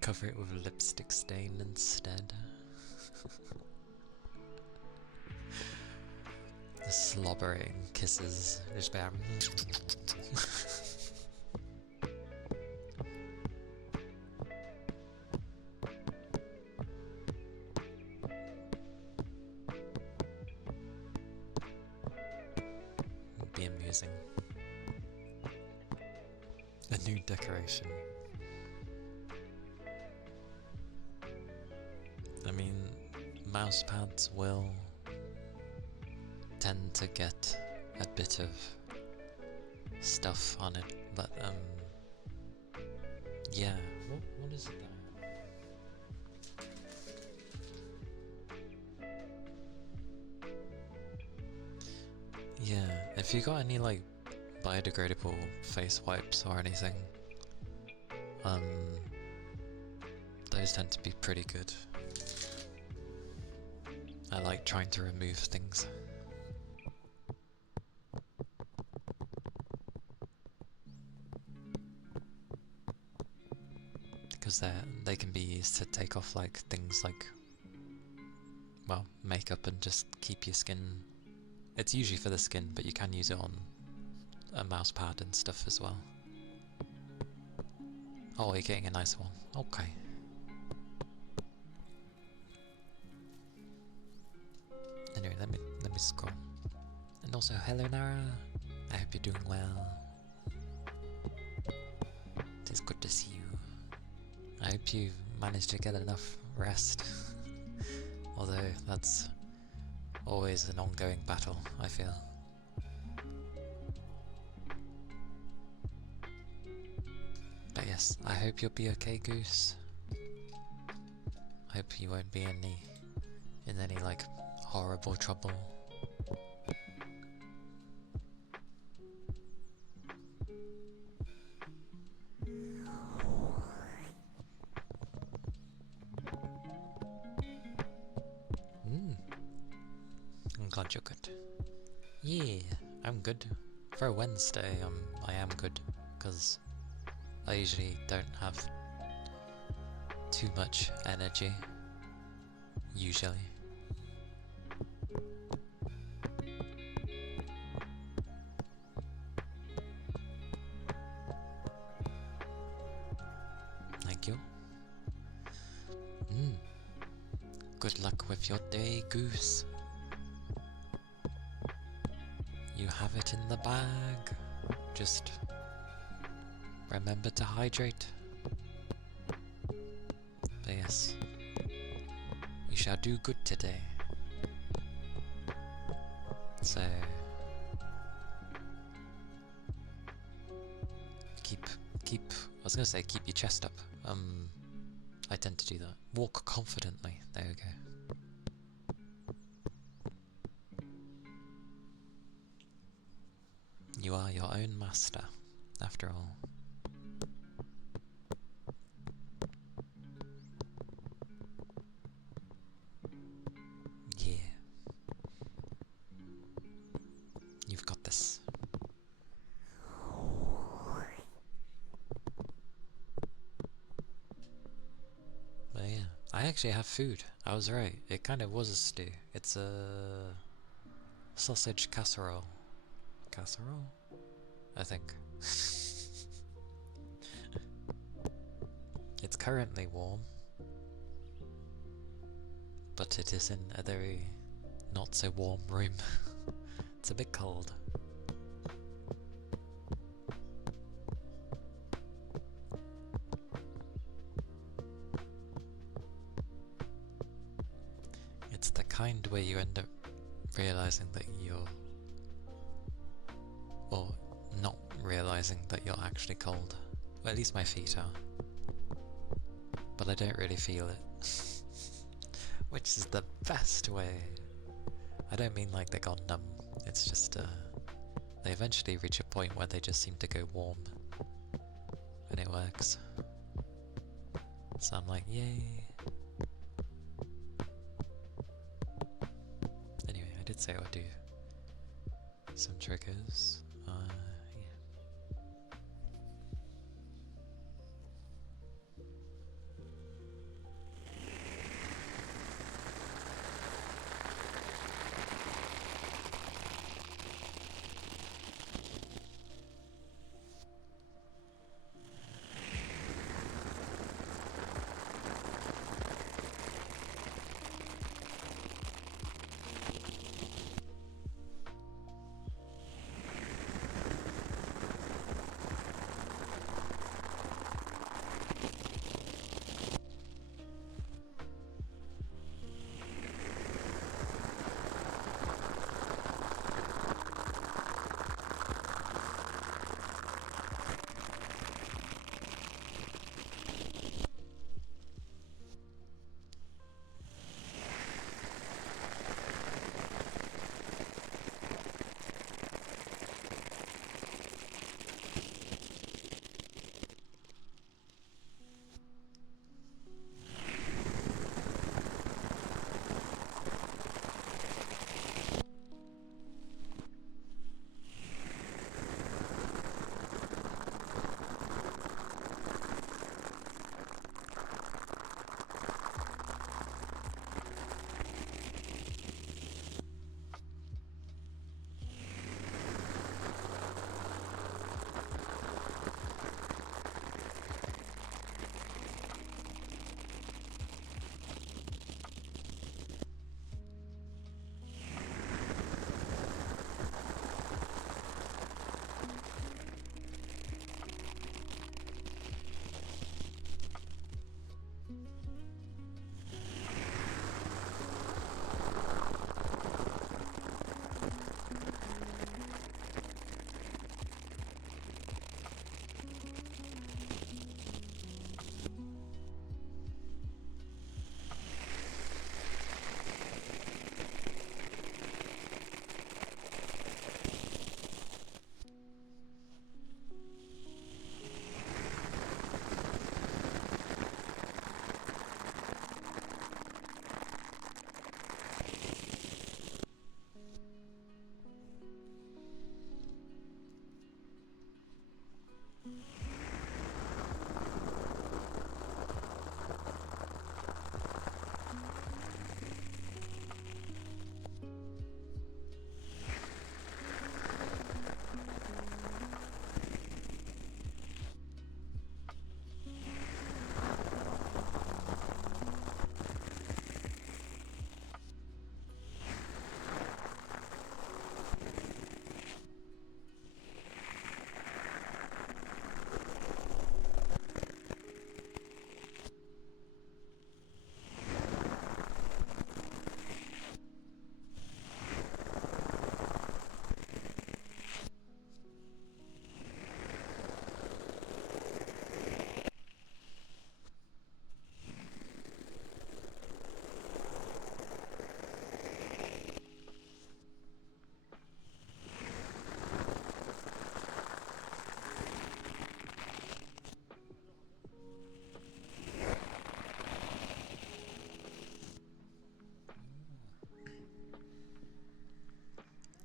Cover it with a lipstick stain instead. The slobbering kisses. Just bam. Be amusing. A new decoration. I mean, mousepads will tend to get a bit of stuff on it, but yeah. What is it there? Yeah, if you got any like biodegradable face wipes or anything, those tend to be pretty good. I like trying to remove things. Because they can be used to take off like things like, well, makeup and just keep your skin. It's usually for the skin, but you can use it on a mouse pad and stuff as well. Oh, you're getting a nice one. Okay. Anyway, let me scroll. And also, hello Nara. I hope you're doing well. It is good to see you. I hope you've managed to get enough rest. Although that's always an ongoing battle, I feel. But yes, I hope you'll be okay, Goose. I hope you won't be in any like horrible trouble. I'm glad you're good. Yeah, I'm good. For a Wednesday, I am good, because I usually don't have too much energy, usually. Thank you. Good luck with your day, Goose. You have it in the bag. Just remember to hydrate. But yes, you shall do good today. So keep I was gonna say keep your chest up. I tend to do that. Walk confidently. There we go. You are your own master, after all. Yeah. You've got this. But yeah, I actually have food. I was right. It kind of was a stew. It's a sausage casserole. Casserole? I think. It's currently warm, but it is in a very not so warm room. It's a bit cold. It's the kind where you end up realizing that or not realizing that you're actually cold. Well, at least my feet are. But I don't really feel it. Which is the best way I don't mean like they got numb, it's just they eventually reach a point where they just seem to go warm. And it works. So I'm like, yay! Anyway, I did say I would do some triggers. Yeah.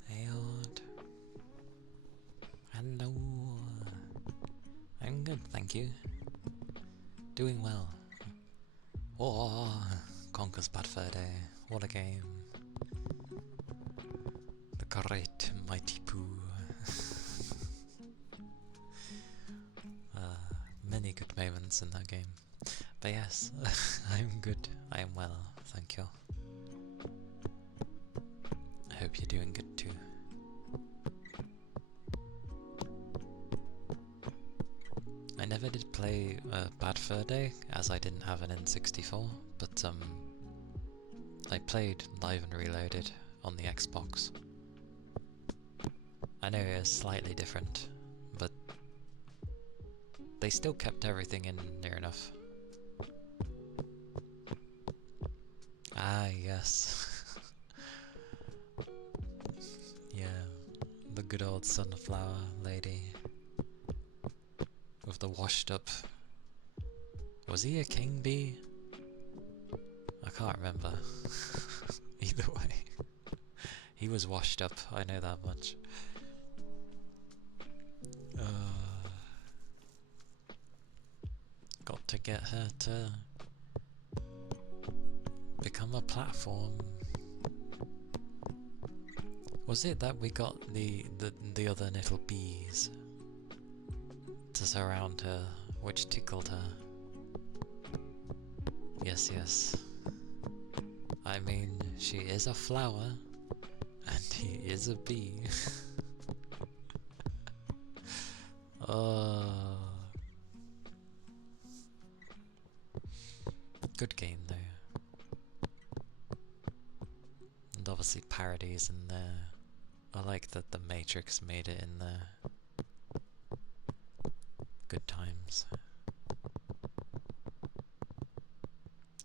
Hey, old. Hello. I'm good, thank you. Doing well. Oh, Conker's Bad Fur Day. What a game. The great mighty Pooh. Many good moments in that game. But yes, I'm good. I am well, thank you. I hope you're doing good too. I never did play Bad Fur Day, as I didn't have an N64, but I played Live and Reloaded on the Xbox. I know it was slightly different, but they still kept everything in near enough. Ah, yes. good old sunflower lady with the washed up. Was he a king bee? I can't remember. Either way, he was washed up, I know that much. Got to get her to become a platform. Was it that we got the other little bees to surround her, which tickled her? Yes, yes. I mean, she is a flower, and he is a bee. Good game though. And obviously parodies in there. I like that the Matrix made it in there. Good times.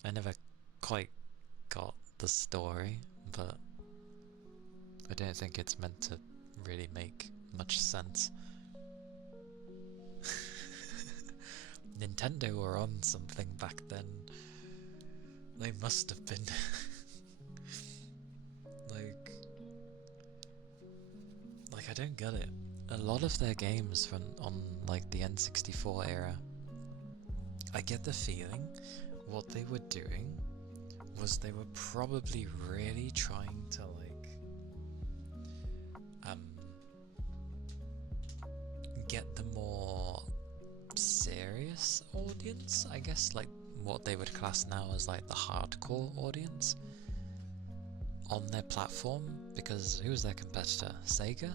I never quite got the story, but I don't think it's meant to really make much sense. Nintendo were on something back then. They must have been. like I don't get it. A lot of their games from on like the N64 era, I get the feeling what they were doing was they were probably really trying to get the more serious audience, I guess, like what they would class now as like the hardcore audience on their platform, because who was their competitor? Sega?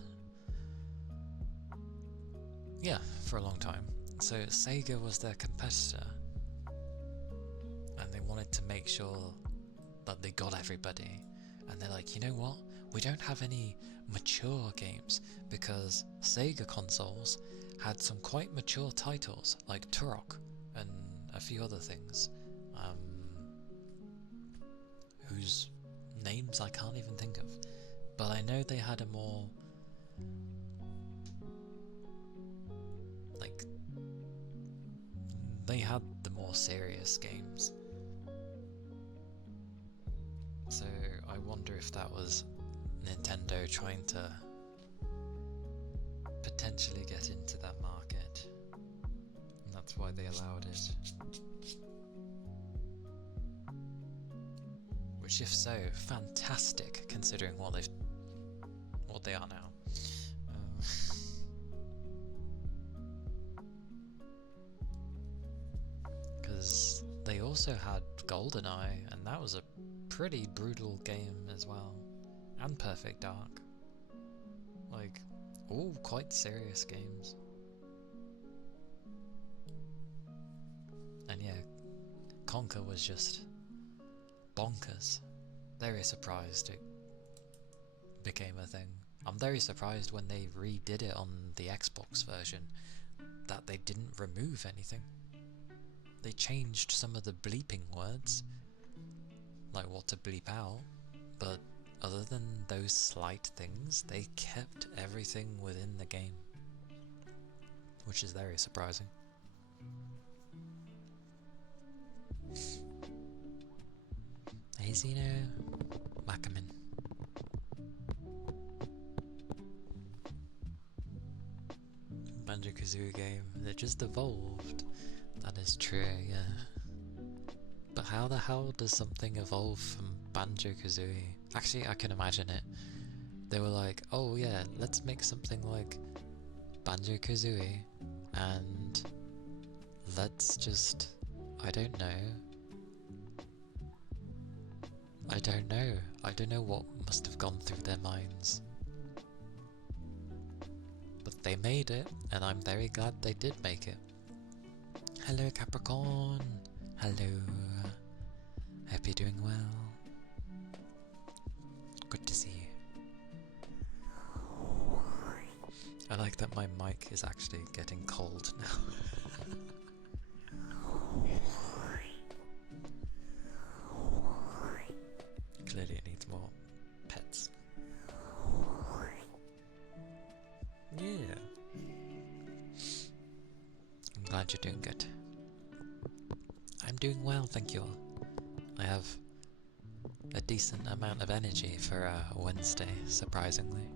Yeah, for a long time. So Sega was their competitor, and they wanted to make sure that they got everybody, and they're like, you know what, we don't have any mature games, because Sega consoles had some quite mature titles like Turok and a few other things, whose names I can't even think of, but I know they had a more like, they had the more serious games. So I wonder if that was Nintendo trying to potentially get into that market, and that's why they allowed it. Which, if so, fantastic considering what they are now. Because they also had GoldenEye, and that was a pretty brutal game as well, and Perfect Dark. Like, all quite serious games. And yeah, Conker was just bonkers. Very surprised it became a thing. I'm very surprised when they redid it on the Xbox version that they didn't remove anything. They changed some of the bleeping words, like what to bleep out, but other than those slight things, they kept everything within the game, which is very surprising. Hey Zeno, Wackerman. Banjo-Kazooie game, they just evolved. That is true, yeah. But how the hell does something evolve from Banjo-Kazooie? Actually, I can imagine it. They were like, oh yeah, let's make something like Banjo-Kazooie, and let's just, I don't know what must have gone through their minds. But they made it, and I'm very glad they did make it. Hello Capricorn! Hello! Hope you're doing well. Good to see you. I like that my mic is actually getting cold now. Clearly it needs more pets. you're doing good. I'm doing well, thank you. I have a decent amount of energy for a Wednesday, surprisingly.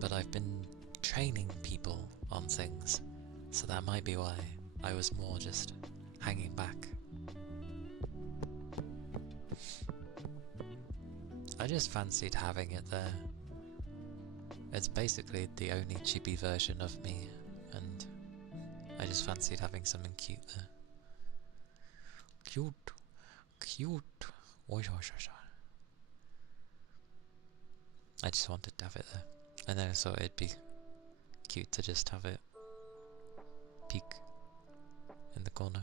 But I've been training people on things, so that might be why I was more just hanging back. I just fancied having it there. It's basically the only chibi version of me, and I just fancied having something cute there. Cute, cute. I just wanted to have it there, and then I thought it'd be cute to just have it peek in the corner.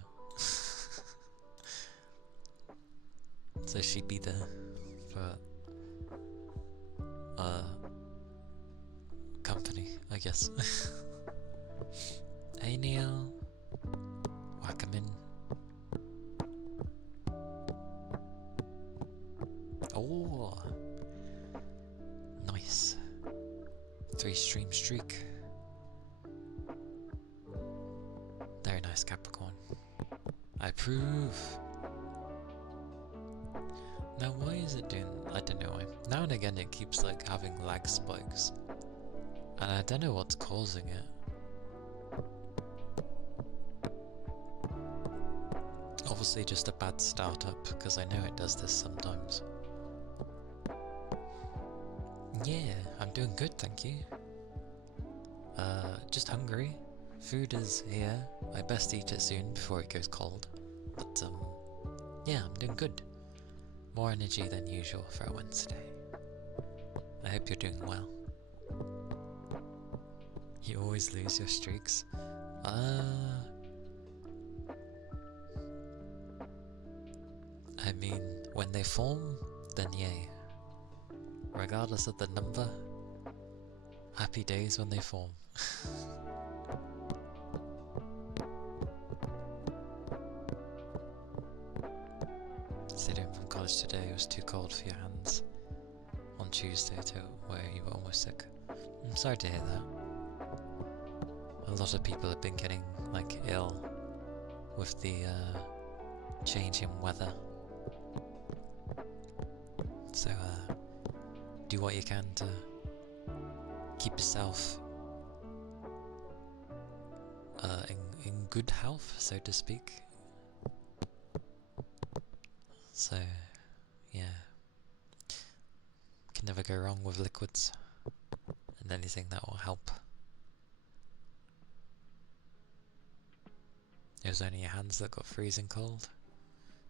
So she'd be there for company, I guess. Hey Neil, Wackerman. Oh, nice. 3-stream streak. Very nice, Capricorn. I approve. Now why is it doing, I don't know why. Now and again it keeps like having lag spikes. And I don't know what's causing it. Obviously just a bad startup, because I know it does this sometimes. Yeah, I'm doing good, thank you. Just hungry. Food is here. I best eat it soon before it goes cold. But yeah, I'm doing good. More energy than usual for a Wednesday. I hope you're doing well. You always lose your streaks? I mean, when they form, then yay. Regardless of the number, happy days when they form. Stayed home from college today, it was too cold for your hands. On Tuesday to where you were almost sick. I'm sorry to hear that. A lot of people have been getting like ill with the change in weather. So do what you can to keep yourself in good health, so to speak. So yeah, can never go wrong with liquids and anything that will help. It was only your hands that got freezing cold.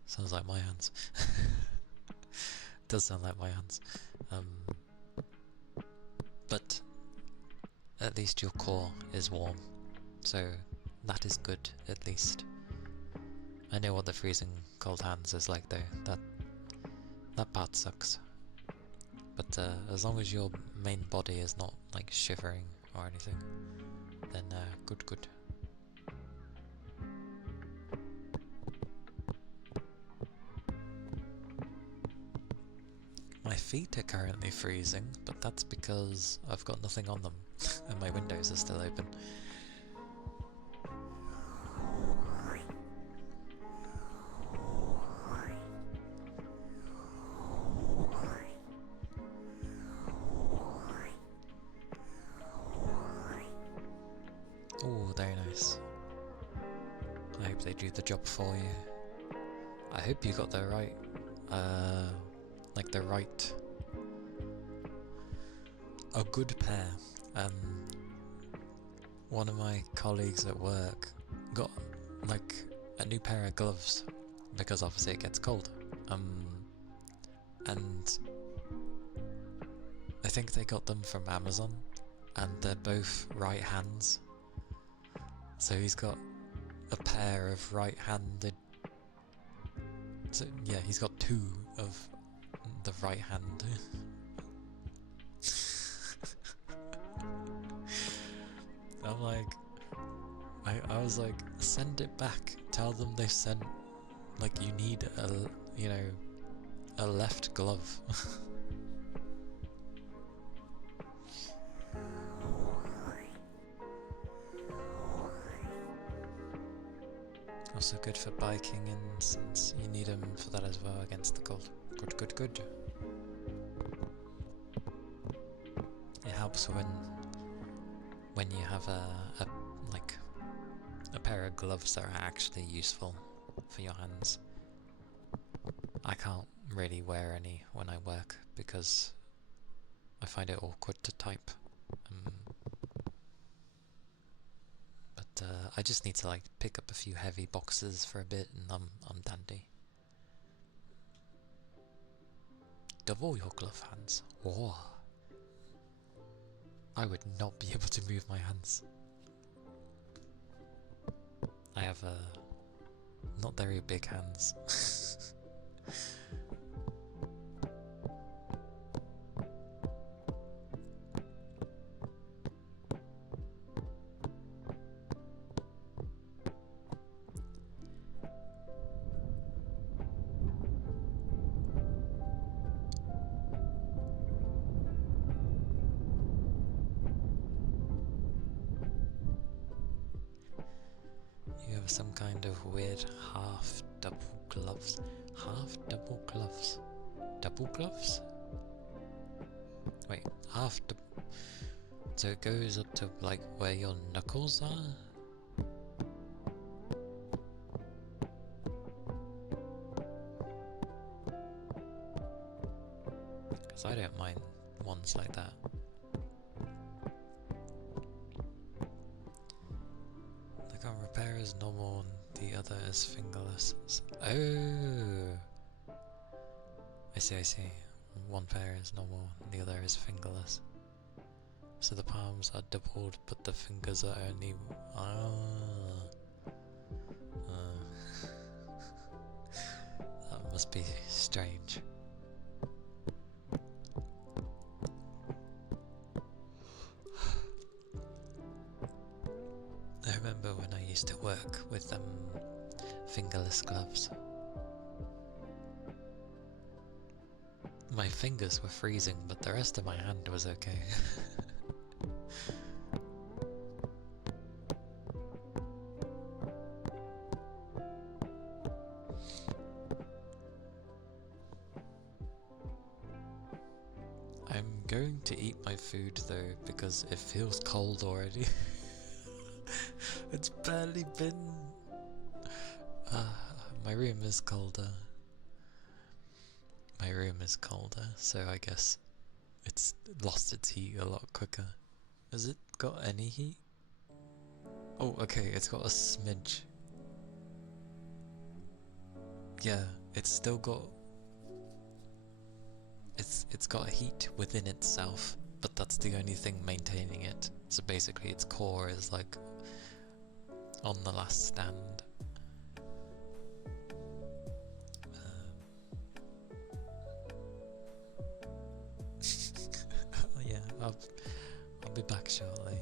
Sounds like my hands. Does sound like my hands. But at least your core is warm, so that is good, at least. I know what the freezing cold hands is like though. That part sucks. But as long as your main body is not like shivering or anything, then good. My feet are currently freezing, but that's because I've got nothing on them and my windows are still open. Oh, very nice. I hope they do the job for you. I hope you got the right, a good pair. One of my colleagues at work got like a new pair of gloves because obviously it gets cold. And I think they got them from Amazon, and they're both right hands. So he's got a pair of right-handed. So yeah, he's got two of the right hand. I'm like, I was like, send it back. Tell them they sent, like, you need a left glove. Also good for biking, and since you need them for that as well against the cold. Good, good, good. It helps when you have a pair of gloves that are actually useful for your hands. I can't really wear any when I work because I find it awkward to type. But I just need to like pick up a few heavy boxes for a bit, and I'm dandy. Double your glove hands. Oh, I would not be able to move my hands. I have not very big hands. You have some kind of weird half double gloves. Half double gloves. Double gloves? Wait, half double. So it goes up to like where your knuckles are? Because I don't mind ones like that. The gun repair is normal and the other is fingerless. Oh! I see, I see. One pair is normal and the other is fingerless. So the palms are doubled but the fingers are only... That must be strange. I remember when I used to work with fingerless gloves. My fingers were freezing, but the rest of my hand was okay. I'm going to eat my food though, because it feels cold already. It's barely been... my room is colder. My room is colder, so I guess it's lost its heat a lot quicker. Has it got any heat? Oh, okay, it's got a smidge. Yeah, it's still got... It's got heat within itself, but that's the only thing maintaining it. So basically its core is like on the last stand. Yeah, I'll be back shortly.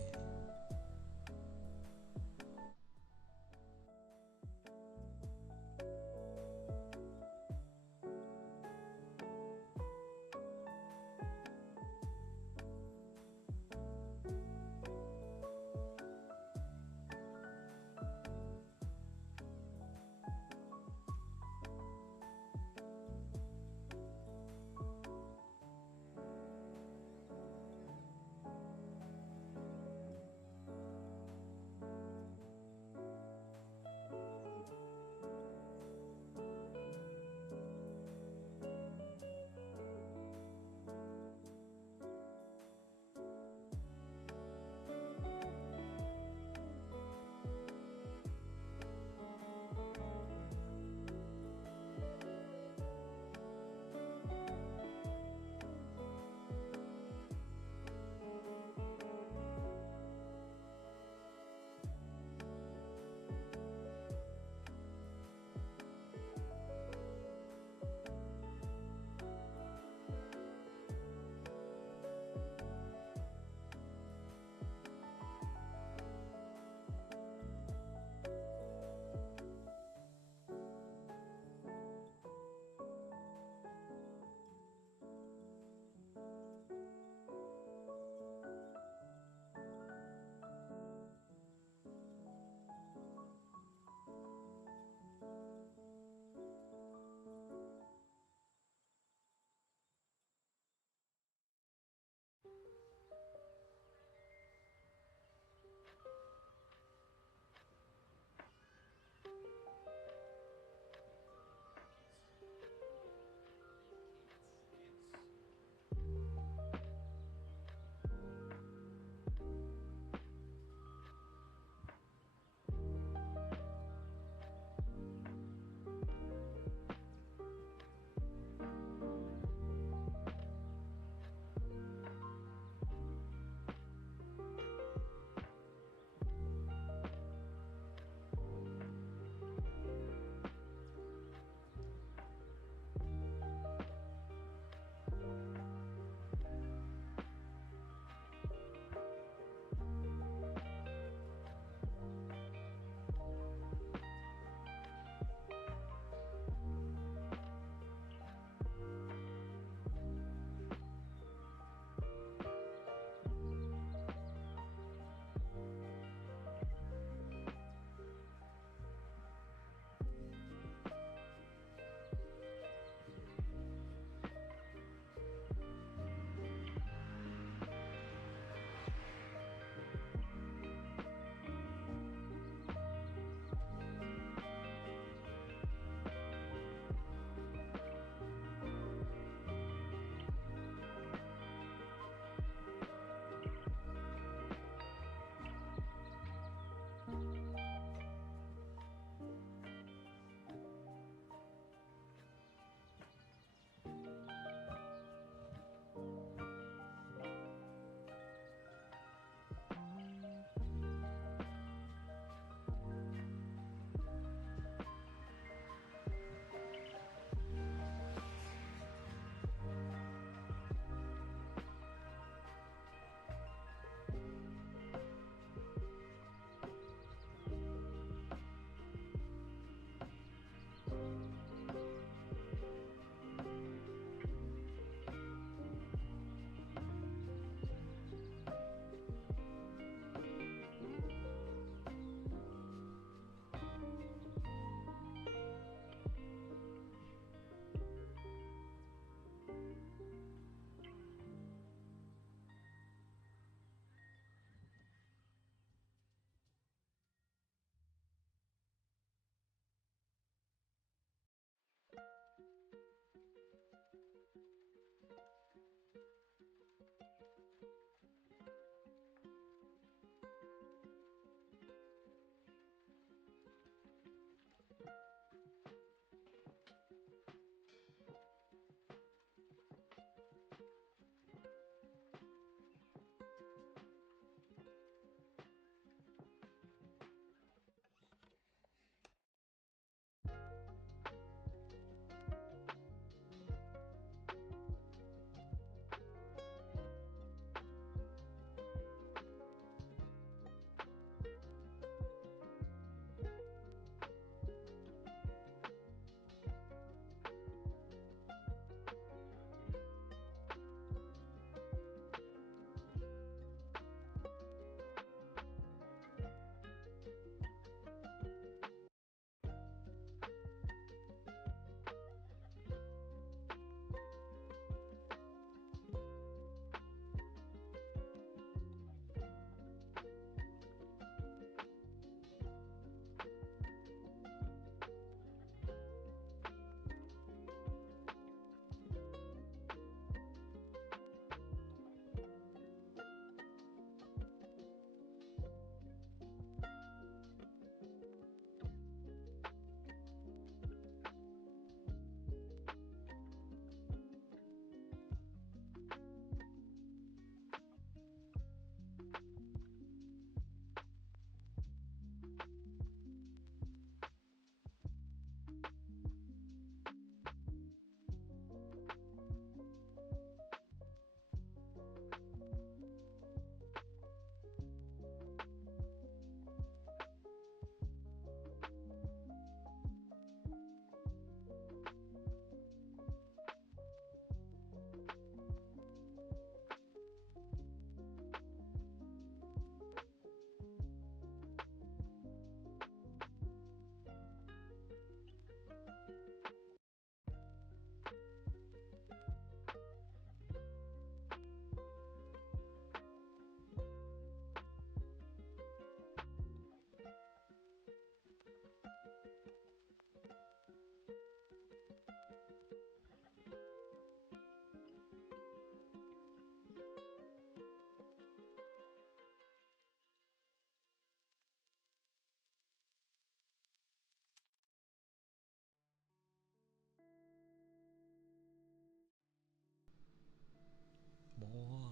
More.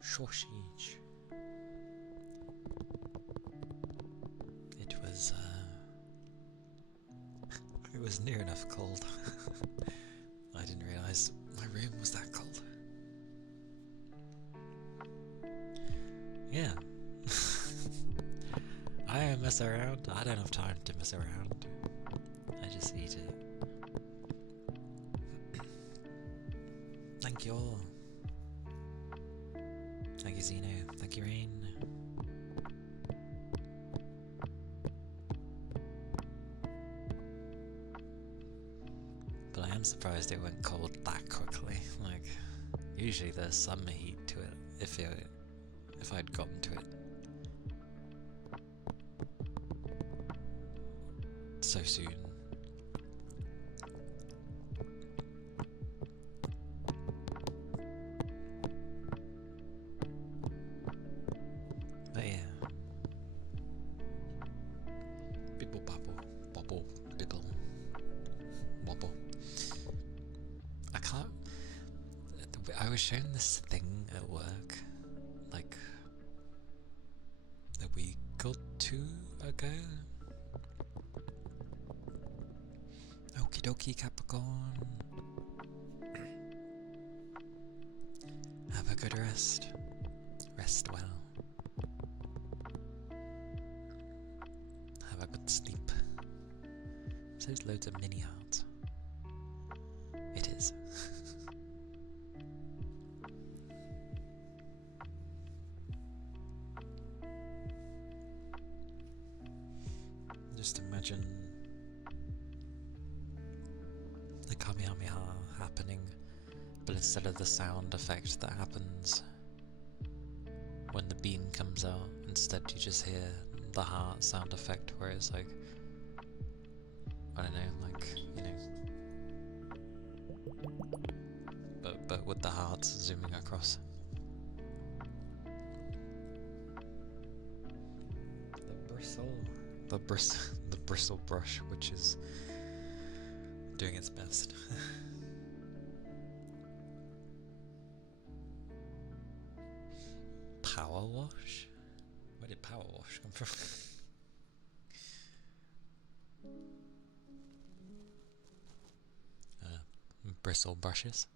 Sausage. It was near enough cold. I didn't realise my room was that cold. Yeah. I mess around. I don't have time to mess around. I just eat it. Thank you all. Thank you, Zeno. Thank you, Rain. But I am surprised it went cold that quickly. Like, usually there's some heat to it if I'd gotten to it so soon. But yeah. Bibble bobble, bobble, bibble, wobble. I can't. I was shown this thing at work, like a week or two ago. Okie dokie, Capricorn. Have a good rest. Rest well. Have a good sleep. So there's loads of mini hearts. It is. Just imagine the Kamehameha happening, but instead of the sound effect that happens when the beam comes out, instead you just hear the heart sound effect where it's like, I don't know, like, you know, but with the hearts zooming across. The bristle brush, which is doing its best. Power wash? Where did power wash come from? Bristle brushes.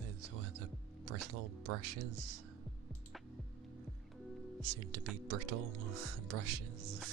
Those were the bristle brushes. Soon to be brittle brushes.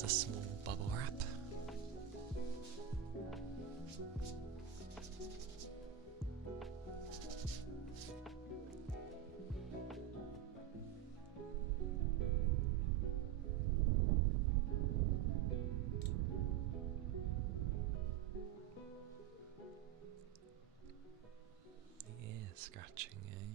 just a small bubble wrap. Yeah, scratching, eh?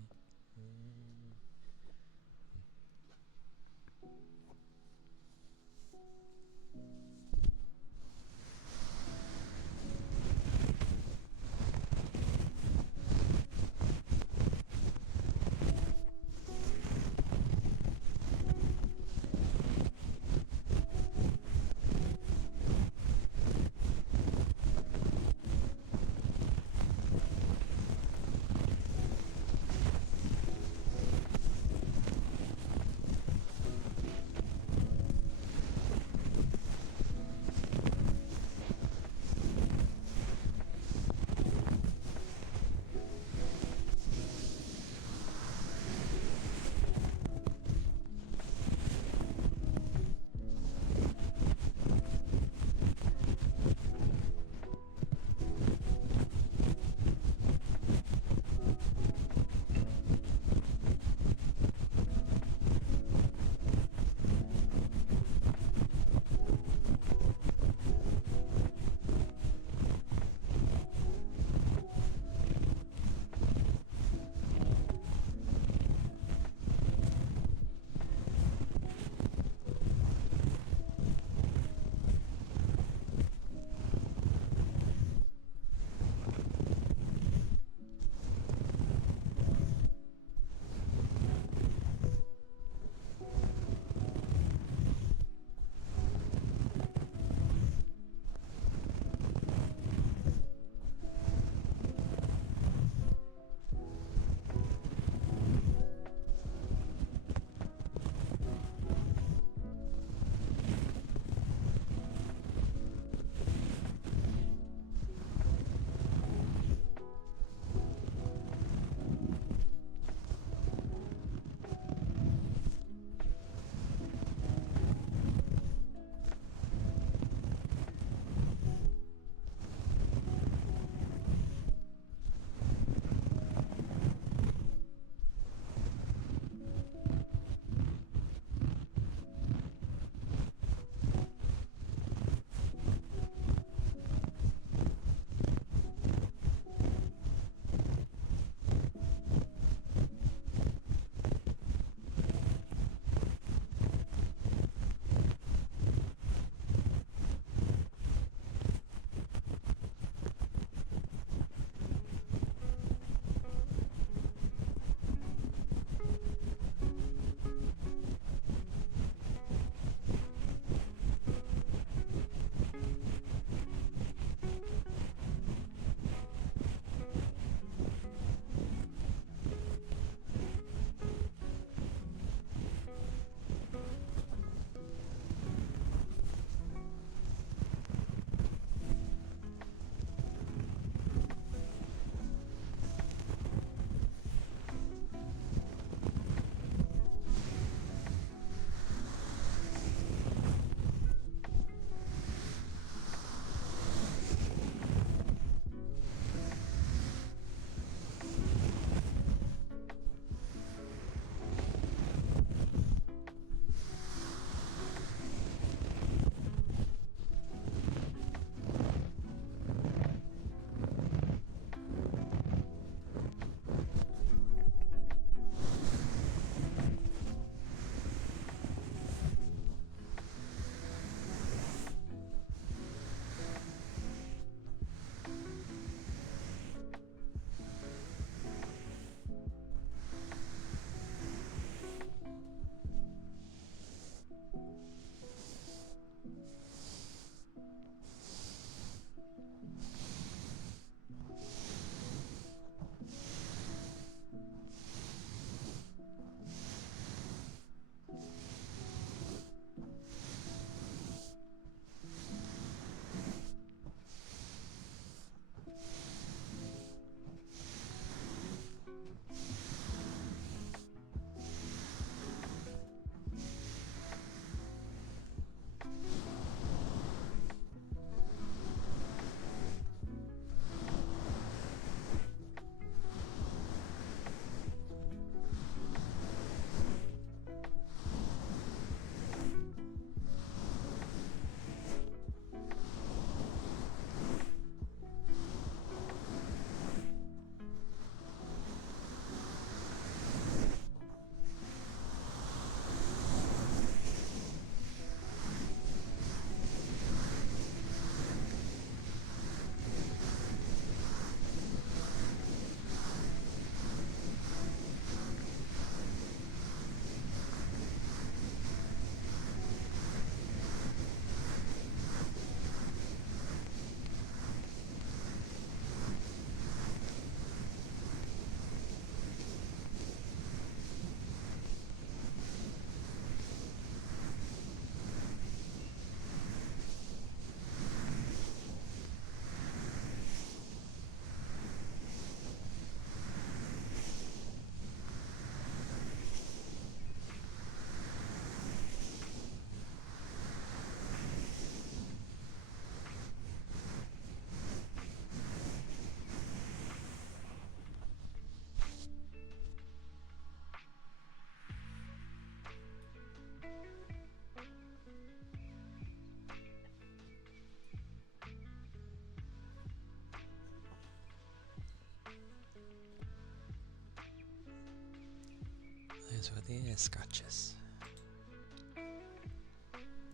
those were the ear scratches.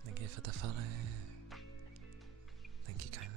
Thank you for the follow. Thank you kindly.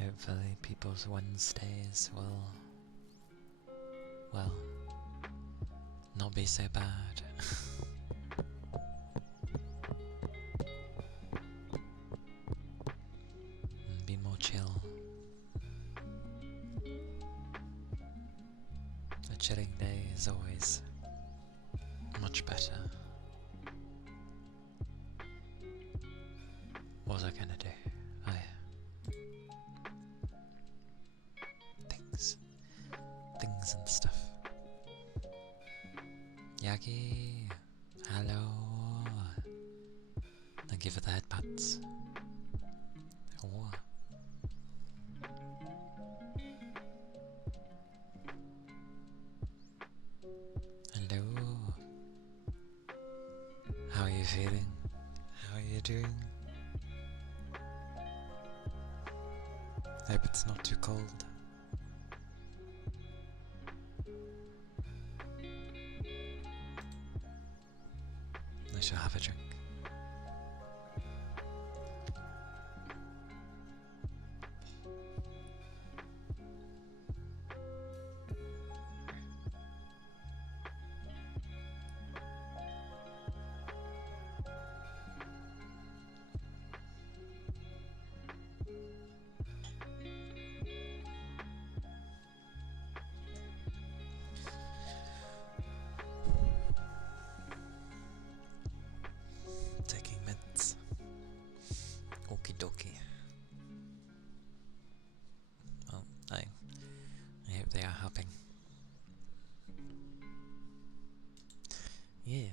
Hopefully people's Wednesdays will, well, not be so bad. And be more chill. A chilling day is always much better. What was I gonna do? Oh yeah. Things and stuff. Yagi, hello. Thank you for the headpats. Oh. Hello. How are you feeling? How are you doing? Hope it's not too cold. I shall have a drink. Taking meds. Okie dokie. Well, I hope they are helping. Yeah,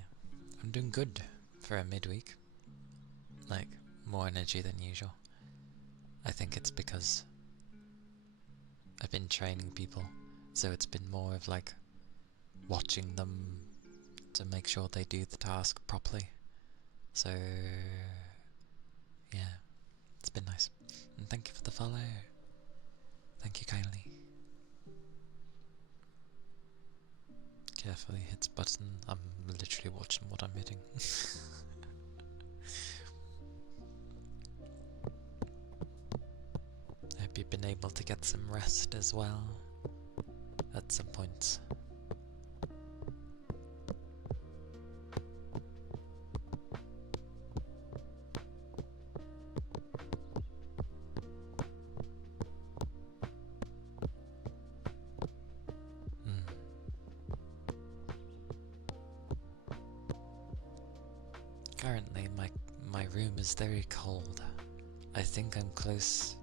I'm doing good for a midweek. Like, more energy than usual. I think it's because I've been training people, so it's been more of like watching them to make sure they do the task properly. So, yeah, it's been nice. And thank you for the follow. Thank you kindly. Carefully hits button. I'm literally watching what I'm hitting. Hope you've been able to get some rest as well at some point. Currently, my room is very cold. I think I'm close.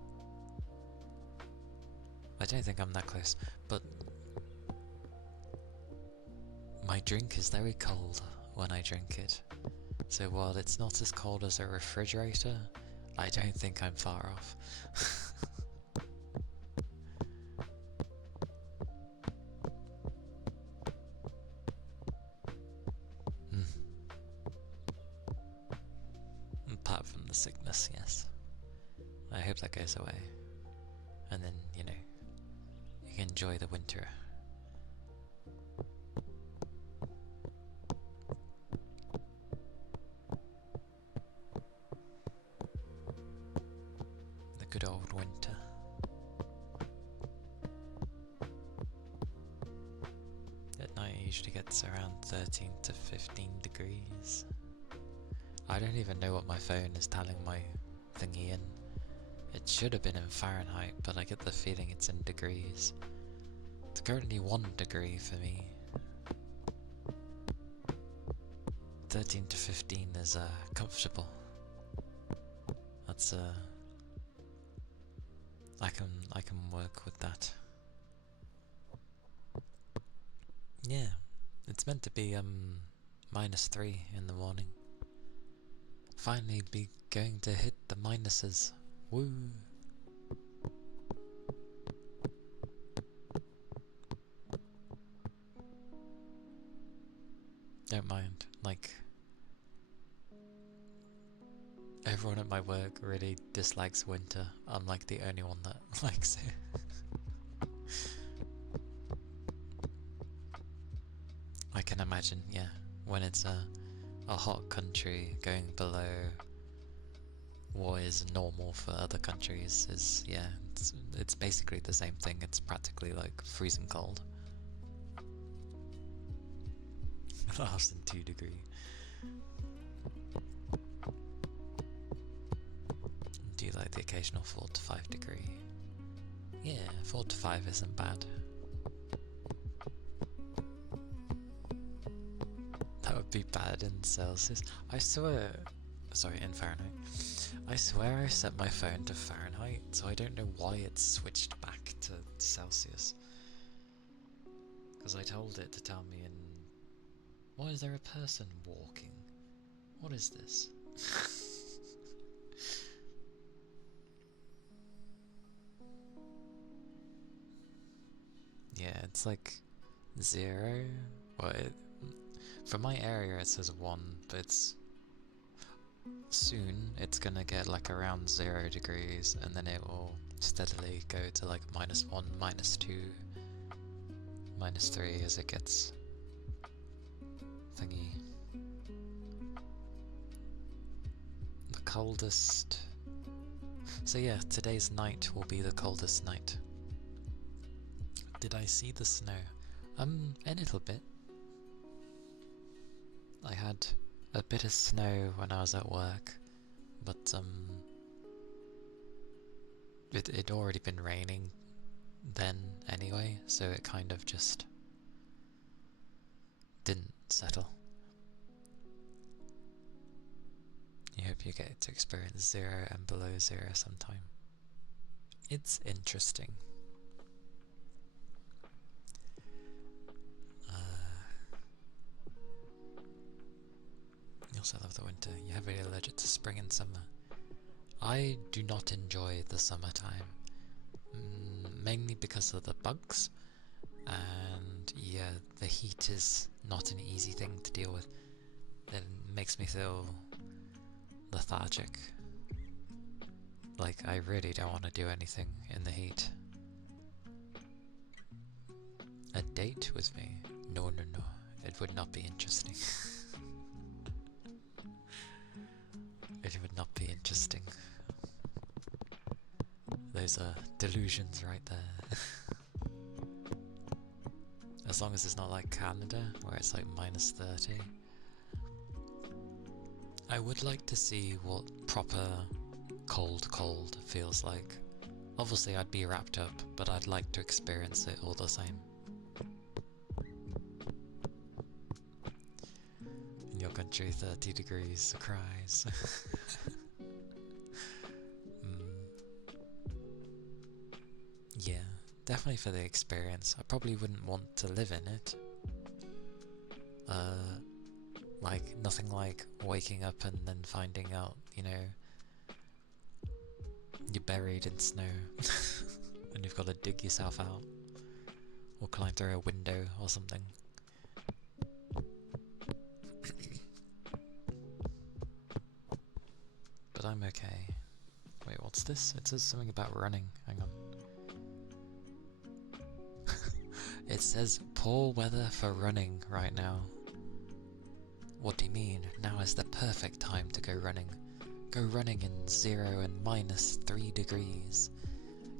I don't think I'm that close, but my drink is very cold when I drink it. So while it's not as cold as a refrigerator, I don't think I'm far off. Apart from the sickness, yes. I hope that goes away. And then, you know, you can enjoy the winter. The good old winter. At night it usually gets around 13 to 15 degrees. I don't even know what my phone is telling my thingy in. It should have been in Fahrenheit, but I get the feeling it's in degrees. It's currently 1 degree for me. 13 to 15 is comfortable. That's I can work with that. Yeah, it's meant to be -3 in the morning. Finally be going to hit the minuses. Woo! Don't mind, like, everyone at my work really dislikes winter. I'm like the only one that likes it. I can imagine, yeah, when it's a hot country going below what is normal for other countries is, yeah, it's basically the same thing. It's practically like freezing cold. Less than 2 degrees. Do you like the occasional 4 to 5 degree? Yeah, 4 to 5 isn't bad. That would be bad in Celsius. I swear, sorry, in Fahrenheit. I swear I set my phone to Fahrenheit, so I don't know why it's switched back to Celsius. Because I told it to tell me in... Why is there a person walking? What is this? Yeah, it's like 0. Well, for my area it says 1, but it's... Soon it's gonna get like around 0 degrees, and then it will steadily go to like -1, -2, -3 as it gets thingy. The coldest... So yeah, today's night will be the coldest night. Did I see the snow? A little bit. I had a bit of snow when I was at work, but it'd already been raining then anyway, so it kind of just didn't settle. I hope you get to experience 0 and below 0 sometime. It's interesting. You also love the winter. You're heavily allergic to spring and summer. I do not enjoy the summertime, mainly because of the bugs, and yeah, the heat is not an easy thing to deal with. It makes me feel lethargic. Like, I really don't want to do anything in the heat. A date with me? No, no, no. It would not be interesting. It would not be interesting. Those are delusions right there. As long as it's not like Canada, where it's like -30. I would like to see what proper cold feels like. Obviously I'd be wrapped up, but I'd like to experience it all the same. And your country 30 degrees, surprise. Yeah, definitely for the experience. I probably wouldn't want to live in it. Like, nothing like waking up and then finding out, you know, you're buried in snow and you've got to dig yourself out or climb through a window or something. But I'm okay. Wait, what's this? It says something about running. Hang on. It says poor weather for running right now. What do you mean? Now is the perfect time to go running. Go running in 0 and -3 degrees.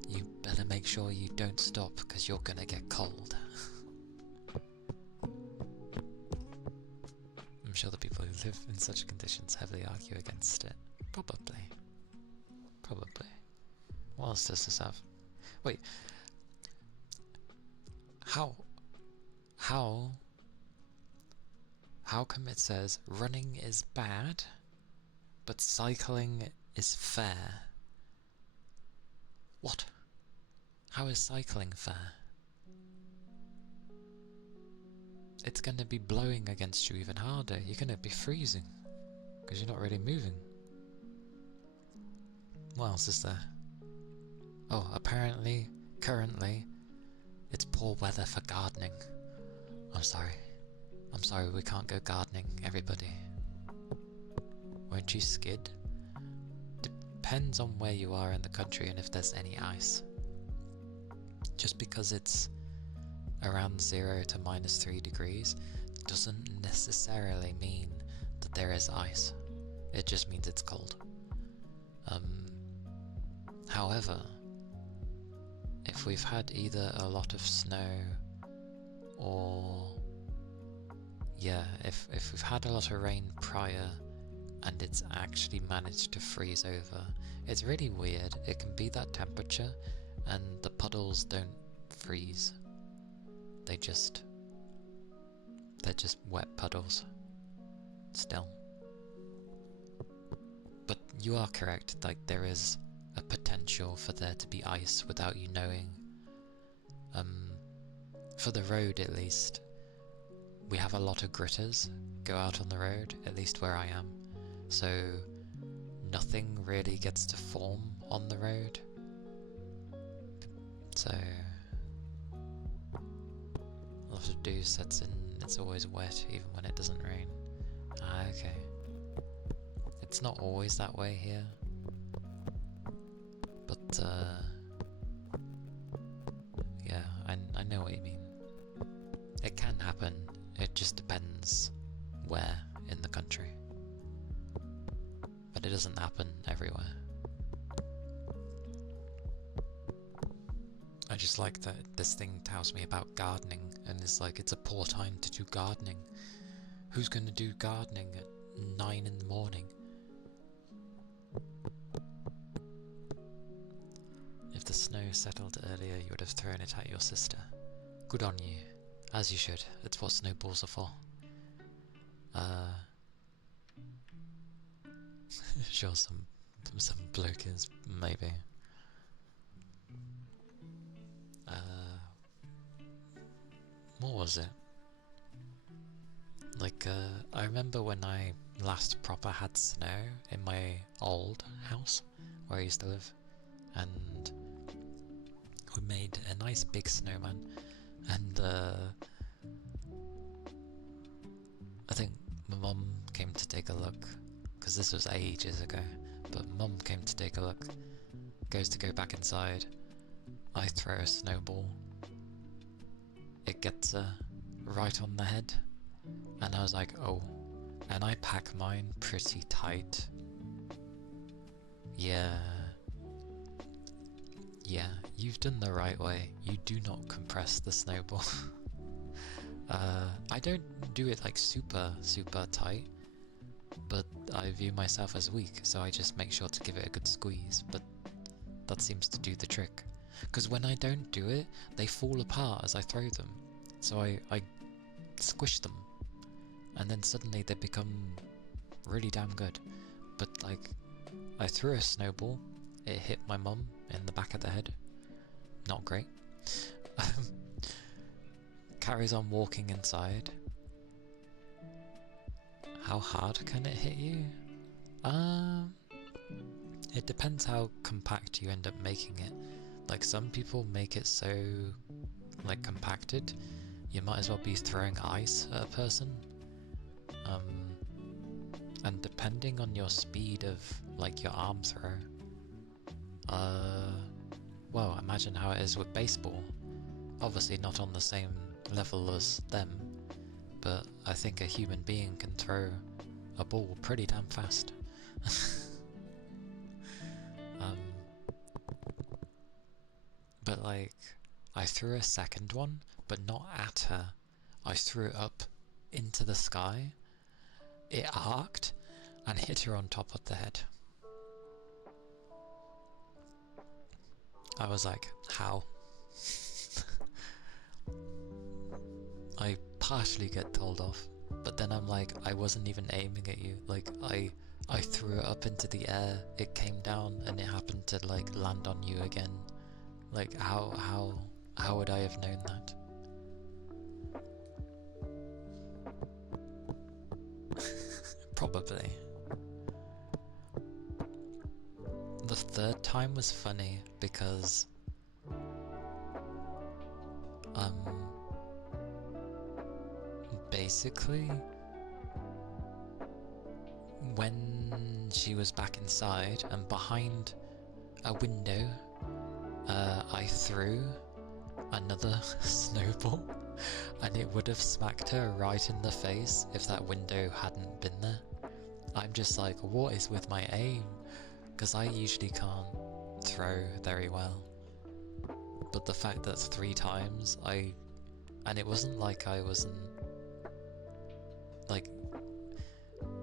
You better make sure you don't stop, because you're gonna get cold. I'm sure the people who live in such conditions heavily argue against it. Probably. Probably. What else does this have? Wait. How come it says running is bad, but cycling is fair? What? How is cycling fair? It's going to be blowing against you even harder. You're going to be freezing, because you're not really moving. What else is there? Oh, apparently, currently, it's poor weather for gardening. I'm sorry, we can't go gardening, everybody. Won't you skid? Depends on where you are in the country and if there's any ice. Just because it's around 0 to -3 degrees doesn't necessarily mean that there is ice. It just means it's cold. However, if we've had either a lot of snow or if we've had a lot of rain prior and it's actually managed to freeze over, it's really weird. It can be that temperature and the puddles don't freeze. They're just wet puddles still. But you are correct, like there is a potential for there to be ice without you knowing. For the road at least, we have a lot of gritters go out on the road, at least where I am, so nothing really gets to form on the road. So a lot of dew sets in, it's always wet even when it doesn't rain. Ah, okay. It's not always that way here, but yeah, I know what you mean. It can happen, it just depends where in the country. But it doesn't happen everywhere. I just like that this thing tells me about gardening, and it's like it's a poor time to do gardening. Who's going to do gardening at 9 in the morning? If the snow settled earlier, you would have thrown it at your sister. Good on you. As you should. It's what snowballs are for. Sure, some bloke is, maybe. What was it? Like, I remember when I last proper had snow in my old house, where I used to live, and we made a nice big snowman, and I think my mum came to take a look, because this was ages ago, but mum came to take a look, goes to go back inside, I throw a snowball, it gets her right on the head, and I was like, oh, and I pack mine pretty tight. Yeah, you've done the right way. You do not compress the snowball. I don't do it like super tight, but I view myself as weak, so I just make sure to give it a good squeeze, but that seems to do the trick. Because when I don't do it, they fall apart as I throw them, so I squish them, and then suddenly they become really damn good. But like, I threw a snowball, it hit my mum in the back of the head. Not great. Carries on walking inside. How hard can it hit you? It depends how compact you end up making it. Like, some people make it so, like, compacted, you might as well be throwing ice at a person. And depending on your speed of, like, your arm throw, well, imagine how it is with baseball. Obviously not on the same level as them, but I think a human being can throw a ball pretty damn fast. But like, I threw a second one, but not at her. I threw it up into the sky. It arced and hit her on top of the head. I was like, how? I partially get told off, but then I'm like, I wasn't even aiming at you. Like, I threw it up into the air, it came down, and it happened to like land on you again. Like, how would I have known that? Probably. The third time was funny because basically when she was back inside and behind a window, I threw another snowball and it would have smacked her right in the face if that window hadn't been there. I'm just like, what is with my aim? Because I usually can't throw very well. But the fact that 3 times and it wasn't like I wasn't, like,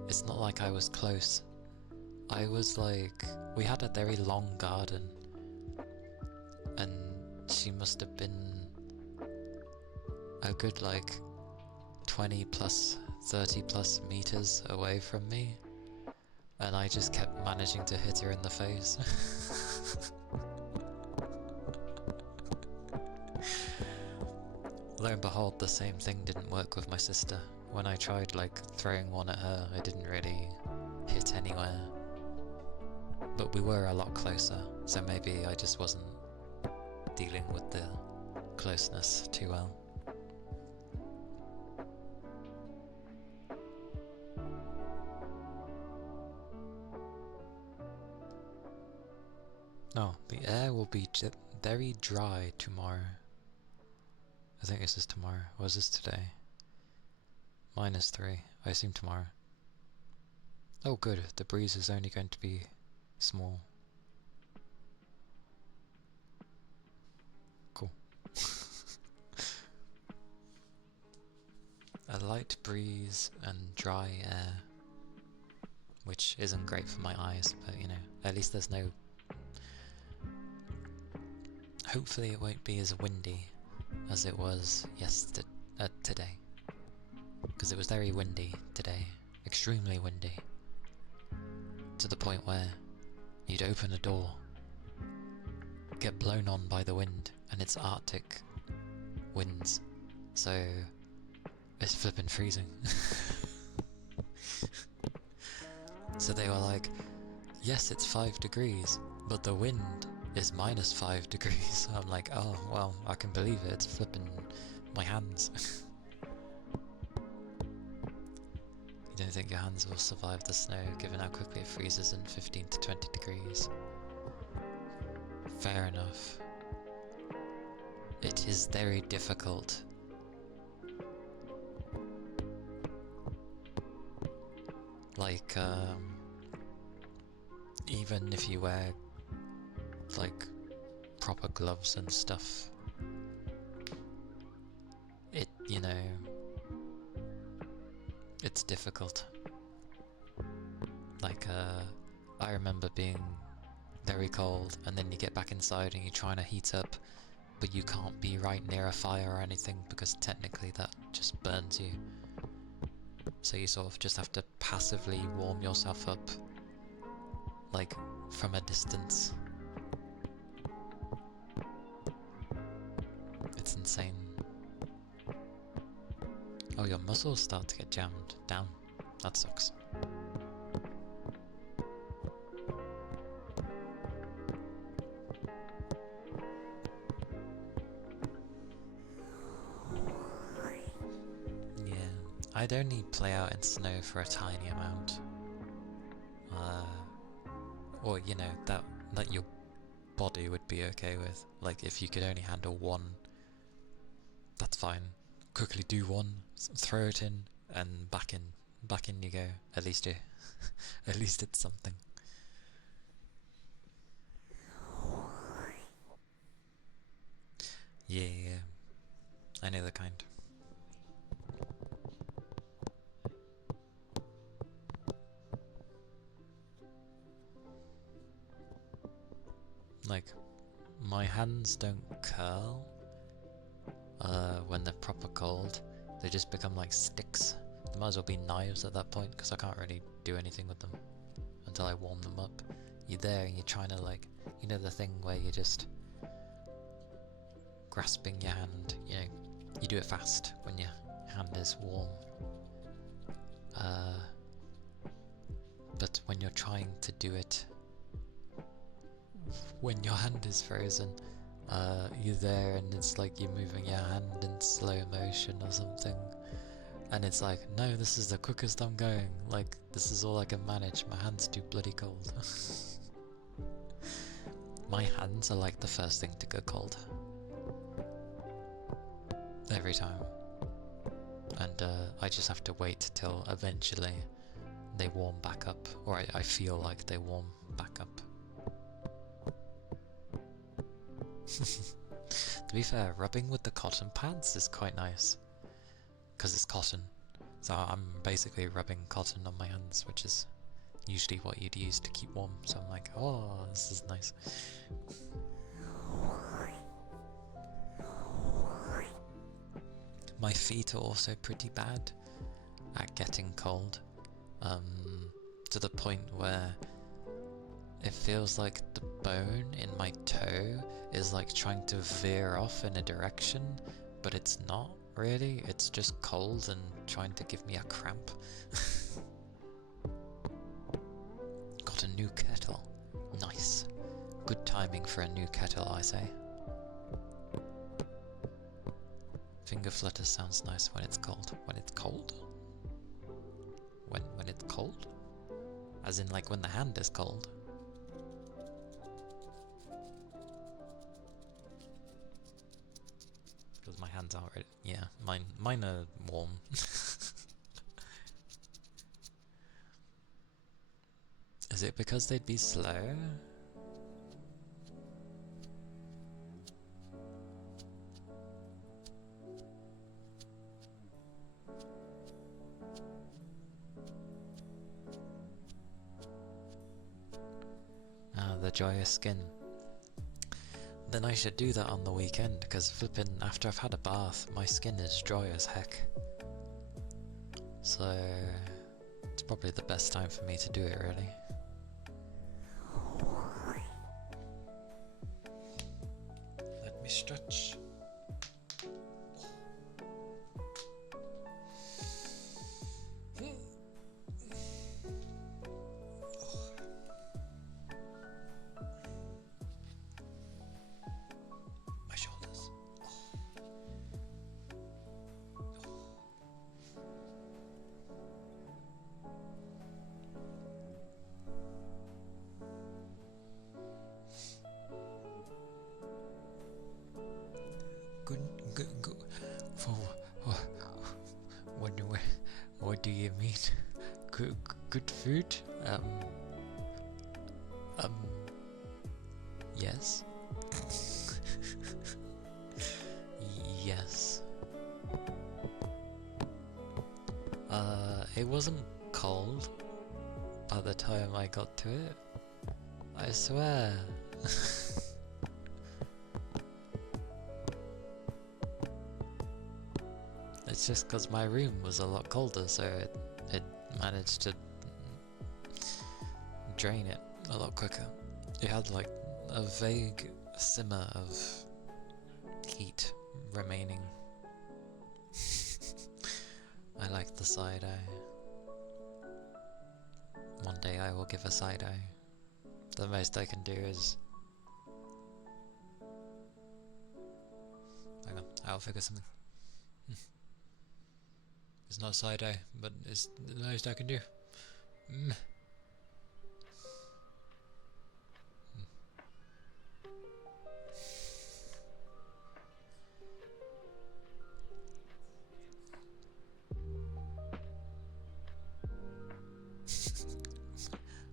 it's not like I was close. I was like, we had a very long garden, and she must have been a good like 20 plus, 30 plus meters away from me, and I just kept managing to hit her in the face. Lo and behold, the same thing didn't work with my sister. When I tried like throwing one at her, it didn't really hit anywhere. But we were a lot closer, so maybe I just wasn't dealing with the closeness too well. No, the air will be very dry tomorrow. I think this is tomorrow. Or is this today? -3. I assume tomorrow. Oh good, the breeze is only going to be small. Cool. A light breeze and dry air, which isn't great for my eyes, but you know, at least there's no... Hopefully it won't be as windy as it was today. Because it was very windy today. Extremely windy. To the point where you'd open a door, get blown on by the wind, and it's Arctic winds, so it's flippin' freezing. So they were like, yes, it's 5 degrees, but the wind is -5 degrees. I'm like, oh, well, I can believe it, it's flipping my hands. You don't think your hands will survive the snow, given how quickly it freezes in 15 to 20 degrees? Fair enough. It is very difficult. Like, even if you wear like proper gloves and stuff, it, you know, it's difficult. Like, I remember being very cold, and then you get back inside and you're trying to heat up, but you can't be right near a fire or anything because technically that just burns you. So you sort of just have to passively warm yourself up, like, from a distance. It's insane. Oh, your muscles start to get jammed down. That sucks. Yeah, I'd only play out in snow for a tiny amount. Or, you know, that your body would be okay with. Like, if you could only handle one, that's fine. Quickly do one, throw it in, and back in you go. At least you, at least it's something. Yeah, I know the kind. Like, my hands don't curl when they're proper cold. They just become like sticks. They might as well be knives at that point, because I can't really do anything with them until I warm them up. You're there and you're trying to, like, you know, the thing where you're just grasping your hand, you know, you do it fast when your hand is warm. But when you're trying to do it when your hand is frozen, you're there and it's like you're moving your hand in slow motion or something, and it's like, no, this is the quickest I'm going, like, this is all I can manage, my hand's too bloody cold. My hands are like the first thing to go cold. Every time. And I just have to wait till eventually they warm back up, or I feel like they warm back up. To be fair, rubbing with the cotton pads is quite nice, because it's cotton, so I'm basically rubbing cotton on my hands, which is usually what you'd use to keep warm, so I'm like, oh, this is nice. My feet are also pretty bad at getting cold, to the point where it feels like the bone in my toe is like trying to veer off in a direction, but it's not really, it's just cold and trying to give me a cramp. Got a new kettle. Nice. Good timing for a new kettle, I say. Finger flutter sounds nice when it's cold. When it's cold? When it's cold? As in, like, when the hand is cold. Because my hands aren't ready. Yeah, mine are warm. Is it because they'd be slow? Ah, the joyous skin. Then I should do that on the weekend, because flipping, after I've had a bath, my skin is dry as heck. So, it's probably the best time for me to do it, really. Let me stretch. What do you mean? Good food? Yes. Yes. It wasn't cold by the time I got to it. I swear. It's just because my room was a lot colder, so it managed to drain it a lot quicker. It had like a vague simmer of heat remaining. I like the side eye. One day I will give a side eye. The most I can do is... Hang on, I'll figure something. It's not a side eye, but it's the most I can do.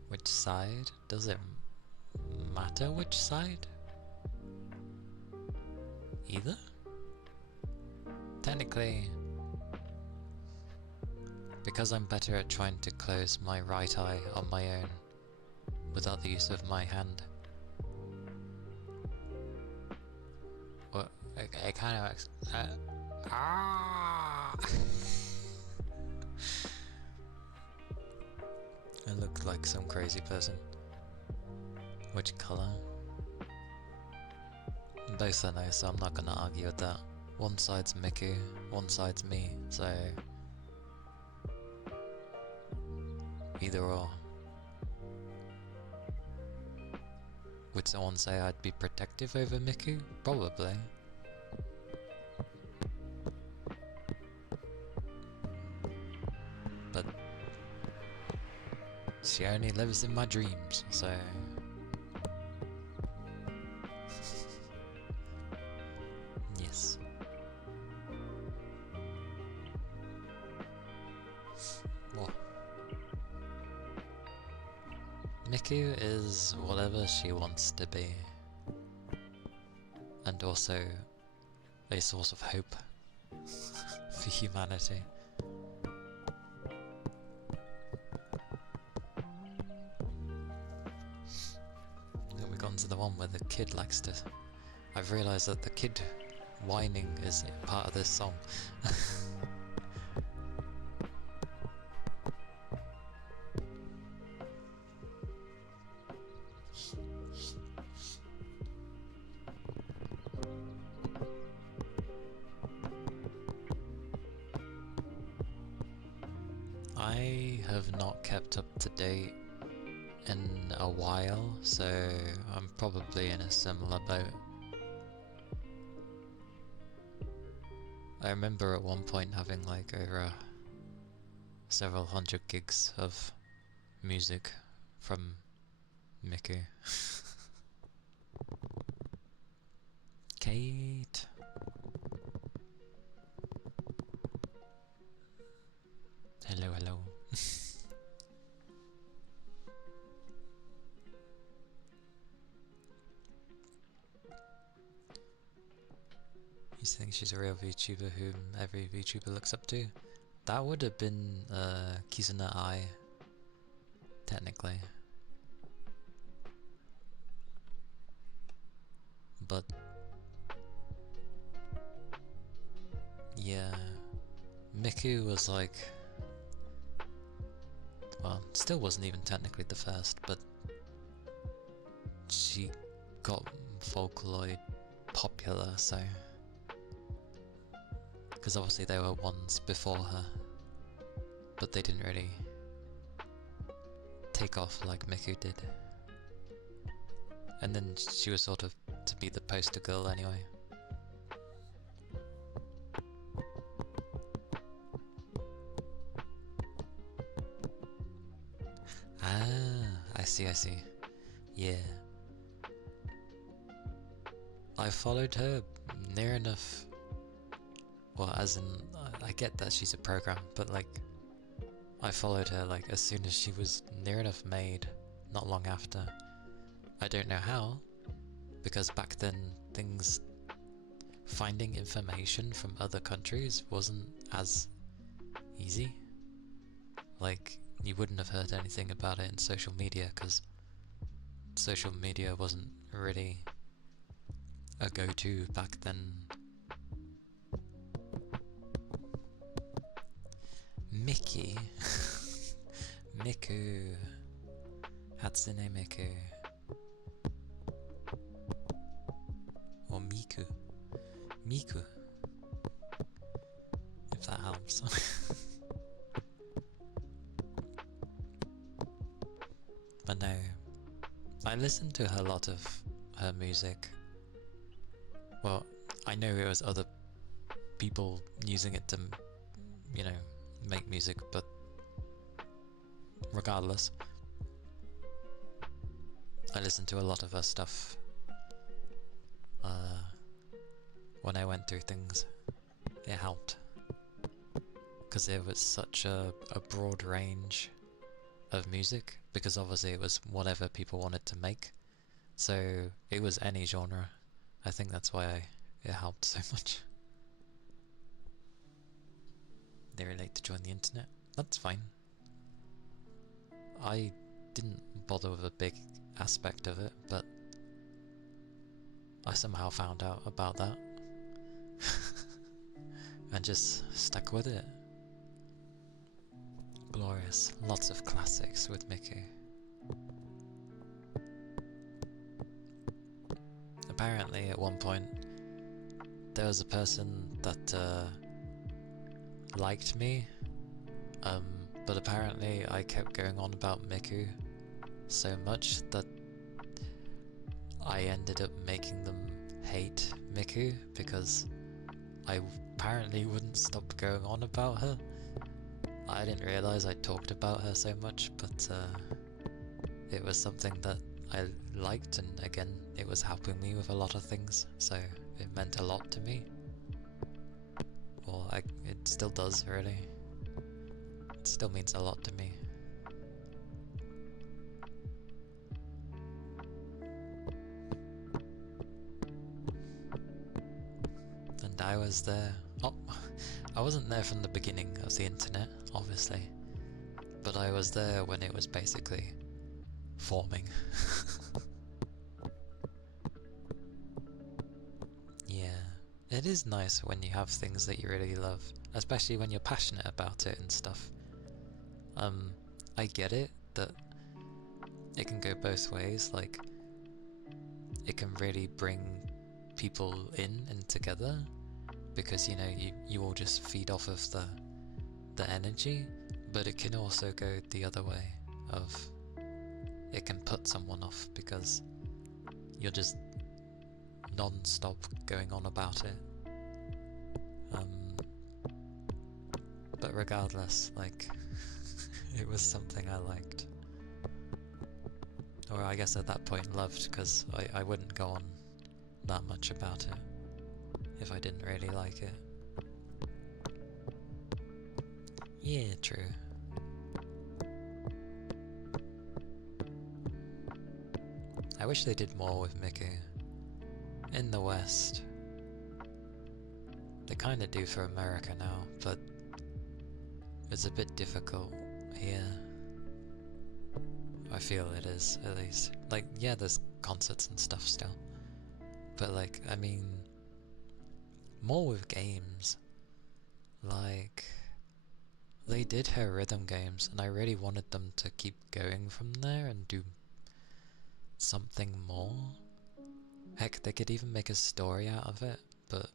Which side? Does it matter which side? Either? Technically, because I'm better at trying to close my right eye on my own without the use of my hand. Well, I kind of... I look like some crazy person. Which colour? Both are nice, so I'm not gonna argue with that. One side's Miku, one side's me, so... either or. Would someone say I'd be protective over Miku? Probably. But she only lives in my dreams, so... yes. Well, Miku is whatever she wants to be. And also a source of hope for humanity. Then we got into the one where the kid likes to... I've realised that the kid whining is part of this song. I have not kept up to date in a while, so I'm probably in a similar boat. I remember at one point having like over several hundred gigs of music from Miku. Kate. Hello, hello. You think she's a real VTuber whom every VTuber looks up to? That would have been Kizuna Ai, technically. But yeah, Miku was like, well, still wasn't even technically the first, but she got Vocaloid popular, so... because obviously there were ones before her, but they didn't really take off like Miku did. And then she was sort of to be the poster girl anyway. Ah, I see. Yeah. I followed her near enough. Well, as in, I get that she's a program, but like, I followed her like as soon as she was near enough made, not long after. I don't know how, because back then finding information from other countries wasn't as easy. Like, you wouldn't have heard anything about it in social media, because social media wasn't really a go-to back then. Mickey. Miku. Hatsune Miku. Or Miku. Miku. If that helps. But no. I listened to a lot of her music. Well, I know it was other people using it to, you know, make music, but regardless, I listened to a lot of her stuff when I went through things. It helped, because it was such a broad range of music, because obviously it was whatever people wanted to make, so it was any genre. I think that's why it helped so much. They were late to join the internet. That's fine. I didn't bother with a big aspect of it, but I somehow found out about that and just stuck with it. Glorious. Lots of classics with Miku. Apparently at one point there was a person that liked me, but apparently I kept going on about Miku so much that I ended up making them hate Miku, because I apparently wouldn't stop going on about her. I didn't realise I talked about her so much, but it was something that I liked, and again, it was helping me with a lot of things, so it meant a lot to me. Well, it still does, really. It still means a lot to me. And I was there. Oh, I wasn't there from the beginning of the internet, obviously, but I was there when it was basically forming. Yeah, it is nice when you have things that you really love, especially when you're passionate about it and stuff. I get it that it can go both ways, like, it can really bring people in and together, because, you know, you all just feed off of the energy, but it can also go the other way of, it can put someone off because you're just non-stop going on about it. But regardless, like, it was something I liked. Or I guess at that point loved, because I wouldn't go on that much about it if I didn't really like it. Yeah, true. I wish they did more with Miku. In the West. They kinda do for America now, but it's a bit difficult here. I feel it is, at least. Like, yeah, there's concerts and stuff still. But, like, I mean, more with games. Like, they did her rhythm games, and I really wanted them to keep going from there and do something more. Heck, they could even make a story out of it, but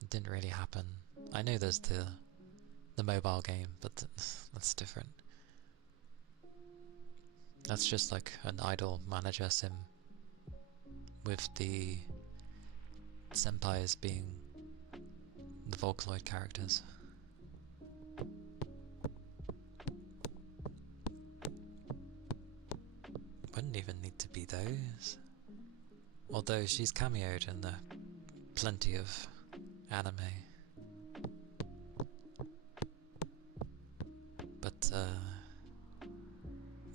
it didn't really happen. I know there's the mobile game, but that's different. That's just like an idol manager sim with the senpais being the Vocaloid characters. Wouldn't even need to be those. Although she's cameoed in plenty of anime. But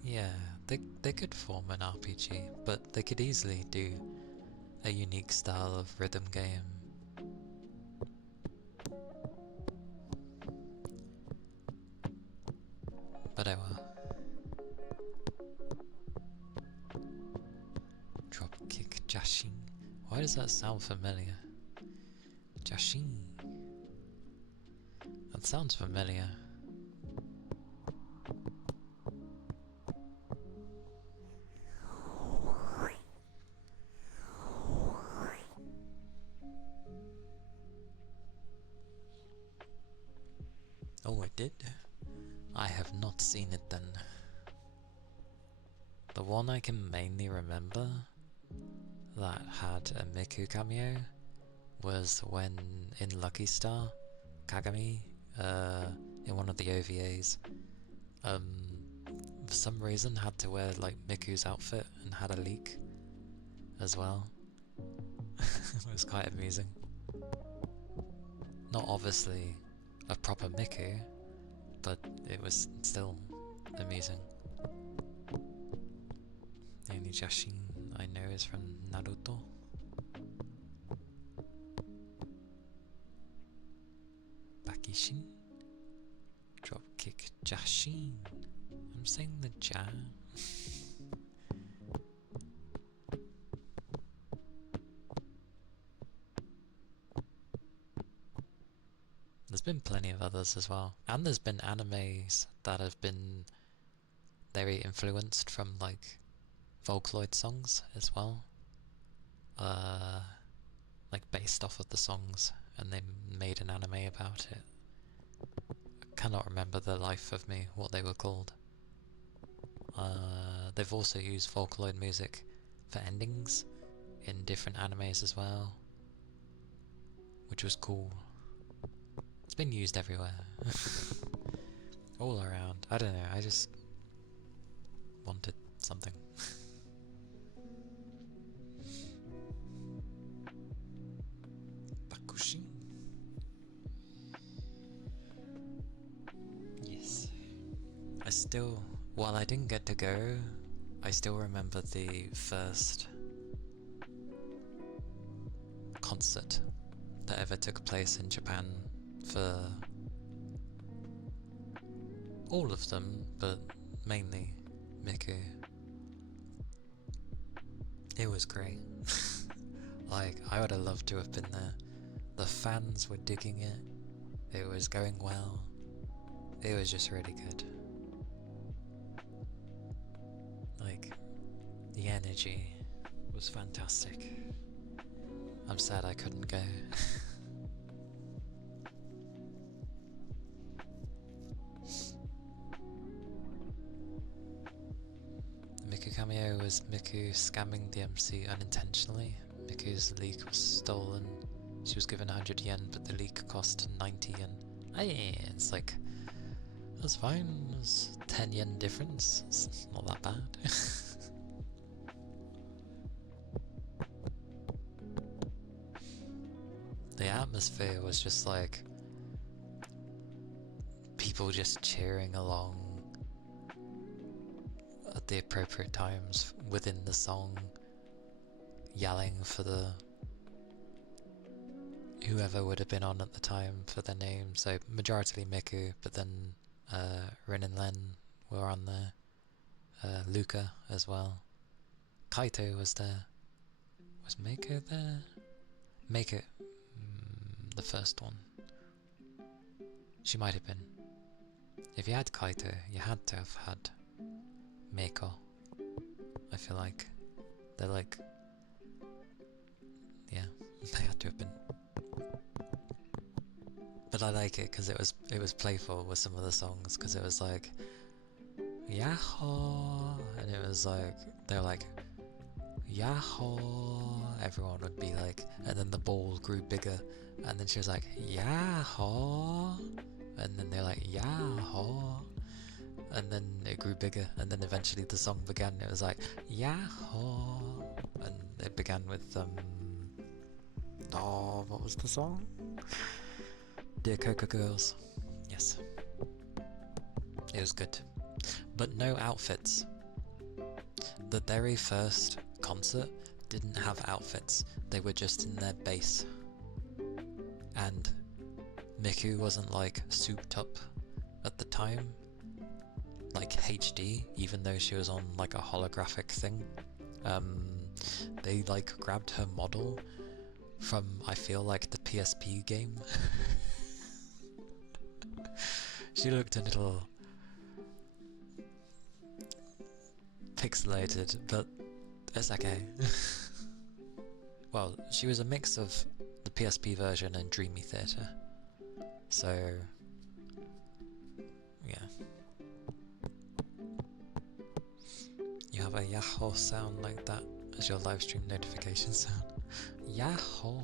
yeah, they could form an RPG, but they could easily do a unique style of rhythm game. But oh well. Dropkick Jashin. Why does that sound familiar? Jashin. That sounds familiar. Oh, I did? I have not seen it then. The one I can mainly remember that had a Miku cameo was when in Lucky Star, Kagami, in one of the OVAs, for some reason had to wear like Miku's outfit and had a leak as well. It was quite amusing. Not obviously a proper Miku, but it was still amusing. The only Jashin I know is from Naruto. Bakishin? Dropkick Jashin. I'm saying the Ja. There's been plenty of others as well. And there's been animes that have been very influenced from like Vocaloid songs as well. Like based off of the songs, and they made an anime about it. I cannot remember the life of me what they were called. They've also used Vocaloid music for endings in different animes as well, which was cool. It's been used everywhere. All around. I don't know, I just wanted something. Bakushin. Yes. While I didn't get to go, I still remember the first concert that ever took place in Japan for all of them, but mainly Miku. It was great. Like, I would have loved to have been there. The fans were digging it. It was going well. It was just really good. Like, the energy was fantastic. I'm sad I couldn't go. The Miku cameo was Miku scamming the MC unintentionally. Miku's leak was stolen. She was given 100 yen, but the leak cost 90 yen. Hey, it's like, that's fine. It's 10 yen difference. It's not that bad. The atmosphere was just like people just cheering along at the appropriate times within the song, yelling for the whoever would have been on at the time for their name. So majority Miku, but then Rin and Len were on there. Luca as well. Kaito was there. Was Meiko there? Meiko, the first one. She might have been. If you had Kaito, you had to have had Meiko. I feel like they're like, yeah, they had to have been. But I like it because it was playful with some of the songs, because it was like Yahoo, and it was like they were like Yahoo. Everyone would be like, and then the ball grew bigger, and then she was like Yahoo, and then they're like Yahoo, and then it grew bigger, and then eventually the song began. It was like Yahoo, and it began with oh, what was the song? Dear Coca Girls. Yes. It was good. But no outfits. The very first concert didn't have outfits. They were just in their base. And Miku wasn't like souped up at the time, like HD, even though she was on like a holographic thing. They like grabbed her model from, I feel like, the PSP game. She looked a little pixelated, but it's okay. Well, she was a mix of the PSP version and Dreamy Theater, so a Yahoo sound like that as your live stream notification sound. Yahoo!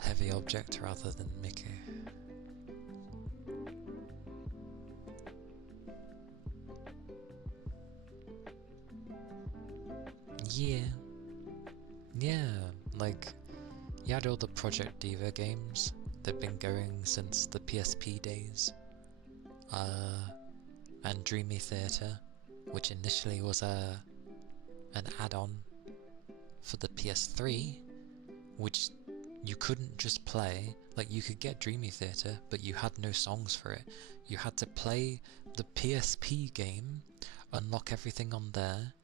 Heavy object rather than Mickey. Yeah, like, you had all the Project Diva games. They've been going since the PSP days. And Dreamy Theater, which initially was an add-on for the PS3, which you couldn't just play. Like, you could get Dreamy Theater, but you had no songs for it. You had to play the PSP game, unlock everything on there,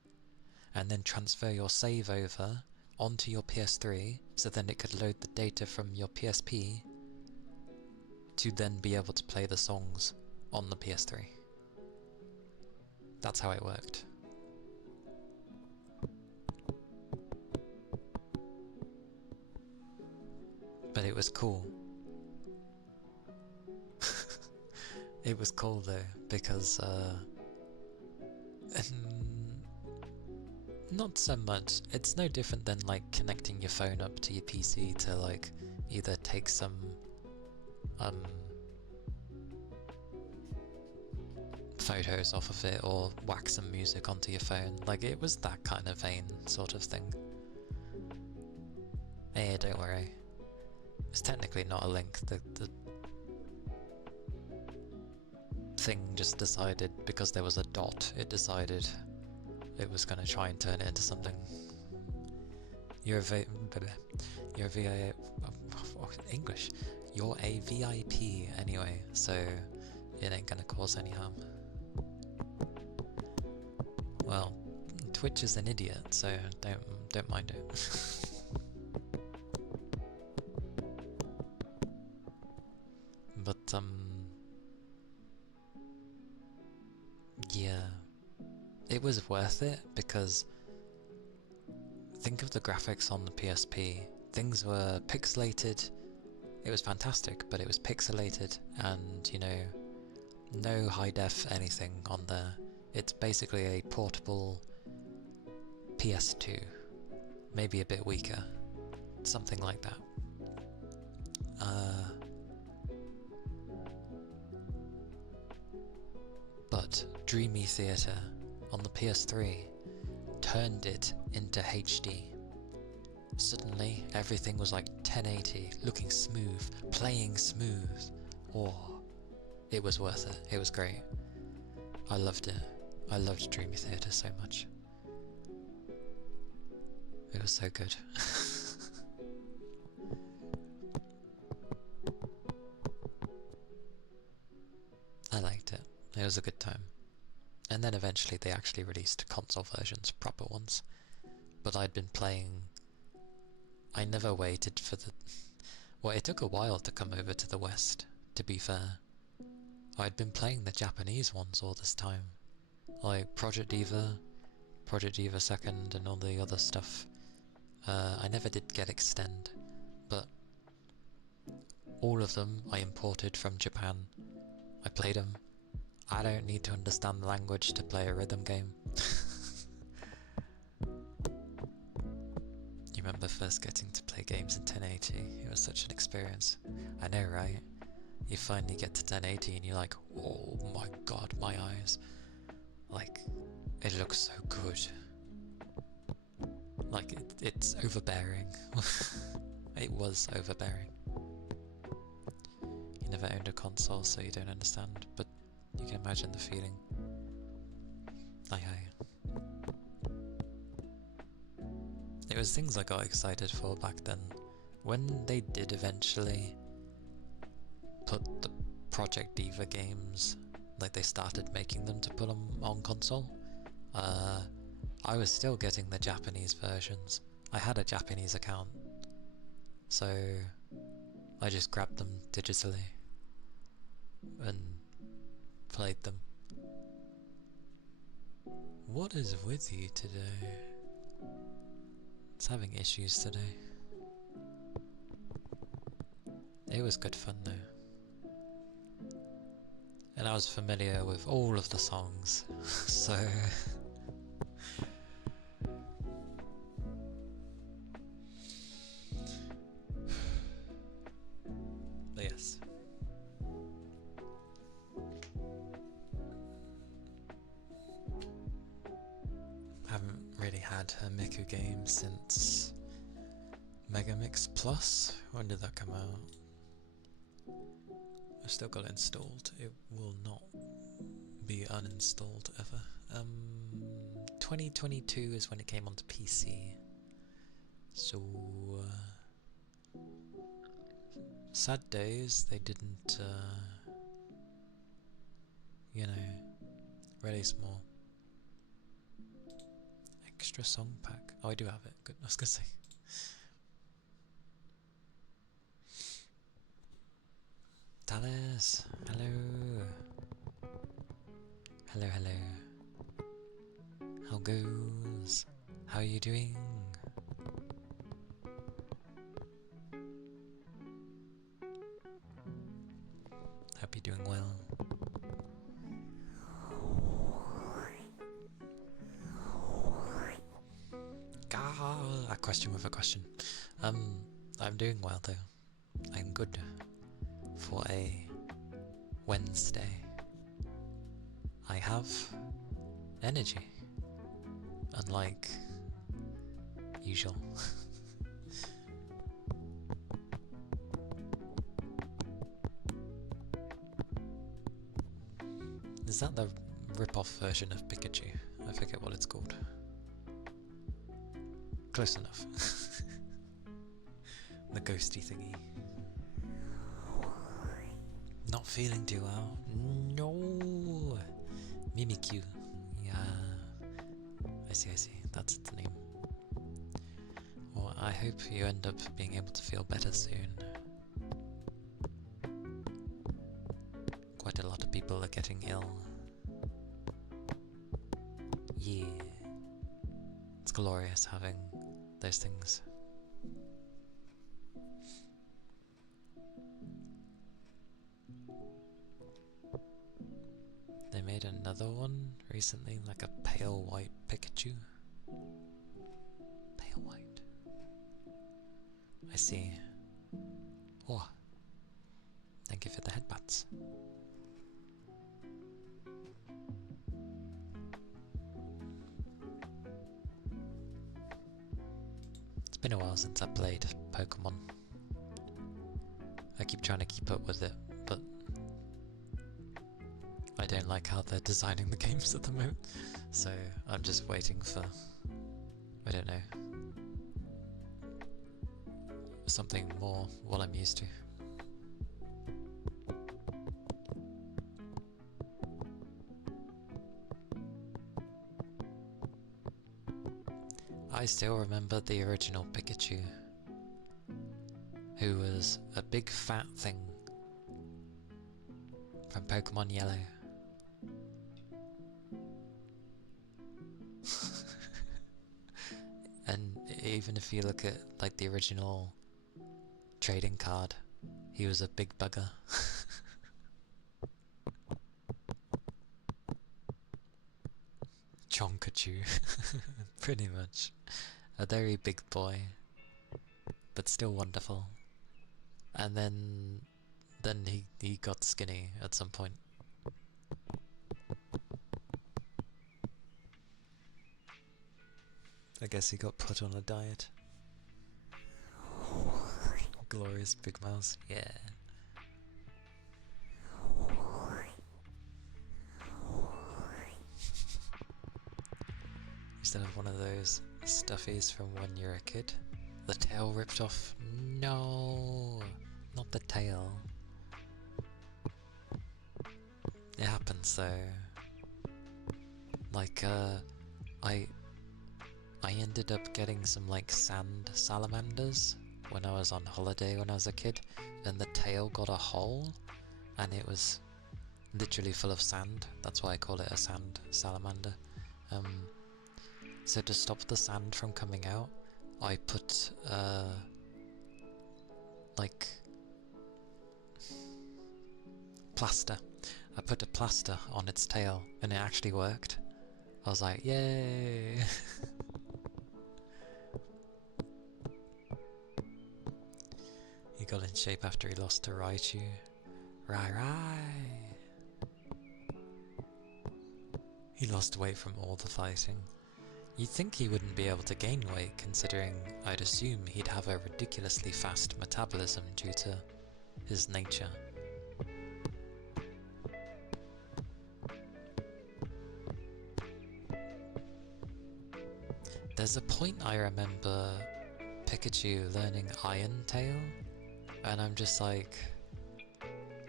and then transfer your save over onto your PS3, so then it could load the data from your PSP to then be able to play the songs on the PS3. That's how it worked. But it was cool. It was cool though, because not so much. It's no different than like connecting your phone up to your PC to like either take some photos off of it or whack some music onto your phone. Like, it was that kind of vein sort of thing. Hey, don't worry. It's technically not a link. The thing just decided, because there was a dot, it decided it was going to try and turn it into something. You're a English. You're a VIP anyway, so it ain't gonna cause any harm. Well, Twitch is an idiot, so don't mind it. But yeah, it was worth it because think of the graphics on the PSP. Things were pixelated. It was fantastic, but it was pixelated, and you know, no high def anything on there. It's basically a portable PS2, maybe a bit weaker, something like that. But Dreamy Theater on the PS3 turned it into HD. Suddenly, everything was like 1080, looking smooth, playing smooth. Oh, it was worth it. It was great. I loved it. I loved Dreamy Theater so much. It was so good. I liked it. It was a good time. And then eventually they actually released console versions, proper ones. But I'd been playing... I never waited for the... Well, it took a while to come over to the West, to be fair. I'd been playing the Japanese ones all this time. Like Project Diva 2nd and all the other stuff. I never did get Extend, but all of them I imported from Japan. I played them. I don't need to understand the language to play a rhythm game. You remember first getting to play games in 1080? It was such an experience. I know, right? You finally get to 1080 and you're like, oh my god, my eyes. Like, it looks so good. Like, it's overbearing. It was overbearing. You never owned a console, so you don't understand, but you can imagine the feeling. Aye aye. It was things I got excited for back then. When they did eventually put the Project Diva games, like they started making them to put them on console, I was still getting the Japanese versions. I had a Japanese account, so I just grabbed them digitally and played them. What is with you today? It's having issues today. It was good fun though. and I was familiar with all of the songs, so... But yes. Haven't really had a Miku game since Megamix Plus. When did that come out? I've still got it installed. It will not be uninstalled ever. 2022 is when it came onto PC. So sad days they didn't you know, release more. Extra song pack. Oh, I do have it. Good, I was gonna say. Dallas, hello. Hello, hello. How goes? How are you doing? Hope you're doing well. A question with a question. I'm doing well though. I'm good for a Wednesday. I have energy, unlike usual. Is that the rip-off version of Pikachu? I forget what it's called. Close enough. The ghosty thingy. Not feeling too well? No! Mimikyu. Yeah. I see, that's its name. Well, I hope you end up being able to feel better soon. Quite a lot of people are getting ill. Yeah. It's glorious having those things. They made another one recently, like a pale white Pikachu. Pale white. I see. Oh, thank you for the headbutts. It's been a while since I played Pokemon. I keep trying to keep up with it, but I don't like how they're designing the games at the moment, so I'm just waiting for, I don't know, something more what I'm used to. I still remember the original Pikachu, who was a big fat thing from Pokemon Yellow. And even if you look at like the original trading card, he was a big bugger. Chonkachu. Pretty much. A very big boy, but still wonderful. And then he got skinny at some point. I guess he got put on a diet. Glorious big mouse, yeah. Used to have one of those stuffies from when you're a kid. The tail ripped off. No, not the tail. It happens though. Like, I ended up getting some like sand salamanders when I was on holiday when I was a kid, and the tail got a hole, and it was literally full of sand. That's why I call it a sand salamander. So to stop the sand from coming out, I put like plaster I put a plaster on its tail and it actually worked. I was like, yay! He got in shape after he lost to Raichu. Rai! He lost weight from all the fighting. You'd think he wouldn't be able to gain weight, considering I'd assume he'd have a ridiculously fast metabolism due to his nature. There's a point I remember Pikachu learning Iron Tail, and I'm just like,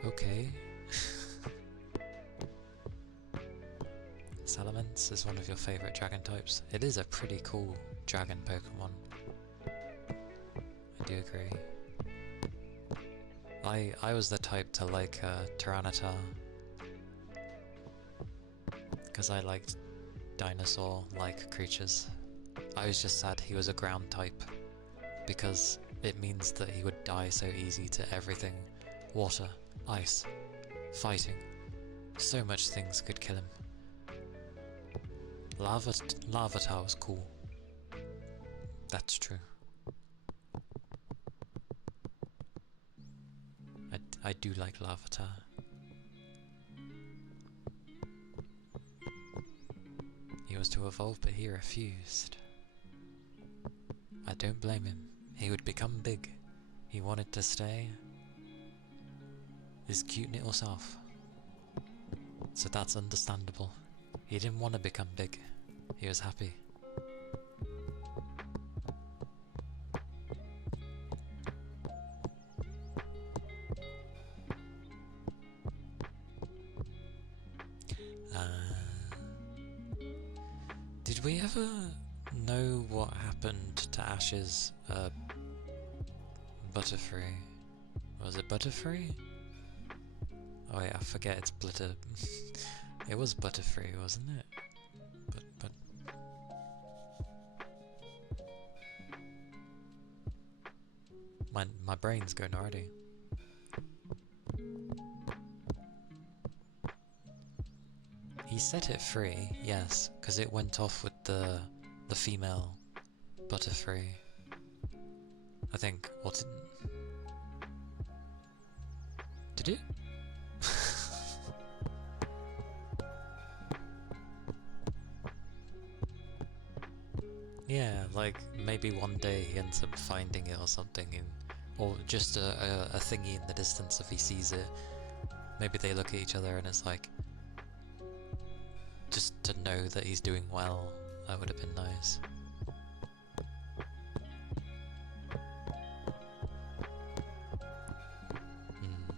okay. Salamence is one of your favourite dragon types. It is a pretty cool dragon Pokemon. I do agree. I was the type to like Tyranitar, because I liked dinosaur-like creatures. I was just sad he was a ground type, because it means that he would die so easy to everything. Water, ice, fighting. So much things could kill him. Larvitar was cool. That's true. I do like Larvitar. He was to evolve, but he refused. I don't blame him. He would become big. He wanted to stay his cute little self. So that's understandable. He didn't want to become big. He was happy. Did we ever know what happened to Ash's Butterfree? Was it Butterfree? Oh wait, I forget it's it was Butterfree, wasn't it? But my brain's going already. He set it free, yes, because it went off with the female Butterfree. I think. What did it? Yeah, like maybe one day he ends up finding it or something, or just a thingy in the distance if he sees it. Maybe they look at each other and it's like, just to know that he's doing well, that would have been nice.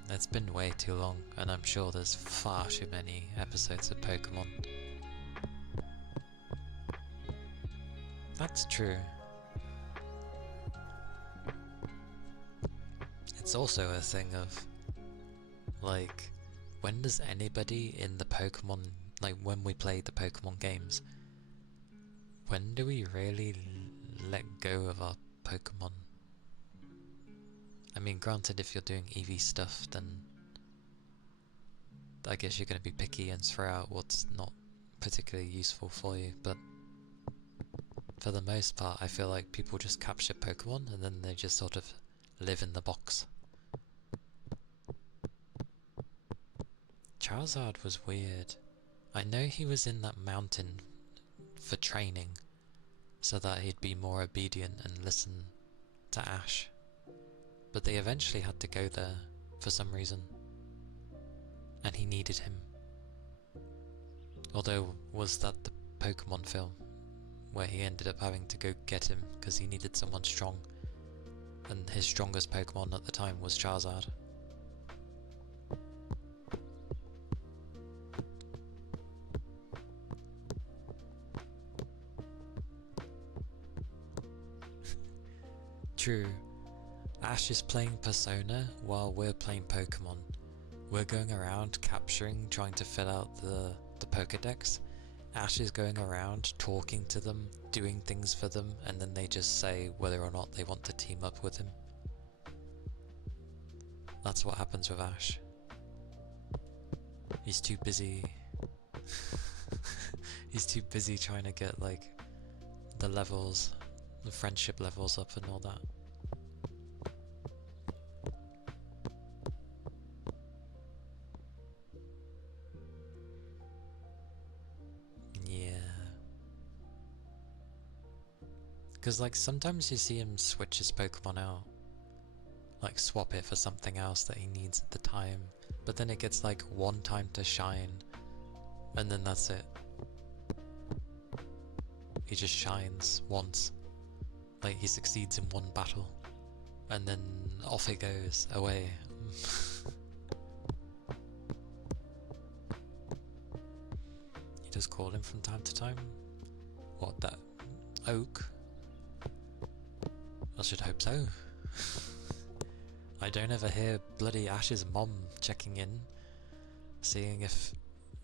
It's been way too long, and I'm sure there's far too many episodes of Pokemon. That's true. It's also a thing of, like, when does anybody in the Pokemon, like when we play the Pokemon games, when do we really let go of our Pokemon? I mean, granted, if you're doing EV stuff, then I guess you're going to be picky and throw out what's not particularly useful for you, but for the most part, I feel like people just capture Pokemon and then they just sort of live in the box. Charizard was weird. I know he was in that mountain for training, so that he'd be more obedient and listen to Ash. But they eventually had to go there for some reason, and he needed him. Although, was that the Pokemon film, where he ended up having to go get him because he needed someone strong, and his strongest Pokemon at the time was Charizard. True. Ash is playing Persona while we're playing Pokemon. We're going around capturing, trying to fill out the Pokedex. Ash is going around talking to them, doing things for them, and then they just say whether or not they want to team up with him. That's what happens with Ash. He's too busy. He's too busy trying to get like the levels, the friendship levels up and all that. Yeah. Because like sometimes you see him switch his Pokemon out. Like swap it for something else that he needs at the time. But then it gets like one time to shine. And then that's it. He just shines once. Like he succeeds in one battle. And then off it goes, away. He does call him from time to time. What, that Oak? I should hope so. I don't ever hear bloody Ash's mom checking in, seeing if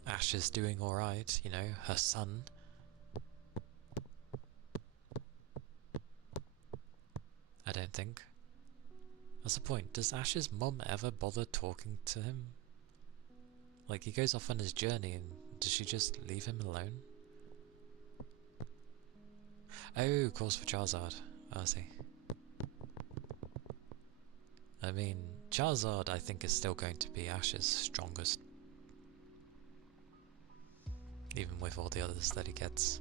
Ash is doing alright, you know, her son. I don't think. What's the point? Does Ash's mom ever bother talking to him? Like, he goes off on his journey and does she just leave him alone? Oh, calls for Charizard. Oh, I see. I mean, Charizard I think is still going to be Ash's strongest. Even with all the others that he gets.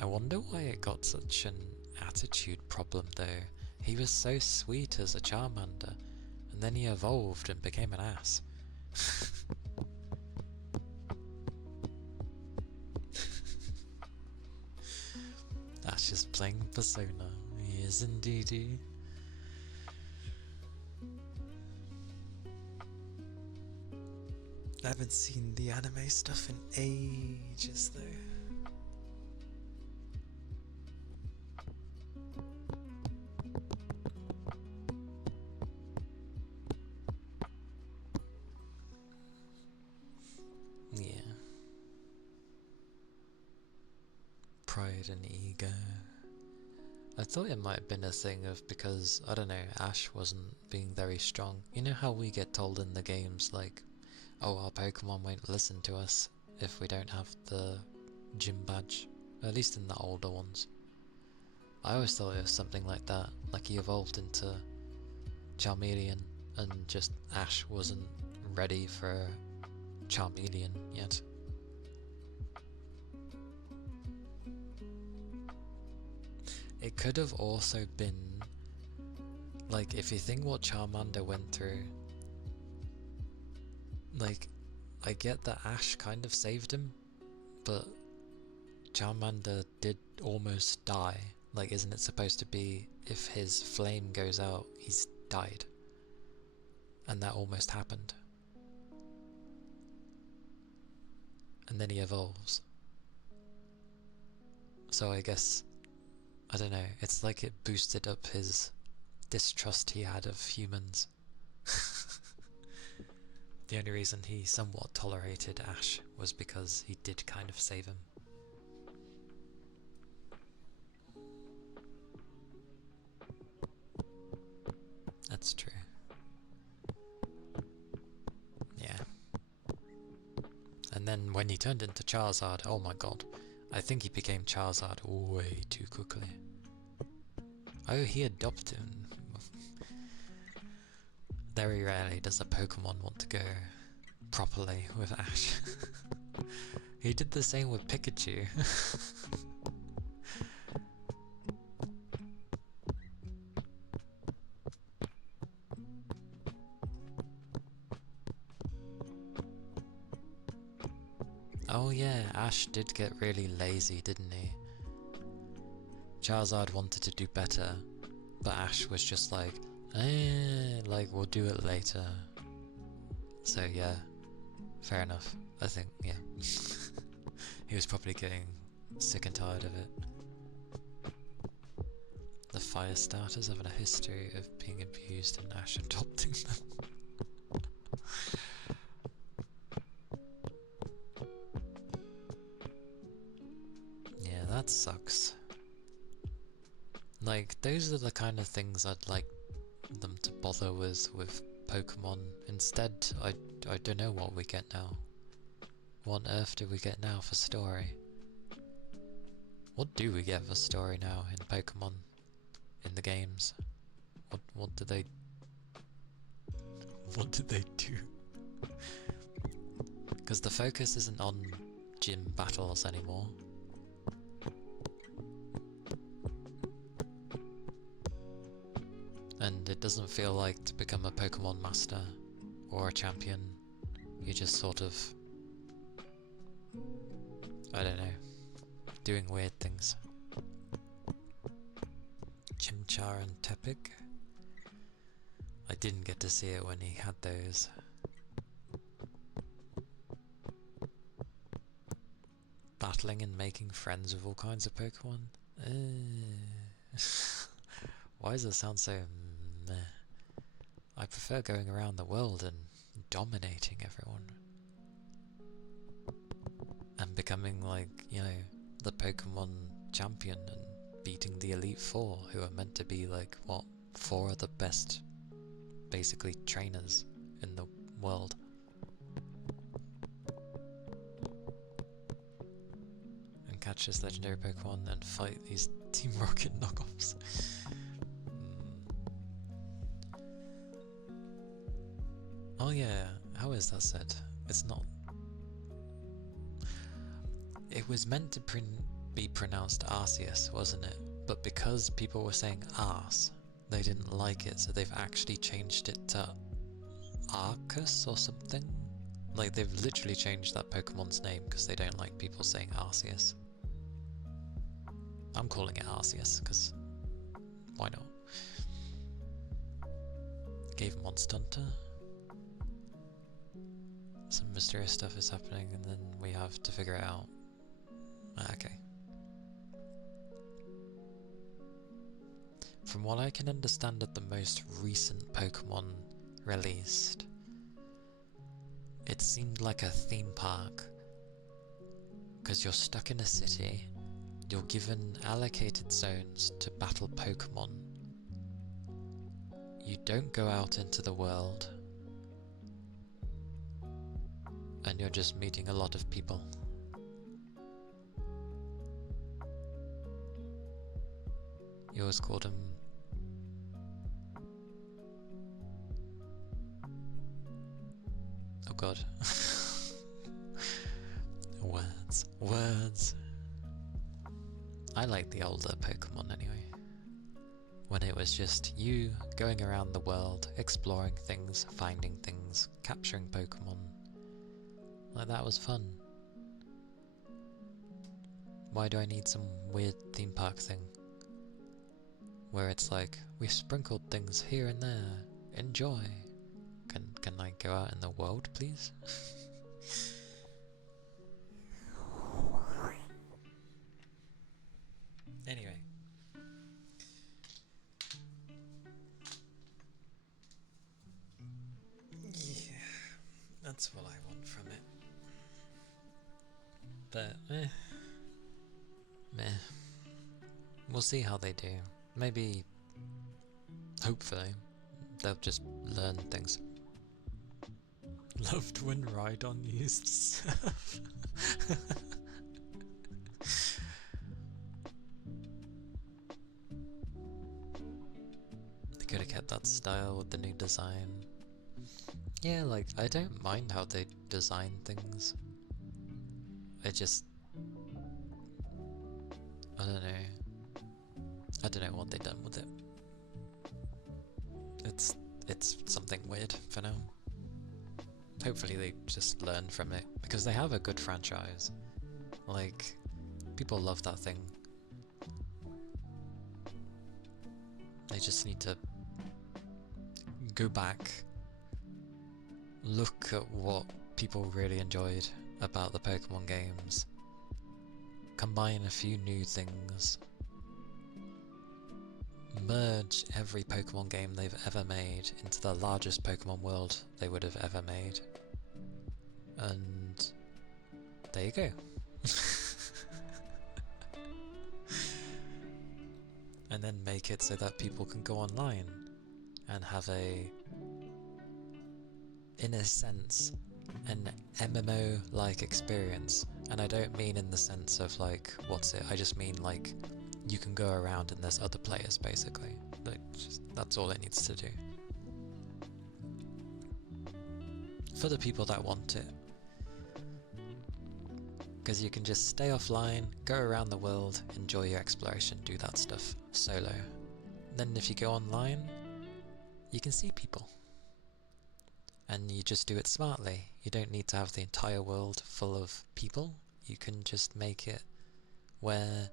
I wonder why it got such an attitude problem though. He was so sweet as a Charmander, and then he evolved and became an ass. Ash is playing Persona. He is indeed. I haven't seen the anime stuff in ages though. Yeah. Pride and ego. I thought it might have been a thing of because, I don't know, Ash wasn't being very strong. You know how we get told in the games like, oh, our Pokemon won't listen to us if we don't have the gym badge, at least in the older ones. I always thought it was something like that, like he evolved into Charmeleon and just Ash wasn't ready for Charmeleon yet. It could have also been, like, if you think what Charmander went through, like, I get that Ash kind of saved him, but Charmander did almost die. Like, isn't it supposed to be, if his flame goes out, he's died? And that almost happened. And then he evolves. So I guess, I don't know, it's like it boosted up his distrust he had of humans. The only reason he somewhat tolerated Ash was because he did kind of save him. That's true. Yeah. And then when he turned into Charizard, oh my god. I think he became Charizard way too quickly. Oh, he adopted him. Very rarely does a Pokemon want to go properly with Ash. He did the same with Pikachu. Oh yeah, Ash did get really lazy, didn't he? Charizard wanted to do better, but Ash was just like, like, we'll do it later. So yeah, fair enough. I think, yeah. He was probably getting sick and tired of it. The fire starters have a history of being abused and Ash adopting them. Yeah, that sucks. Like, those are the kind of things I'd like them to bother with Pokemon. Instead, I don't know what we get now. What on earth do we get now for story? What do we get for story now in Pokemon? In the games? What do they... What did they do? Because the focus isn't on gym battles anymore. And it doesn't feel like to become a Pokemon master or a champion, you just sort of, I don't know, doing weird things. Chimchar and Tepig. I didn't get to see it when he had those. Battling and making friends with all kinds of Pokemon? Why does it sound so meh? I prefer going around the world and dominating everyone. And becoming like, you know, the Pokemon champion and beating the Elite Four, who are meant to be like, what, 4 of the best, basically, trainers in the world. And catch this legendary Pokemon and fight these Team Rocket knockoffs. Oh yeah, how is that said? It's not... It was meant to be pronounced Arceus, wasn't it? But because people were saying Arse, they didn't like it, so they've actually changed it to Arceus or something? Like, they've literally changed that Pokemon's name because they don't like people saying Arceus. I'm calling it Arceus, because why not? Gave Monster Hunter. Some mysterious stuff is happening and then we have to figure it out. Okay. From what I can understand at the most recent Pokemon released, it seemed like a theme park. Because you're stuck in a city, you're given allocated zones to battle Pokemon. You don't go out into the world. And you're just meeting a lot of people. You always called them... Oh god. Words. Words. I like the older Pokemon anyway. When it was just you going around the world, exploring things, finding things, capturing Pokemon. Like, that was fun. Why do I need some weird theme park thing? Where it's like, we've sprinkled things here and there. Enjoy. Can I go out in the world, please? Anyway. Yeah, that's what I want from it. But, meh. We'll see how they do. Maybe, hopefully, they'll just learn things. Loved when Rhydon used surf. They could have kept that style with the new design. Yeah, like, I don't mind how they design things. I just... I don't know. I don't know what they've done with it. It's something weird for now. Hopefully they just learn from it, because they have a good franchise. Like, people love that thing. They just need to go back, look at what people really enjoyed about the Pokemon games, combine a few new things, merge every Pokemon game they've ever made into the largest Pokemon world they would have ever made, and there you go. And then make it so that people can go online and have in a sense, an MMO-like experience. And I don't mean in the sense of like, I just mean like, you can go around and there's other players basically. That's all it needs to do. For the people that want it. Because you can just stay offline, go around the world, enjoy your exploration, do that stuff solo. Then if you go online, you can see people. And you just do it smartly. You don't need to have the entire world full of people. You can just make it where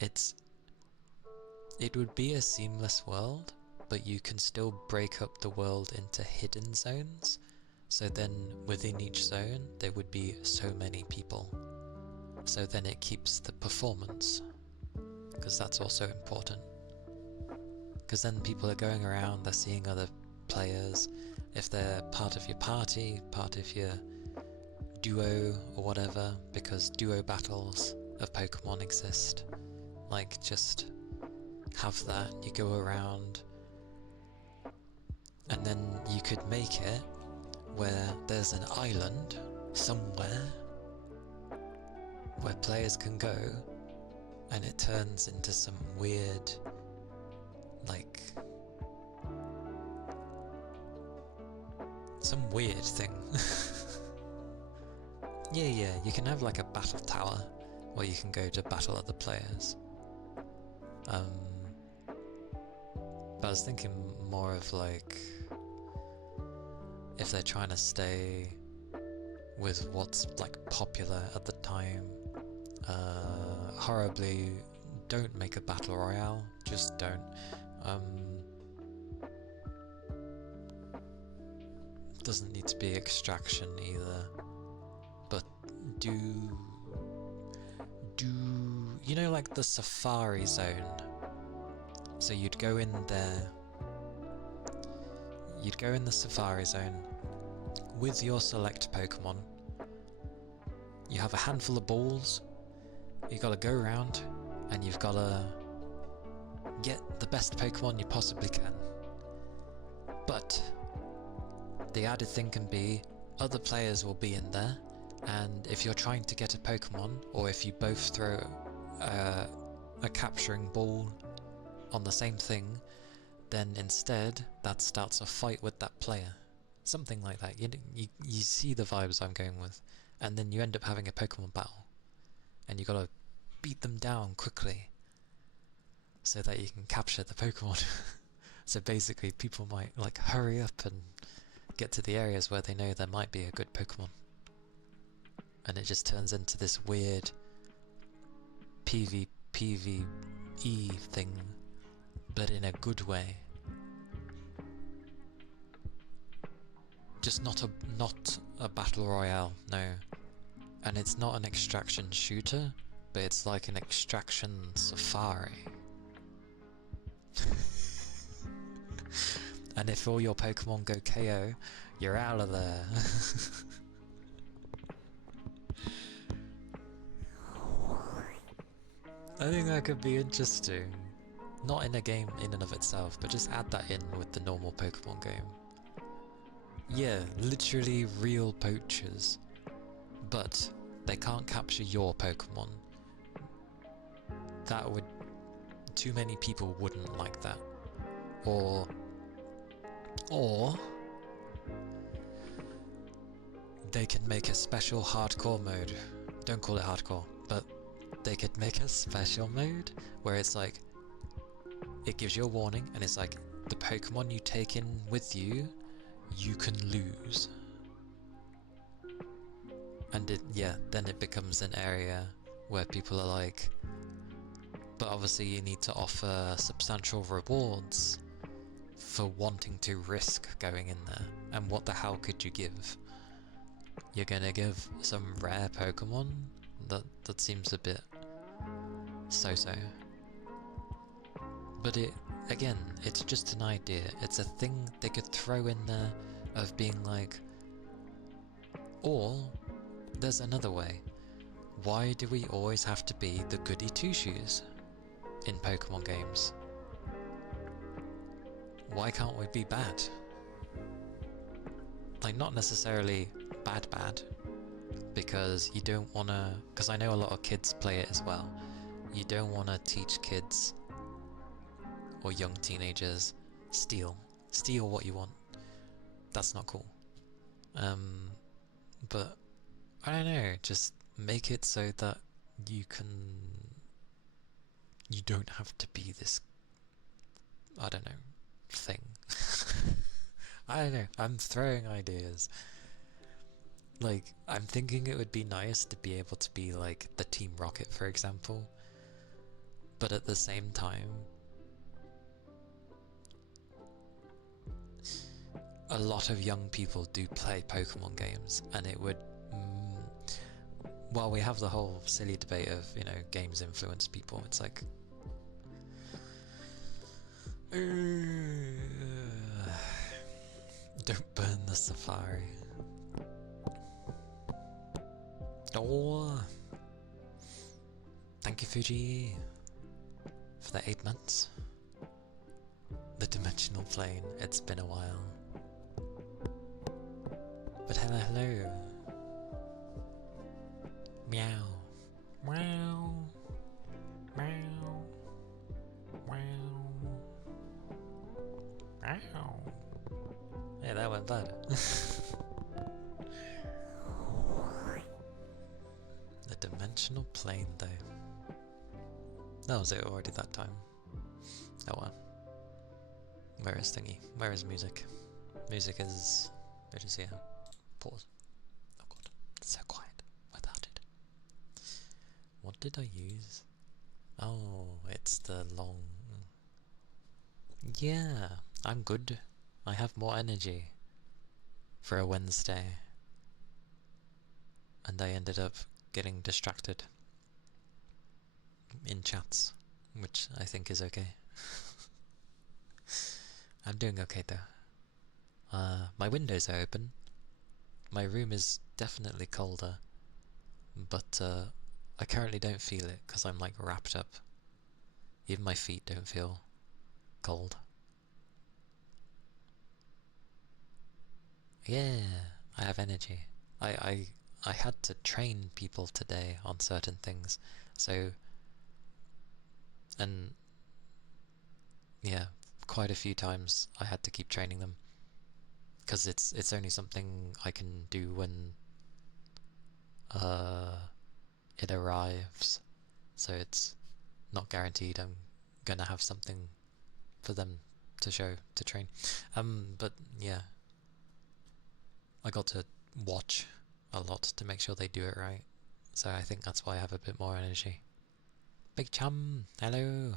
it would be a seamless world, but you can still break up the world into hidden zones. So then within each zone there would be so many people. So then it keeps the performance, because that's also important. Because then people are going around, they're seeing other players. If they're part of your party, part of your duo or whatever, because duo battles of Pokemon exist. Like, just have that, you go around, and then you could make it where there's an island somewhere where players can go, and it turns into some weird, like, some weird thing. Yeah, you can have like a battle tower where you can go to battle other players. But I was thinking more of like, if they're trying to stay with what's like popular at the time, horribly, don't make a battle royale, just don't. Doesn't need to be extraction either, but do you know, like the Safari Zone? So you'd go in there, you'd go in the Safari Zone with your select Pokemon. You have a handful of balls, you gotta go around and you've gotta get the best Pokemon you possibly can. But the added thing can be, other players will be in there, and if you're trying to get a Pokemon, or if you both throw a capturing ball on the same thing, then instead that starts a fight with that player. Something like that. You see the vibes I'm going with. And then you end up having a Pokemon battle, and you gotta beat them down quickly so that you can capture the Pokemon. So basically people might like hurry up and get to the areas where they know there might be a good Pokemon, and it just turns into this weird PvE thing, but in a good way. Just not a battle royale, no. And it's not an extraction shooter, but it's like an extraction safari. And if all your Pokemon go KO, you're out of there. I think that could be interesting. Not in a game in and of itself, but just add that in with the normal Pokemon game. Yeah, literally real poachers. But they can't capture your Pokemon. Too many people wouldn't like that. Or they can make a special hardcore mode. Don't call it hardcore, but they could make a special mode where it's like, it gives you a warning and it's like, the Pokemon you take in with you, you can lose. And then it becomes an area where people are like, but obviously you need to offer substantial rewards for wanting to risk going in there. And what the hell could you give? You're gonna give some rare Pokemon? That seems a bit so-so. But again, it's just an idea. It's a thing they could throw in there of being like, or there's another way. Why do we always have to be the goody two-shoes in Pokemon games? why can't we be bad? Like, not necessarily bad, because you don't want to, because I know a lot of kids play it as well. You don't want to teach kids or young teenagers steal what you want. That's not cool. But I don't know, just make it so that you don't have to be this, I don't know, thing. I don't know, I'm throwing ideas. Like, I'm thinking it would be nice to be able to be like the Team Rocket, for example. But at the same time, a lot of young people do play Pokemon games, and it would... while we have the whole silly debate of, you know, games influence people, it's like... don't burn the safari. Oh! Thank you, Fuji, for the 8 months. The dimensional plane, it's been a while. But hello. Meow. Meow. Meow. Meow. Meow. Yeah, that went bad. The dimensional plane, though. That was it already that time. Oh well. Where is thingy? Where is music? Music is... It is here. Pause. Oh god, it's so quiet without it. What did I use? Oh, it's the long... Yeah, I'm good. I have more energy for a Wednesday. And I ended up getting distracted in chats, which I think is okay. I'm doing okay though. My windows are open. My room is definitely colder, but I currently don't feel it because I'm like wrapped up. Even my feet don't feel cold. Yeah, I have energy. I had to train people today on certain things, so... And yeah, quite a few times I had to keep training them, because it's only something I can do when it arrives, so it's not guaranteed I'm gonna have something for them to show, to train. But yeah, I got to watch a lot to make sure they do it right, so I think that's why I have a bit more energy. Big Chum, hello!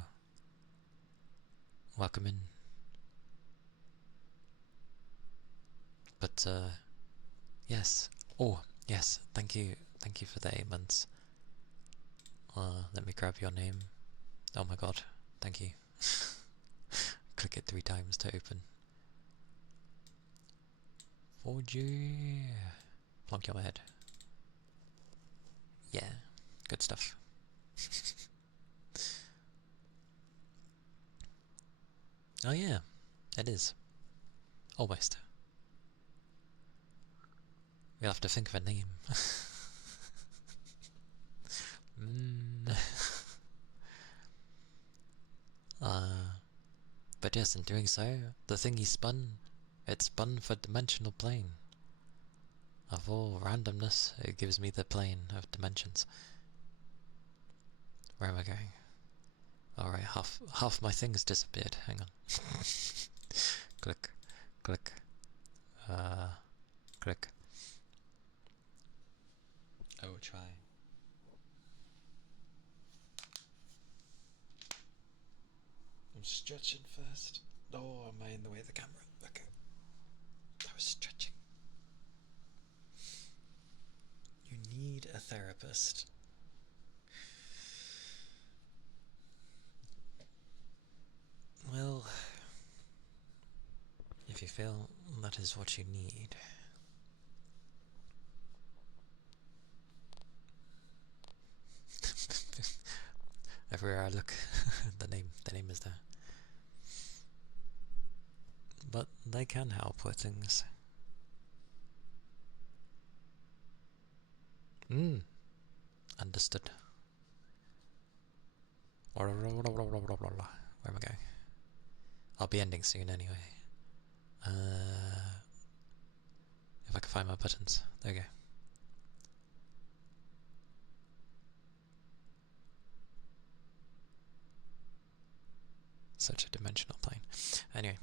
Welcome in. But yes, oh yes, thank you for the 8 months. Let me grab your name. Oh my god, thank you. Click it 3 times to open. 4G. Plonk your head. Yeah, good stuff. Oh yeah, it is. Almost. We'll have to think of a name. But yes, in doing so, the thing he spun, it spun for dimensional plane. Of all randomness, it gives me the plane of dimensions. Where am I going? Alright, half my things disappeared. Hang on. Click, click, click. I will try. I'm stretching first. Oh, am I in the way of the camera? Okay. I was stretching. You need a therapist. Well, if you feel that is what you need. Everywhere I look, the name is there. but they can help with things. Understood. Where am I going? I'll be ending soon anyway. If I can find my buttons. There we go. Such a dimensional plane. Anyway.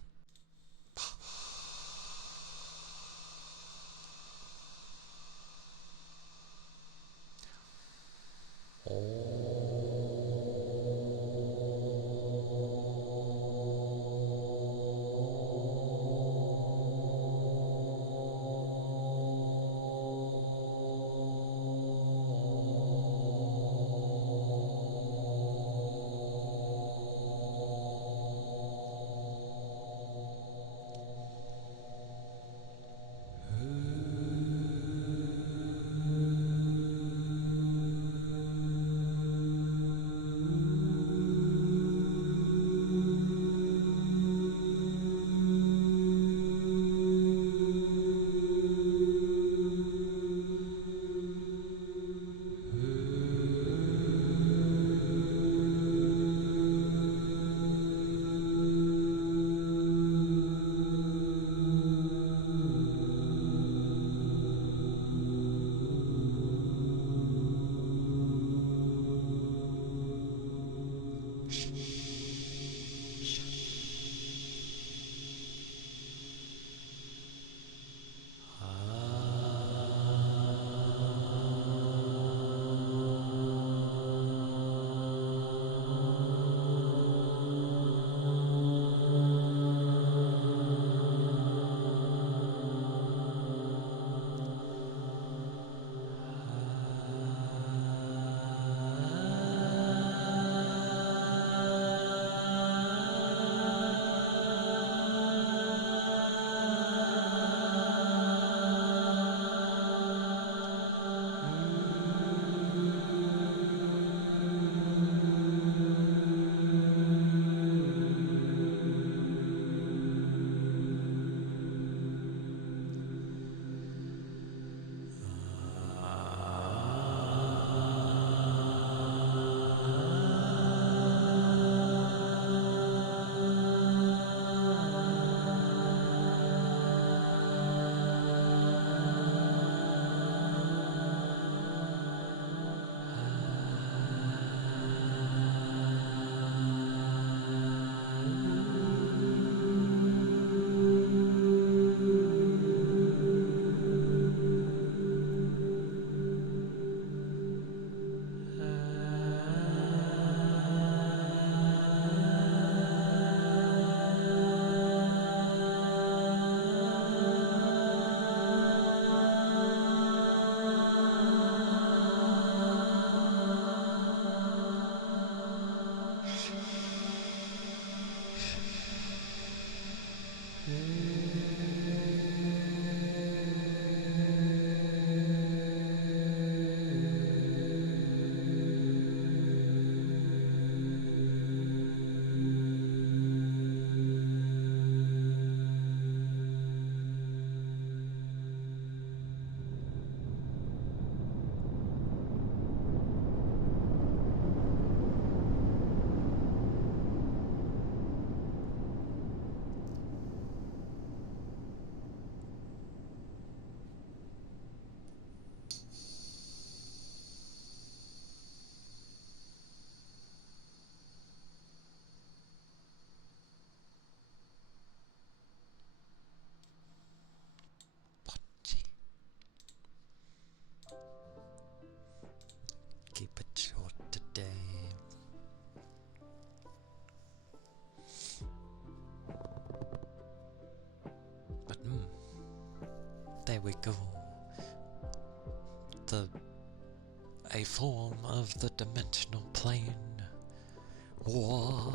Keep it short today. But there we go. A form of the dimensional plane. Whoa.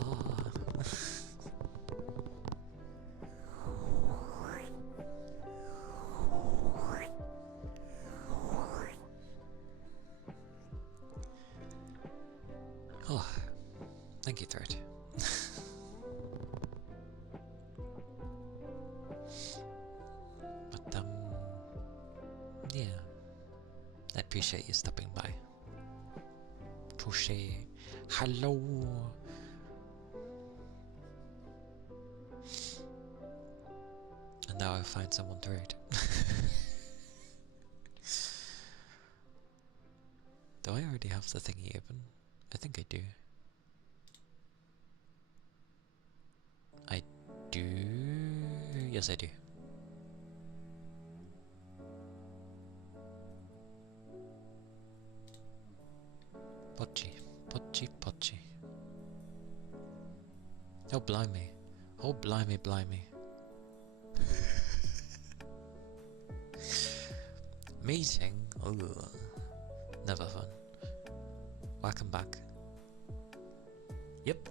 Oh, thank you, Thread. appreciate you stopping by. Touché. Hello. And now I'll find someone to raid. Do I already have the thingy open? I think I do. I do. Yes, I do. Pochi, pochi, pochi. Oh, blimey. Oh, blimey, blimey. Meeting? Ooh. Never fun. Welcome back. Yep.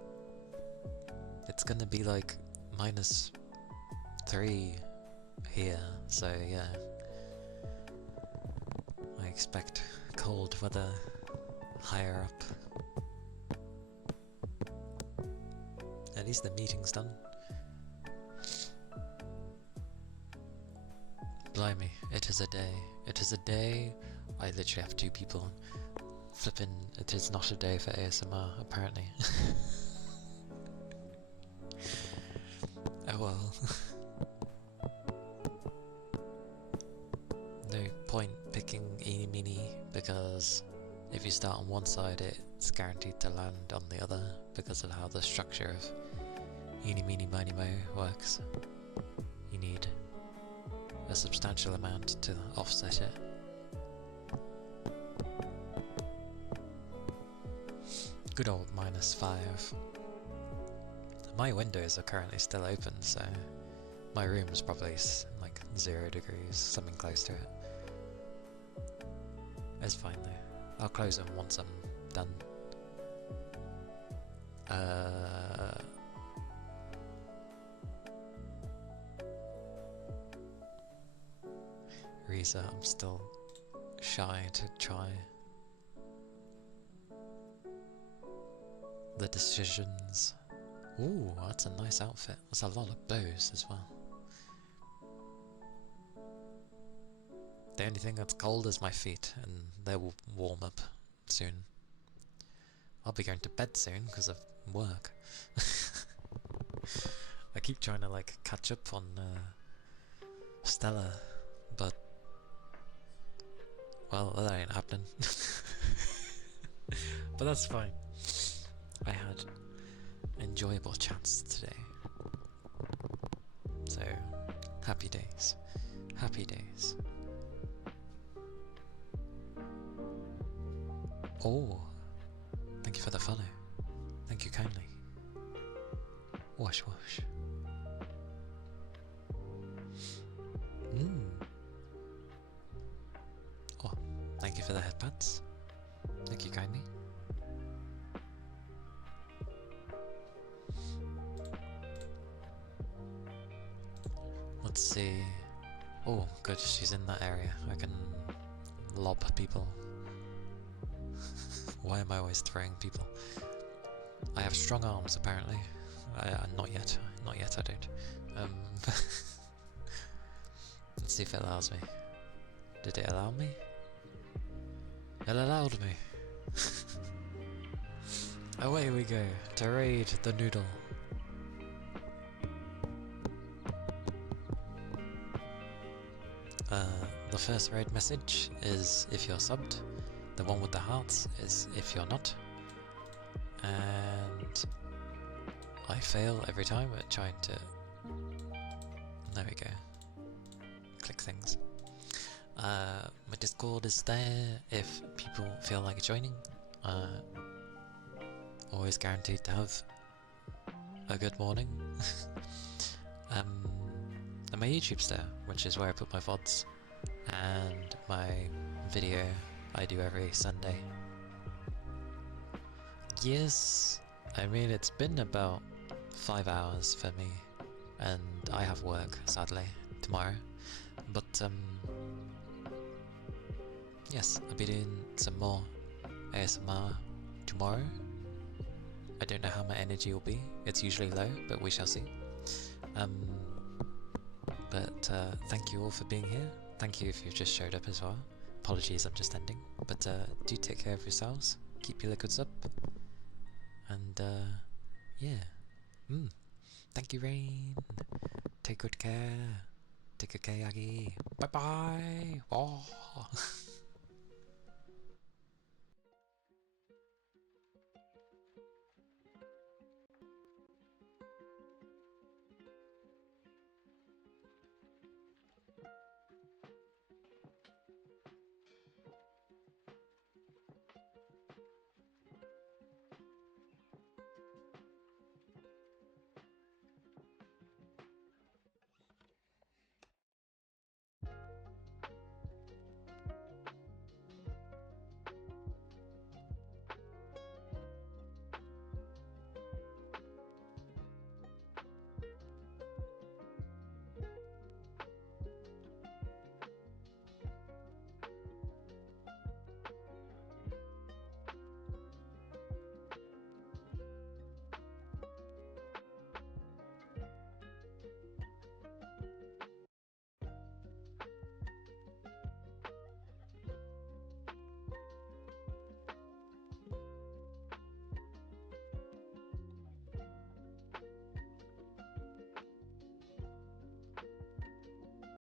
It's gonna be like -3 here, so yeah. I expect cold weather higher up. At least the meeting's done. Blimey, it is a day. It is a day. I literally have 2 people. Flippin', it is not a day for ASMR, apparently. Oh well. No point picking eeny meeny, because if you start on one side it's guaranteed to land on the other because of how the structure of eeny meeny miny mo works. You need a substantial amount to offset it. Good old -5. My windows are currently still open, so my room is probably like 0 degrees, something close to it. It's fine though. I'll close them once I'm done. Reza, I'm still shy to try. The decisions. Ooh, that's a nice outfit. There's a lot of bows as well. The only thing that's cold is my feet, and they will warm up soon. I'll be going to bed soon because of work. I keep trying to like catch up on Stella, but well, that ain't happening. But that's fine. I had enjoyable chats today, so happy days, happy days. Oh, thank you for the follow. Thank you kindly. Wash, wash. Oh, thank you for the headpads. Thank you kindly. Let's see. Oh, good, she's in that area. I can lob people. Why am I always throwing people? I have strong arms, apparently. Not yet. Not yet, I don't. Let's see if it allows me. Did it allow me? It allowed me. Away we go, to raid the noodle. The first raid message is if you're subbed. The one with the hearts is if you're not. And I fail every time at trying to... There we go. Click things. My Discord is there if people feel like joining. Always guaranteed to have a good morning. And my YouTube's there, which is where I put my VODs. And my video I do every Sunday. Yes, I mean it's been about 5 hours for me, and I have work, sadly, tomorrow. But yes, I'll be doing some more ASMR tomorrow. I don't know how my energy will be. It's usually low, but we shall see. But thank you all for being here. Thank you if you've just showed up as well. Apologies, I'm just ending, but But do take care of yourselves. Keep your liquids up. And yeah. Thank you, Rain. Take good care. Take good care, Yagi. Bye bye. Oh.